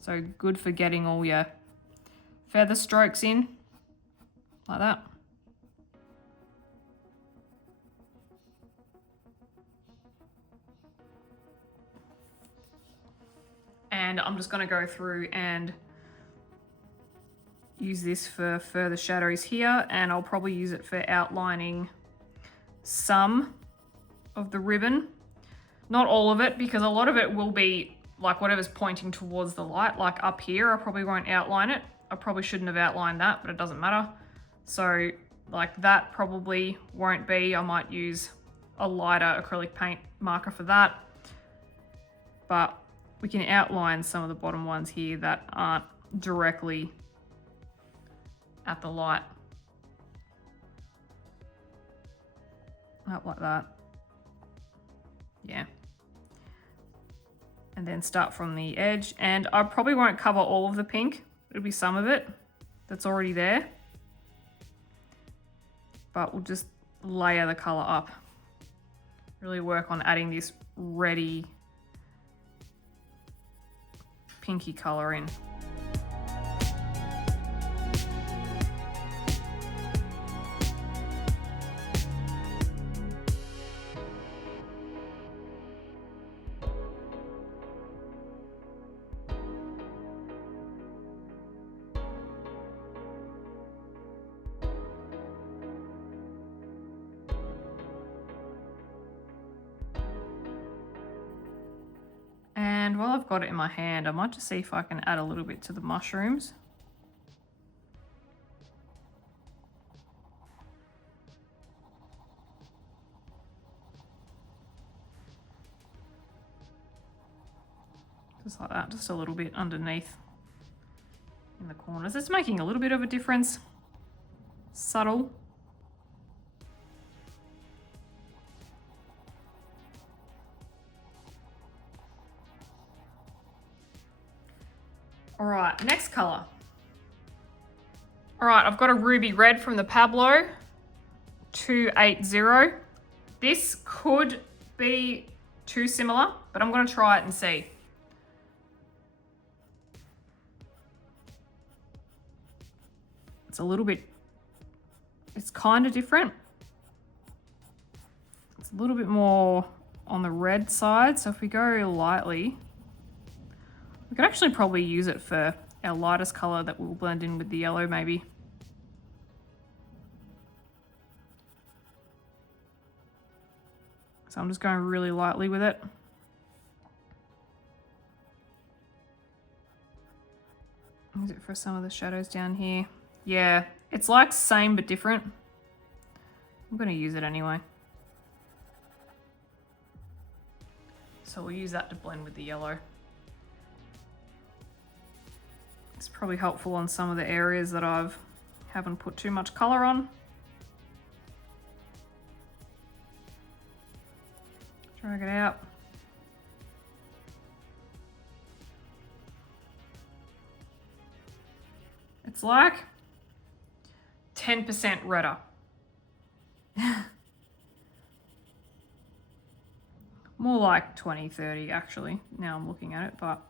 So good for getting all your feather strokes in, like that. And I'm just going to go through and use this for further shadows here, and I'll probably use it for outlining some of the ribbon. Not all of it, because a lot of it will be like whatever's pointing towards the light. Like up here, I probably won't outline it. I probably shouldn't have outlined that, but it doesn't matter. So like that probably won't be. I might use a lighter acrylic paint marker for that. But we can outline some of the bottom ones here that aren't directly at the light. Up like that. Yeah. And then start from the edge. And I probably won't cover all of the pink. It'll be some of it that's already there. But we'll just layer the color up. Really work on adding this reddy pinky color in. And while I've got it in my hand, I might just see if I can add a little bit to the mushrooms. Just like that, just a little bit underneath in the corners. It's making a little bit of a difference. Subtle. All right, next color. All right, I've got a ruby red from the Pablo 280. This could be too similar, but I'm gonna try it and see. It's a little bit, it's kind of different. It's a little bit more on the red side. So if we go lightly, we could actually probably use it for our lightest color that will blend in with the yellow maybe. So I'm just going really lightly with it. Use it for some of the shadows down here. Yeah, it's like same but different. I'm going to use it anyway. So we'll use that to blend with the yellow. It's probably helpful on some of the areas that haven't put too much color on. Drag it out. It's like 10% redder. More like 20, 30 actually, now I'm looking at it, but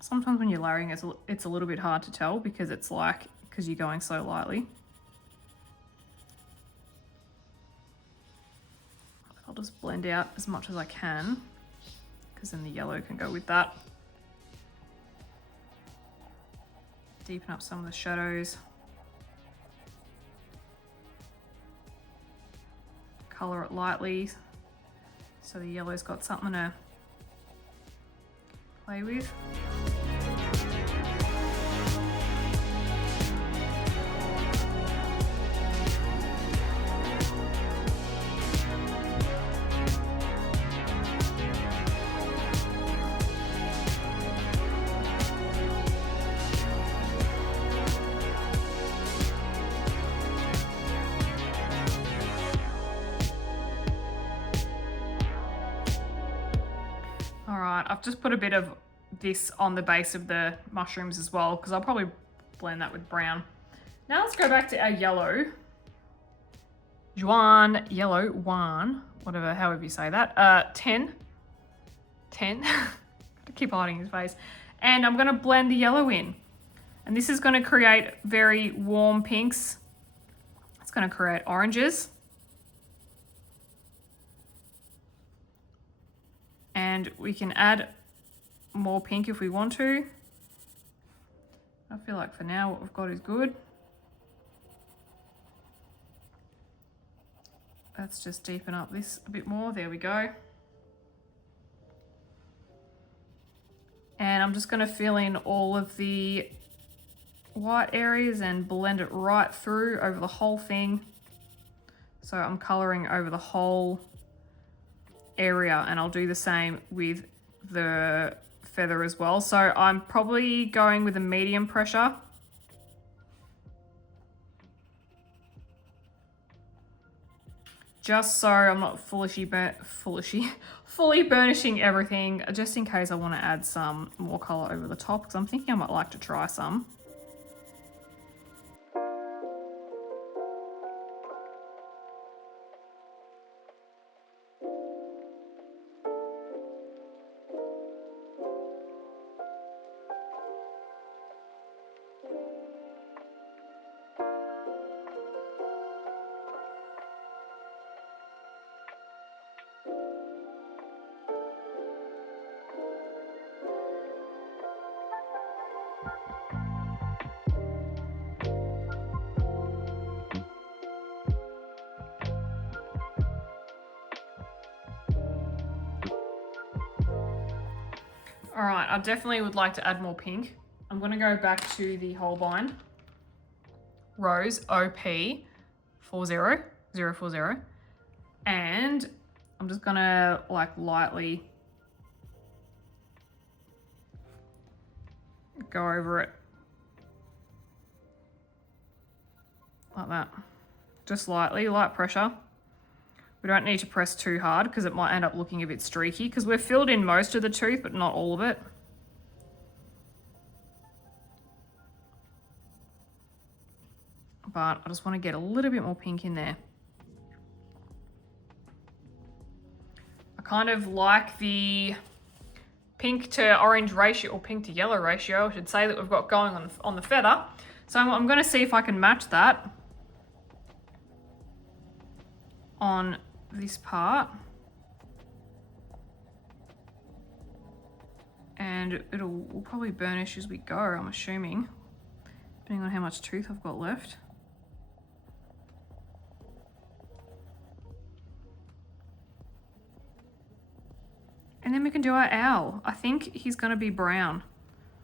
sometimes when you're layering it's a little bit hard to tell because you're going so lightly. I'll just blend out as much as I can because then the yellow can go with that. Deepen up some of the shadows. Color it lightly so the yellow's got something to play with. I've just put a bit of this on the base of the mushrooms as well because I'll probably blend that with brown. Now let's go back to our yellow. Juan, whatever, however you say that. 10. I keep hiding his face. And I'm gonna blend the yellow in. And this is gonna create very warm pinks. It's gonna create oranges. And we can add more pink if we want to. I feel like for now what we've got is good. Let's just deepen up this a bit more. There we go. And I'm just going to fill in all of the white areas and blend it right through over the whole thing. So I'm colouring over the whole area, and I'll do the same with the feather as well. So I'm probably going with a medium pressure. Just so I'm not fully burnishing everything, just in case I want to add some more colour over the top, because I'm thinking I might like to try some. All right, I definitely would like to add more pink. I'm going to go back to the Holbein Rose OP 40040, and I'm just going to like lightly go over it like that. Just lightly, light pressure. We don't need to press too hard because it might end up looking a bit streaky because we've filled in most of the tooth, but not all of it. But I just want to get a little bit more pink in there. I kind of like the pink to orange ratio, or pink to yellow ratio, I should say, that we've got going on the feather. So I'm going to see if I can match that on this part. And we'll probably burnish as we go, I'm assuming, depending on how much tooth I've got left. And then we can do our owl. I think he's gonna be brown.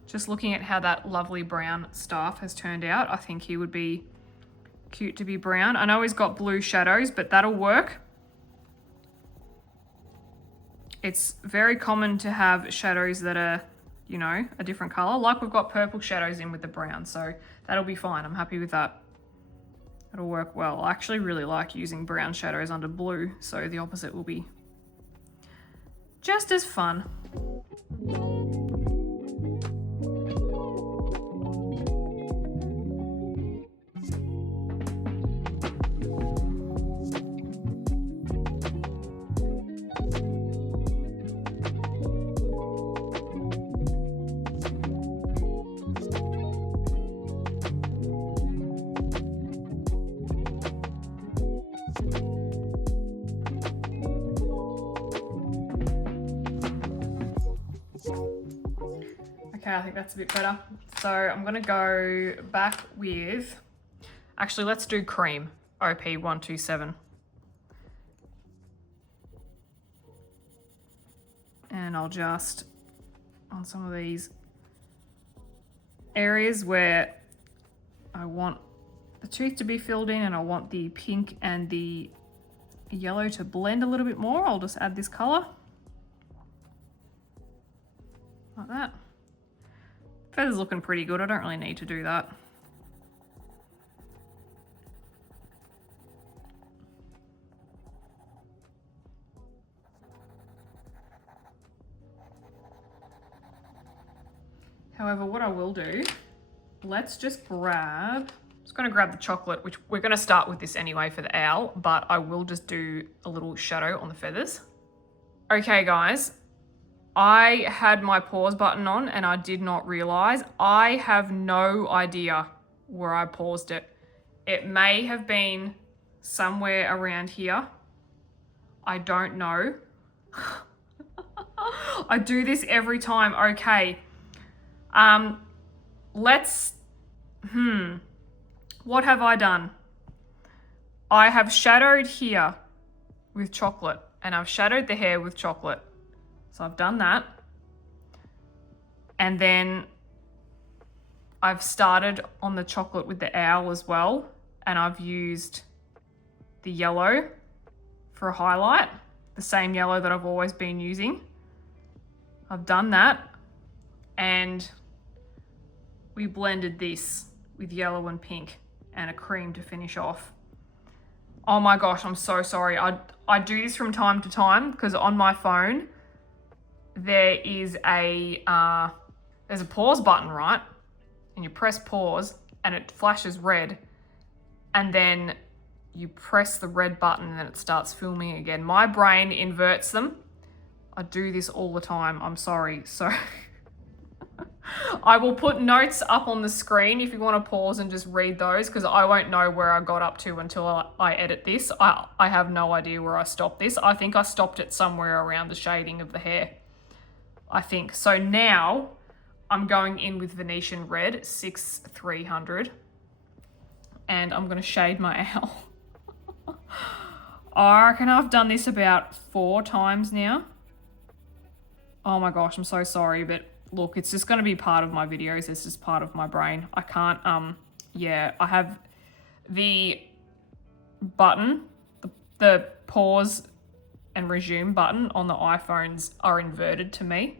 Just looking at how that lovely brown staff has turned out, I think he would be cute to be brown. I know he's got blue shadows, but that'll work. It's very common to have shadows that are, you know, a different color. Like we've got purple shadows in with the brown, so that'll be fine. I'm happy with that. It'll work well. I actually really like using brown shadows under blue, so the opposite will be just as fun. Okay, I think that's a bit better. So I'm gonna go back with, actually let's do cream, OP127. And I'll just, on some of these areas where I want the tooth to be filled in and I want the pink and the yellow to blend a little bit more, I'll just add this color. Like that. Feather's looking pretty good. I don't really need to do that. However, what I will do, let's just grab, I'm just gonna grab the chocolate, which we're gonna start with this anyway for the owl, but I will just do a little shadow on the feathers. Okay guys, I had my pause button on and I did not realize. I have no idea where I paused it. It may have been somewhere around here. I don't know. I do this every time. Okay. What have I done? I have shadowed here with chocolate and I've shadowed the hair with chocolate. So I've done that. And then I've started on the chocolate with the owl as well. And I've used the yellow for a highlight, the same yellow that I've always been using. I've done that. And we blended this with yellow and pink and a cream to finish off. Oh my gosh, I'm so sorry. I do this from time to time because on my phone, there is there's a pause button, right? And you press pause and it flashes red. And then you press the red button and then it starts filming again. My brain inverts them. I do this all the time. I'm sorry. So I will put notes up on the screen if you want to pause and just read those because I won't know where I got up to until I edit this. I have no idea where I stopped this. I think I stopped it somewhere around the shading of the hair. I think. So now I'm going in with Venetian Red 6300 and I'm going to shade my owl. I reckon I've done this about 4 times now. Oh my gosh, I'm so sorry, but look, it's just going to be part of my videos. It's just part of my brain. I can't, yeah, I have the button, the pause and resume button on the iPhones are inverted to me.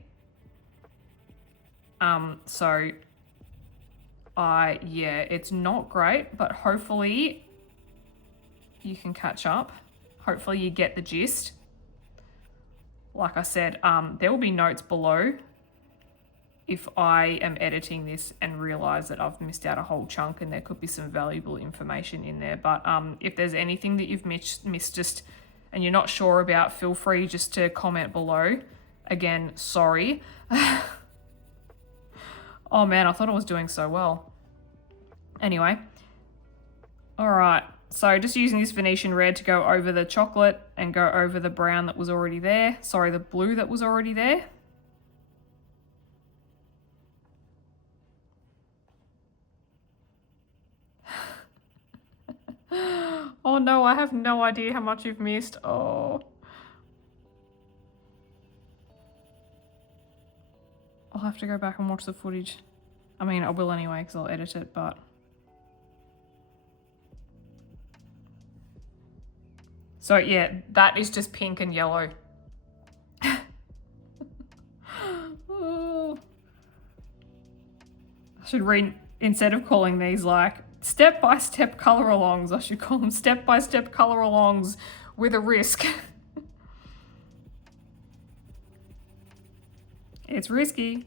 So yeah, it's not great, but hopefully you can catch up. Hopefully you get the gist. Like I said, there will be notes below if I am editing this and realize that I've missed out a whole chunk and there could be some valuable information in there. But if there's anything that you've missed just and you're not sure about, feel free just to comment below. Again, sorry. Oh man, I thought I was doing so well. Anyway, all right. So just using this Venetian Red to go over the chocolate and go over the brown that was already there. Sorry, the blue that was already there. Oh no, I have no idea how much you've missed. Oh. I'll have to go back and watch the footage. I mean, I will anyway because I'll edit it, but... So yeah, that is just pink and yellow. Oh. I should read, instead of calling these like step-by-step colour alongs, I should call them step-by-step colour alongs with a risk. It's risky.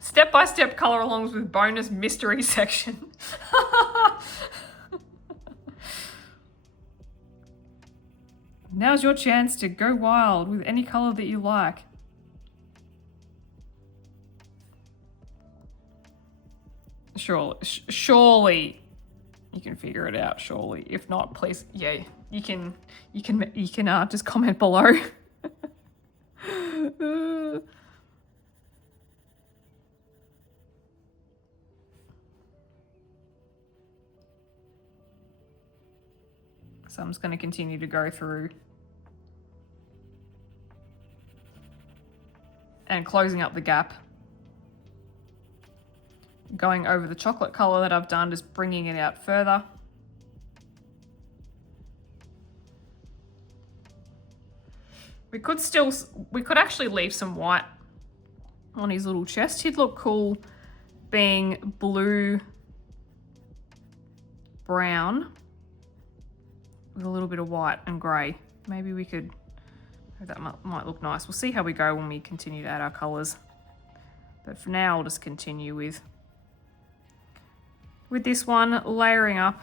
Step-by-step colour alongs with bonus mystery section. Now's your chance to go wild with any colour that you like. Surely you can figure it out, surely. If not, please, yeah, you can just comment below. So I'm just going to continue to go through and closing up the gap. Going over the chocolate colour that I've done, just bringing it out further. We could actually leave some white on his little chest. He'd look cool being blue, brown, with a little bit of white and grey. Maybe we could, that might look nice. We'll see how we go when we continue to add our colours. But for now, I'll just continue with this one, layering up.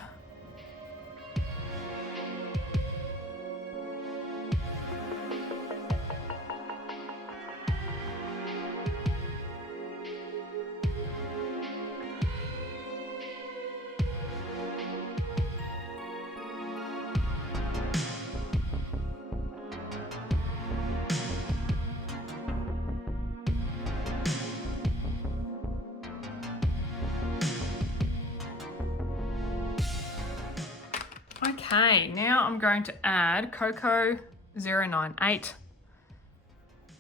Okay, now I'm going to add Cocoa 098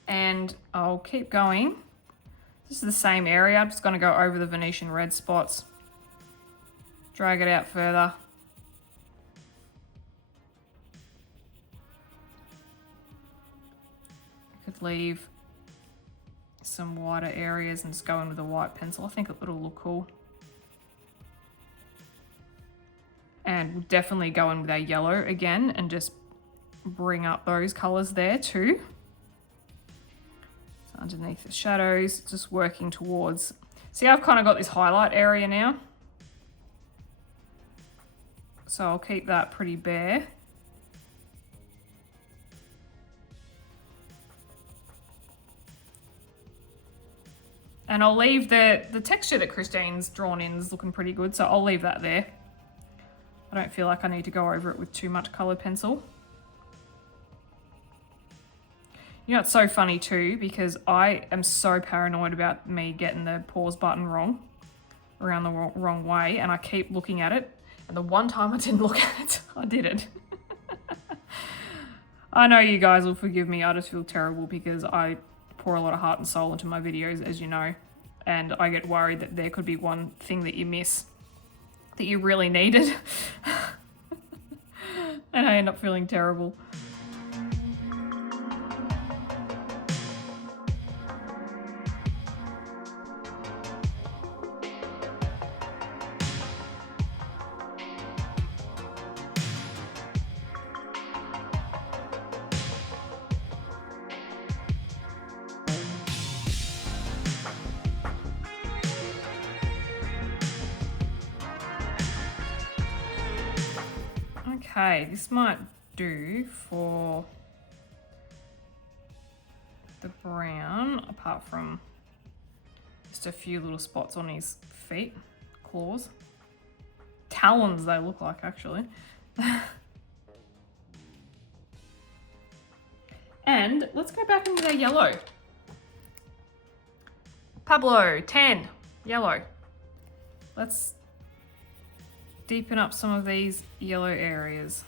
and I'll keep going. This is the same area. I'm just going to go over the Venetian red spots, drag it out further. I could leave some wider areas and just go in with a white pencil. I think it'll look cool. And we'll definitely go in with our yellow again and just bring up those colours there too. So underneath the shadows, just working towards... See, I've kind of got this highlight area now. So I'll keep that pretty bare. And I'll leave the texture that Christine's drawn in is looking pretty good, so I'll leave that there. I don't feel like I need to go over it with too much coloured pencil. You know, it's so funny too, because I am so paranoid about me getting the pause button wrong, around the wrong way, and I keep looking at it. And the one time I didn't look at it, I did it. I know you guys will forgive me. I just feel terrible because I pour a lot of heart and soul into my videos, as you know, and I get worried that there could be one thing that you miss that you really needed. And I end up feeling terrible. Okay, this might do for the brown, apart from just a few little spots on his feet, claws. Talons they look like, actually. And let's go back into the yellow. Pablo, 10, yellow. let's deepen up some of these yellow areas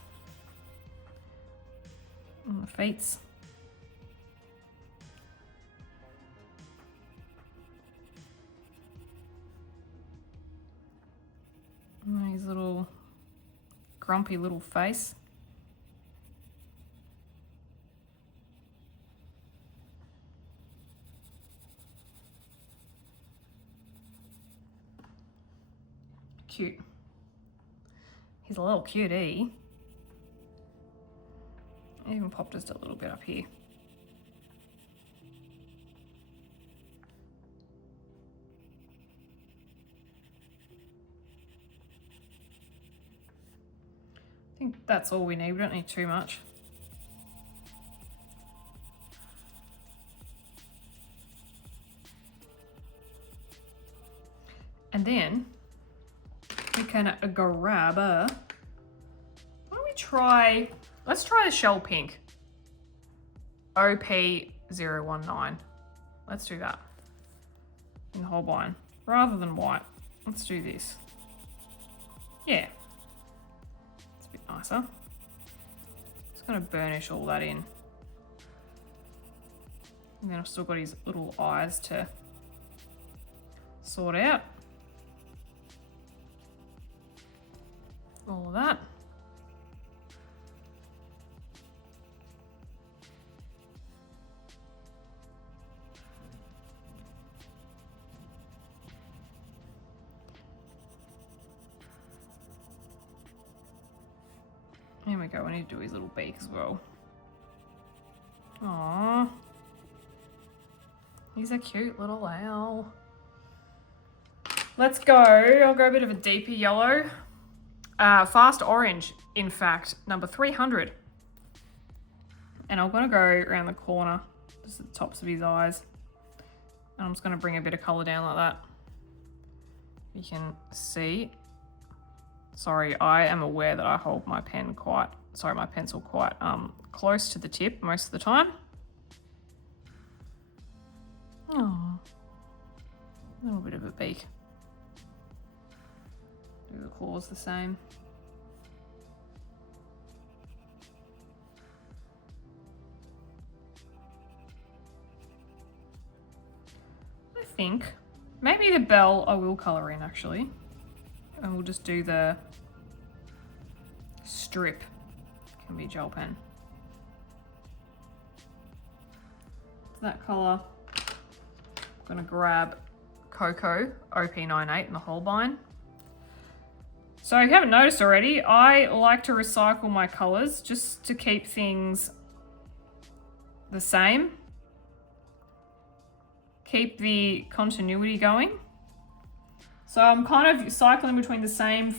on the feet. And his little grumpy little face. Cute. He's a little cutie. Even popped just a little bit up here. I think that's all we need. We don't need too much. And then we can grab a, why don't we try, let's try the shell pink. OP019. Let's do that in the Holbein rather than white. Let's do this. Yeah. It's a bit nicer. Just gonna burnish all that in. And then I've still got his little eyes to sort out. All of that. Here we go, I need to do his little beak as well. Aww. He's a cute little owl. Let's go, I'll go a bit of a deeper yellow. Fast orange, in fact, number 300. And I'm gonna go around the corner, just at the tops of his eyes. And I'm just gonna bring a bit of color down like that. You can see. Sorry, I am aware that I hold my pen quite, sorry, my pencil quite close to the tip most of the time. Oh, a little bit of a beak. Do the claws the same. I think maybe the bell I will colour in actually. And we'll just do the strip. Can be gel pen. That colour. I'm gonna grab Cocoa OP98 in the Holbein. So if you haven't noticed already, I like to recycle my colours just to keep things the same. Keep the continuity going. So I'm kind of cycling between the same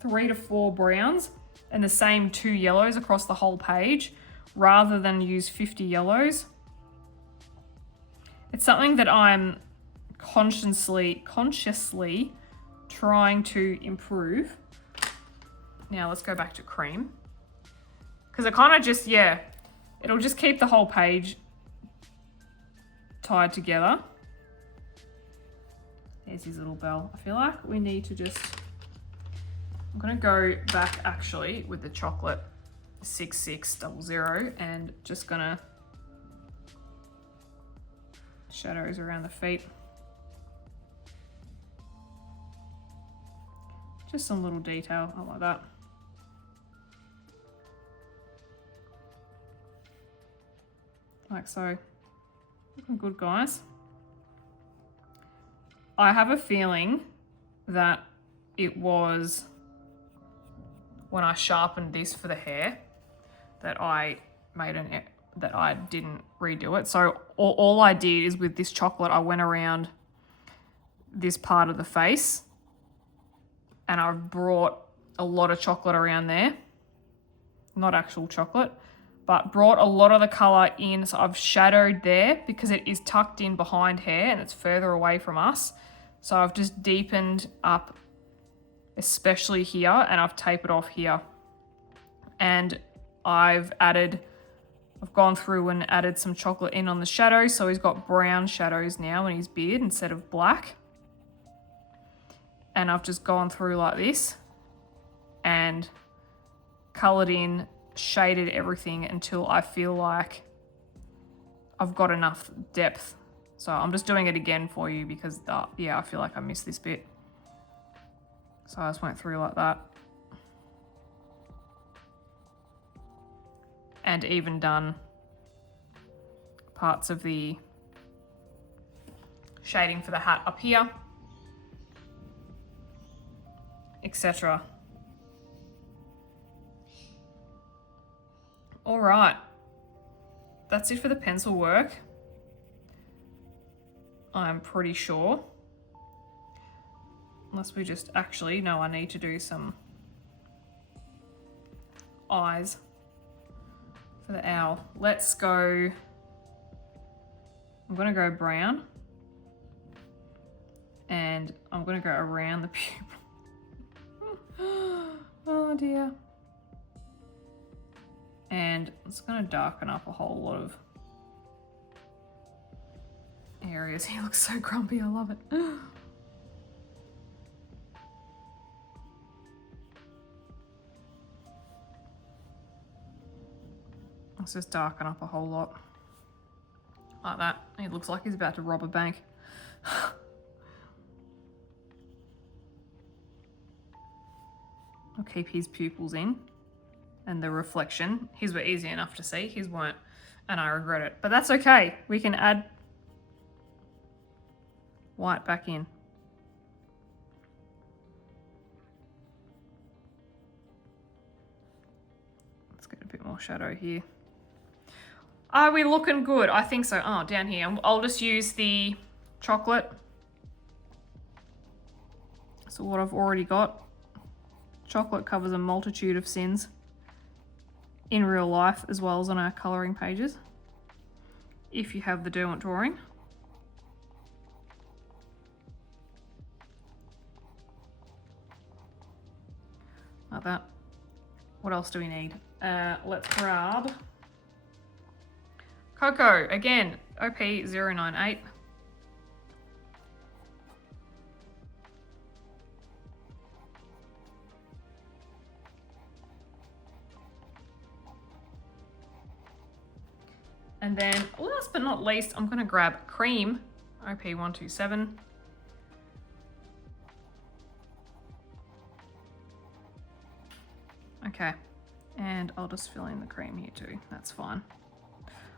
3 to 4 browns and the same 2 yellows across the whole page rather than use 50 yellows. It's something that I'm consciously trying to improve. Now let's go back to cream. Because it kind of just, yeah, it'll just keep the whole page tied together. There's his little bell. I feel like we need to just, I'm gonna go back actually with the chocolate 6600 and just gonna shadows around the feet. Just some little detail, I like that. Like so. Looking good, guys. I have a feeling that it was when I sharpened this for the hair that I made that I didn't redo it. So all I did is with this chocolate, I went around this part of the face and I brought a lot of chocolate around there. Not actual chocolate, but brought a lot of the color in. So I've shadowed there because it is tucked in behind hair and it's further away from us. So I've just deepened up, especially here, and I've tapered off here. And I've gone through and added some chocolate in on the shadow. So he's got brown shadows now in his beard instead of black. And I've just gone through like this and coloured in, shaded everything until I feel like I've got enough depth. So I'm just doing it again for you because, yeah, I feel like I missed this bit. So I just went through like that. And even done parts of the shading for the hat up here, etc. All right, that's it for the pencil work. I'm pretty sure. Unless we just actually, no, I need to do some eyes for the owl. Let's go, I'm gonna go brown and I'm gonna go around the pupil. Oh dear. And it's gonna darken up a whole lot of areas. He looks so grumpy, I love it. Let's just darken up a whole lot. Like that. He looks like he's about to rob a bank. I'll keep his pupils in and the reflection. His were easy enough to see, his weren't, and I regret it. But that's okay. We can add white back in. Let's get a bit more shadow here. Are we looking good? I think so. Oh, down here. I'll just use the chocolate. So what I've already got. Chocolate covers a multitude of sins in real life as well as on our colouring pages. If you have the Derwent drawing. Like that. What else do we need? Let's grab Cocoa, again, OP098. And then last but not least, I'm gonna grab Cream, OP127. Okay, and I'll just fill in the cream here too, that's fine.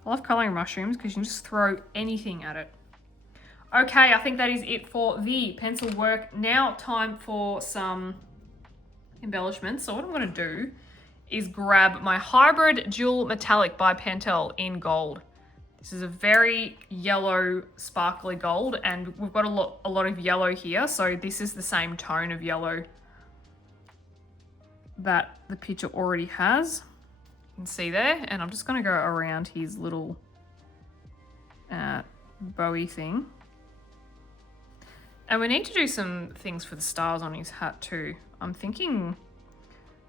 I love colouring mushrooms because you can just throw anything at it. Okay, I think that is it for the pencil work. Now time for some embellishments. So what I'm going to do is grab my Hybrid Dual Metallic by PanPastel in gold. This is a very yellow, sparkly gold, and we've got a lot of yellow here. So this is the same tone of yellow that the picture already has. You can see there, and I'm just going to go around his little bowie thing. And we need to do some things for the stars on his hat too. I'm thinking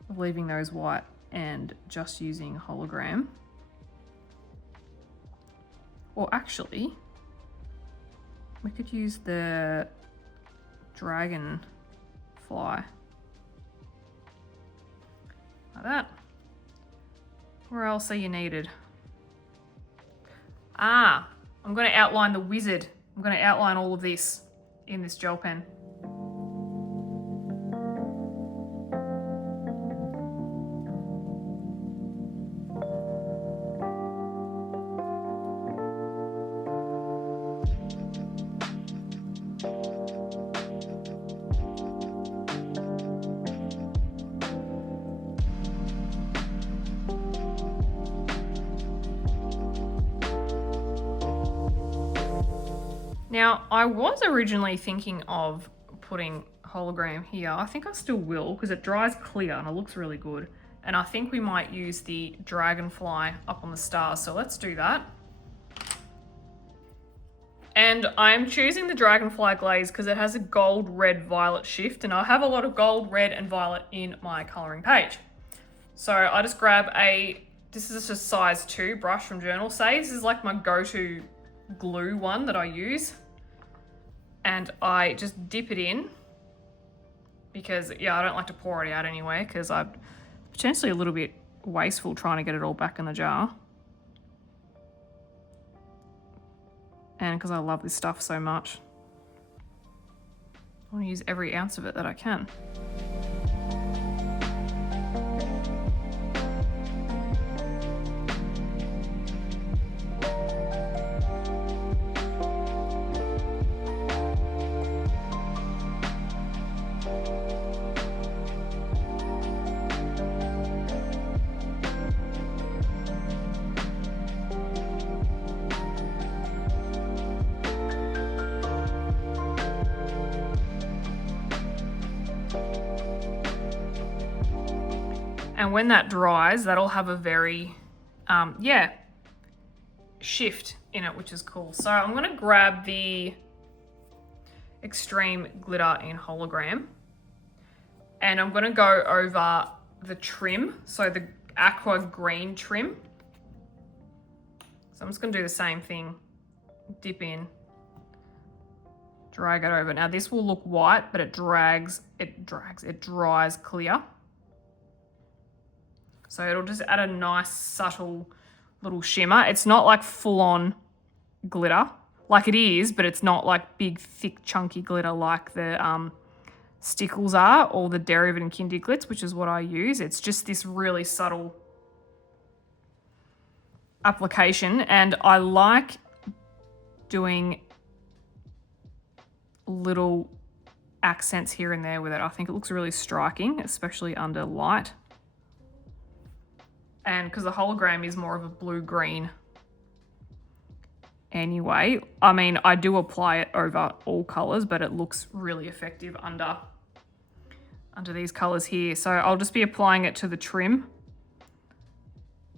of leaving those white and just using hologram. Or actually, we could use the dragonfly. Like that. Where else are you needed? Ah, I'm going to outline the wizard. I'm going to outline all of this in this gel pen. Now, I was originally thinking of putting hologram here. I think I still will because it dries clear and it looks really good. And I think we might use the dragonfly up on the stars. So let's do that. And I'm choosing the dragonfly glaze because it has a gold, red, violet shift. And I have a lot of gold, red, and violet in my colouring page. So I just grab this is just size 2 brush from Journal Say. This is like my go-to glue one that I use. And I just dip it in because yeah, I don't like to pour it out anywhere because I'm potentially a little bit wasteful trying to get it all back in the jar. And because I love this stuff so much. I want to use every ounce of it that I can. And when that dries, that'll have a very, yeah, shift in it, which is cool. So I'm gonna grab the Extreme Glitter in Hologram, and I'm gonna go over the trim, so the aqua green trim. So I'm just gonna do the same thing, dip in, drag it over. Now this will look white, but it dries clear. So it'll just add a nice subtle little shimmer. It's not like full on glitter, like it is, but it's not like big, thick, chunky glitter like the Stickles are, or the Derivative and Kinderglitz, which is what I use. It's just this really subtle application, and I like doing little accents here and there with it. I think it looks really striking, especially under light. And because the hologram is more of a blue-green anyway, I mean, I do apply it over all colors, but it looks really effective under these colors here. So I'll just be applying it to the trim.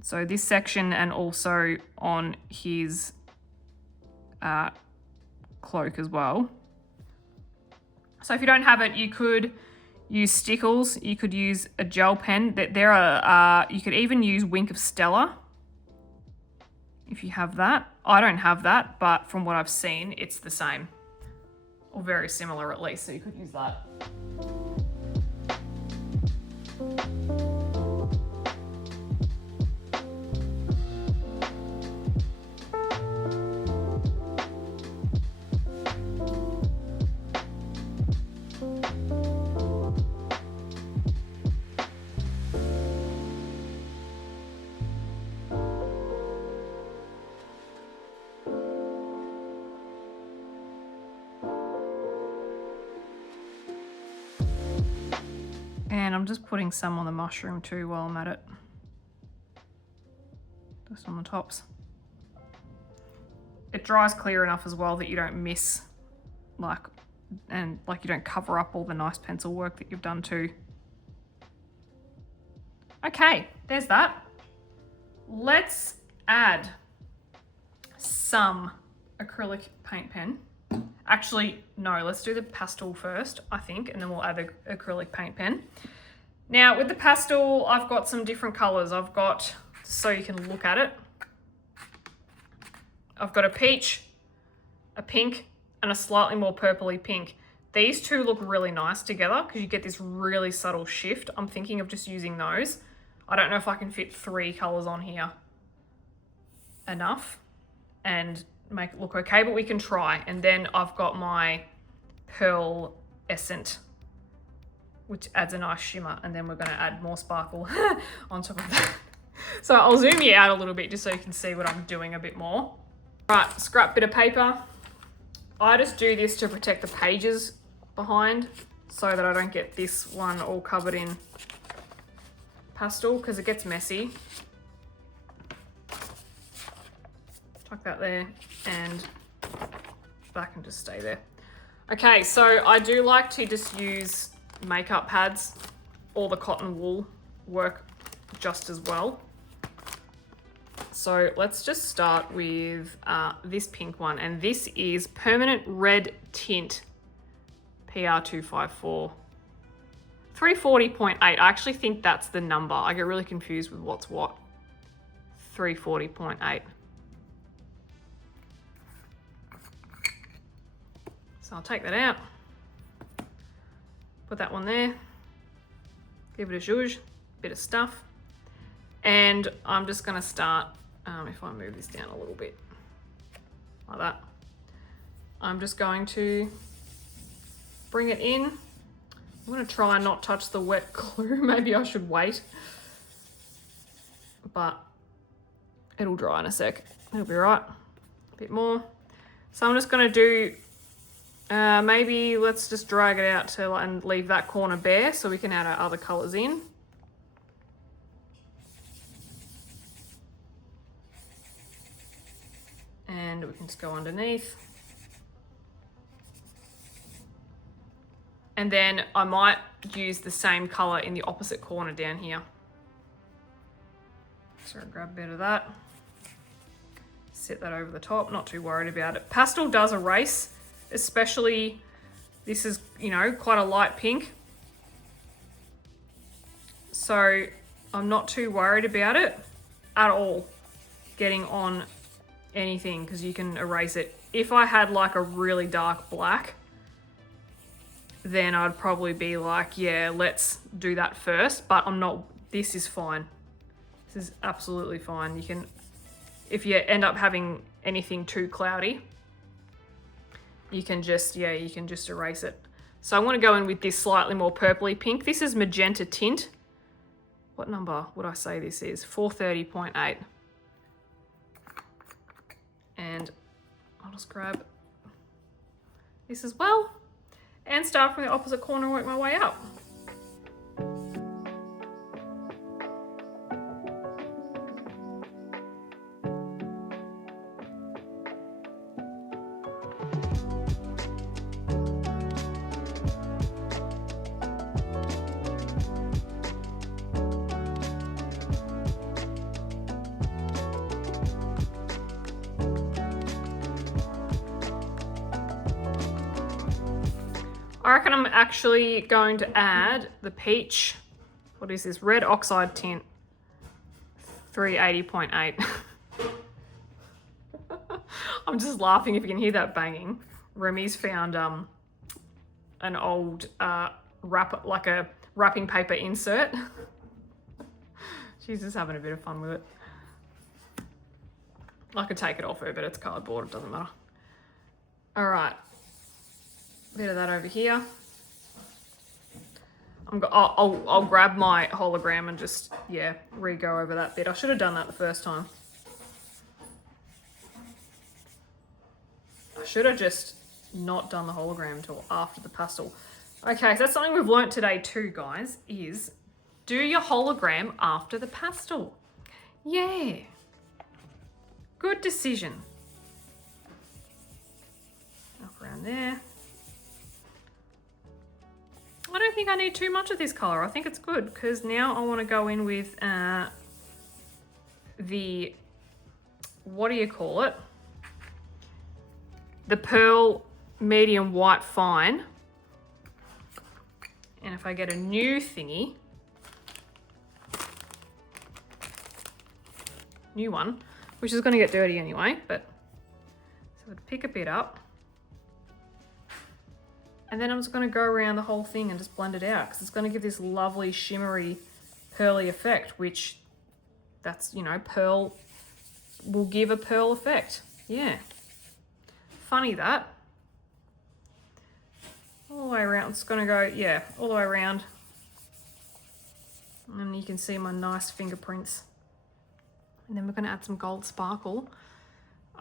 So this section, and also on his cloak as well. So if you don't have it, you could use Stickles, you could use a gel pen. You could even use Wink of Stella if you have that. I don't have that, but from what I've seen, it's the same, or very similar at least, so you could use that. And I'm just putting some on the mushroom too while I'm at it. Just on the tops. It dries clear enough as well that you don't miss, you don't cover up all the nice pencil work that you've done too. Okay, there's that. Let's add some acrylic paint pen. Actually, no, let's do the pastel first, I think, and then we'll add the acrylic paint pen. Now, with the pastel, I've got some different colors. I've got, so you can look at it, I've got a peach, a pink, and a slightly more purpley pink. These two look really nice together because you get this really subtle shift. I'm thinking of just using those. I don't know if I can fit 3 colors on here enough and make it look okay, but we can try. And then I've got my Pearl Essence, which adds a nice shimmer, and then we're going to add more sparkle on top of that. So I'll zoom you out a little bit just so you can see what I'm doing a bit more. Right, scrap bit of paper. I just do this to protect the pages behind so that I don't get this one all covered in pastel because it gets messy. Tuck that there, and that can just stay there. Okay, so I do like to just use makeup pads, or the cotton wool work just as well. So let's just start with this pink one, and this is Permanent Red Tint PR254. 340.8, I actually think that's the number. I get really confused with what's what. 340.8. So I'll take that out. Put that one there. Give it a zhuzh, bit of stuff. And I'm just gonna start, if I move this down a little bit, like that. I'm just going to bring it in. I'm gonna try and not touch the wet glue. Maybe I should wait, but it'll dry in a sec. It'll be right, a bit more. So I'm just gonna do, maybe let's just drag it out to and leave that corner bare so we can add our other colors in. And we can just go underneath. And then I might use the same color in the opposite corner down here. So I'll grab a bit of that. Set that over the top, not too worried about it. Pastel does erase, especially this is, you know, quite a light pink. So I'm not too worried about it at all getting on anything because you can erase it. If I had like a really dark black, then I'd probably be like, yeah, let's do that first, but I'm not, this is fine. This is absolutely fine. You can, if you end up having anything too cloudy, you can just, yeah, you can just erase it. So I'm gonna go in with this slightly more purpley pink. This is magenta tint. What number would I say this is? 430.8. And I'll just grab this as well and start from the opposite corner and work my way up. I reckon I'm actually going to add the peach, what is this, red oxide tint, 380.8. I'm just laughing if you can hear that banging. Remy's found an old like a wrapping paper insert. She's just having a bit of fun with it. I could take it off her, but it's cardboard, it doesn't matter. All right. Bit of that over here. I'll grab my hologram and just, yeah, re-go over that bit. I should have done that the first time. I should have just not done the hologram until after the pastel. Okay, so that's something we've learnt today too, guys, is do your hologram after the pastel. Yeah. Good decision. Up around there. I don't think I need too much of this color. I think it's good because now I want to go in with the, what do you call it? The Pearl Medium White Fine. And if I get a new thingy, new one, which is going to get dirty anyway, but so I'd pick a bit up. And then I'm just going to go around the whole thing and just blend it out because it's going to give this lovely shimmery pearly effect, which that's, you know, pearl will give a pearl effect. Yeah. Funny that. All the way around. It's going to go, yeah, all the way around. And you can see my nice fingerprints. And then we're going to add some gold sparkle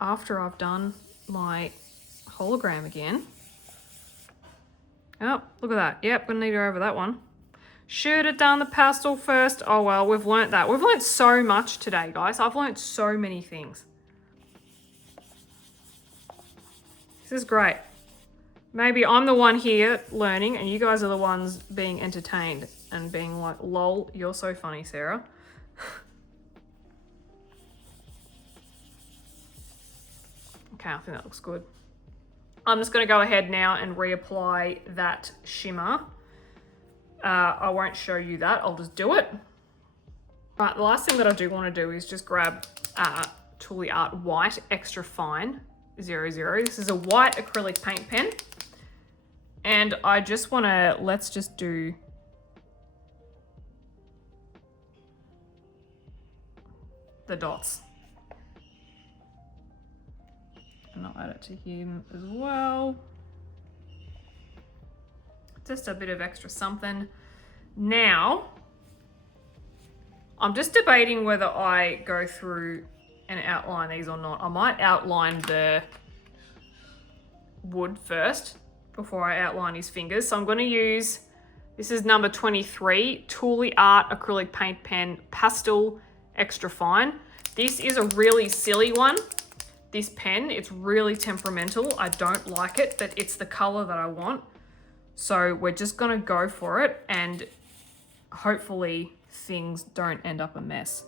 after I've done my hologram again. Oh, look at that. Yep, gonna need to go over that one. Should have done the pastel first. Oh well, we've learnt that. We've learnt so much today, guys. I've learnt so many things. This is great. Maybe I'm the one here learning and you guys are the ones being entertained and being like, lol, you're so funny, Sarah. Okay, I think that looks good. I'm just going to go ahead now and reapply that shimmer. I won't show you that, I'll just do it. Right, the last thing that I do want to do is just grab Tooly Art White Extra Fine 00. This is a white acrylic paint pen. And I just want to, let's just do the dots. And I'll add it to him as well. Just a bit of extra something. Now, I'm just debating whether I go through and outline these or not. I might outline the wood first before I outline his fingers. So I'm going to use, this is number 23, Tooly Art Acrylic Paint Pen Pastel Extra Fine. This is a really silly one. This pen, it's really temperamental. I don't like it, but it's the color that I want. So we're just going to go for it, and hopefully things don't end up a mess.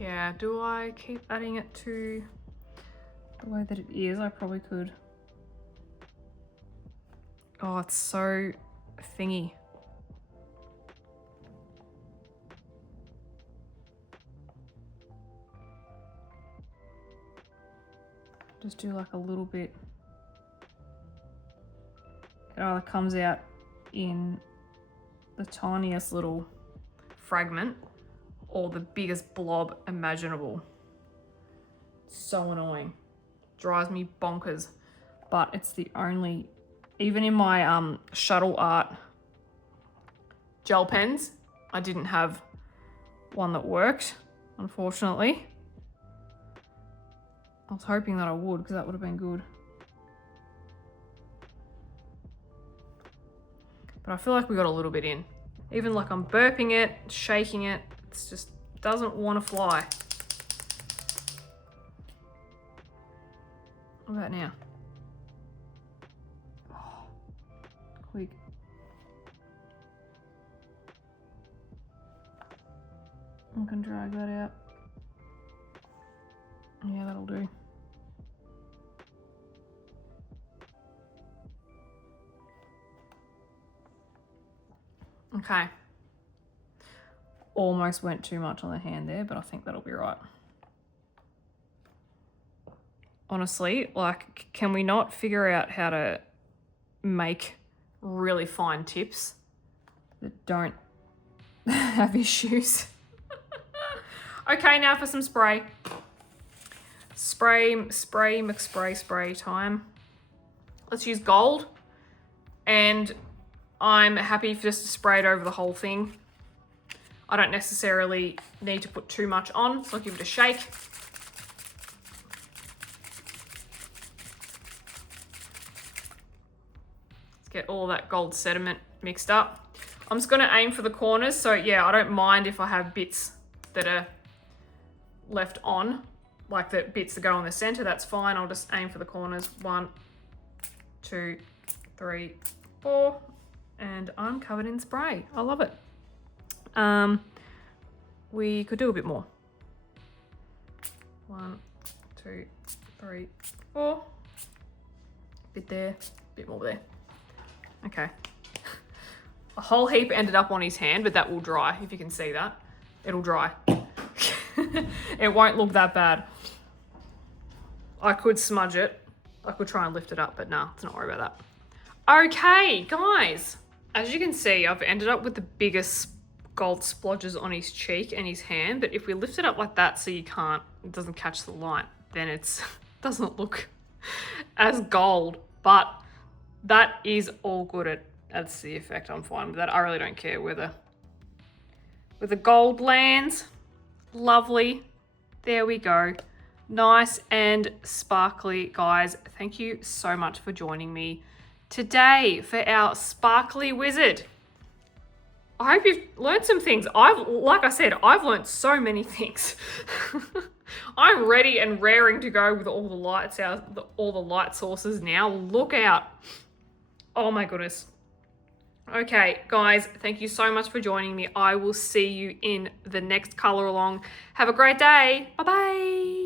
Yeah, do I keep adding it to the way that it is? I probably could. Oh, it's so thingy. Just do like a little bit. It either comes out in the tiniest little fragment or the biggest blob imaginable. So annoying. Drives me bonkers. But it's the only, even in my shuttle art gel pens, I didn't have one that worked, unfortunately. I was hoping that I would, because that would have been good. But I feel like we got a little bit in. Even like I'm burping it, shaking it, it's just doesn't want to fly. What about now? Oh, quick. I can drag that out. Yeah, that'll do. Okay. Almost went too much on the hand there, but I think that'll be right. Honestly, like, can we not figure out how to make really fine tips that don't have issues? Okay, now for some spray. Spray time. Let's use gold. And I'm happy just to spray it over the whole thing. I don't necessarily need to put too much on, so I'll give it a shake. Let's get all that gold sediment mixed up. I'm just gonna aim for the corners, so yeah, I don't mind if I have bits that are left on, like the bits that go in the center, that's fine. I'll just aim for the corners. 1, 2, 3, 4, and I'm covered in spray. I love it. We could do a bit more. 1, 2, 3, 4. Bit there, bit more there. Okay. A whole heap ended up on his hand, but that will dry, if you can see that. It'll dry. It won't look that bad. I could smudge it. I could try and lift it up, but nah, let's not worry about that. Okay, guys. As you can see, I've ended up with the biggest gold splodges on his cheek and his hand, but if we lift it up like that so it doesn't catch the light, then it doesn't look as gold, but that is all good. That's the effect. I'm fine with that. I really don't care where the gold lands. Lovely. There we go. Nice and sparkly, guys. Thank you so much for joining me today for our sparkly wizard. I hope you've learned some things. Like I said, I've learned so many things. I'm ready and raring to go with all the lights out, all the light sources now. Look out. Oh my goodness. Okay, guys, thank you so much for joining me. I will see you in the next color along. Have a great day. Bye-bye.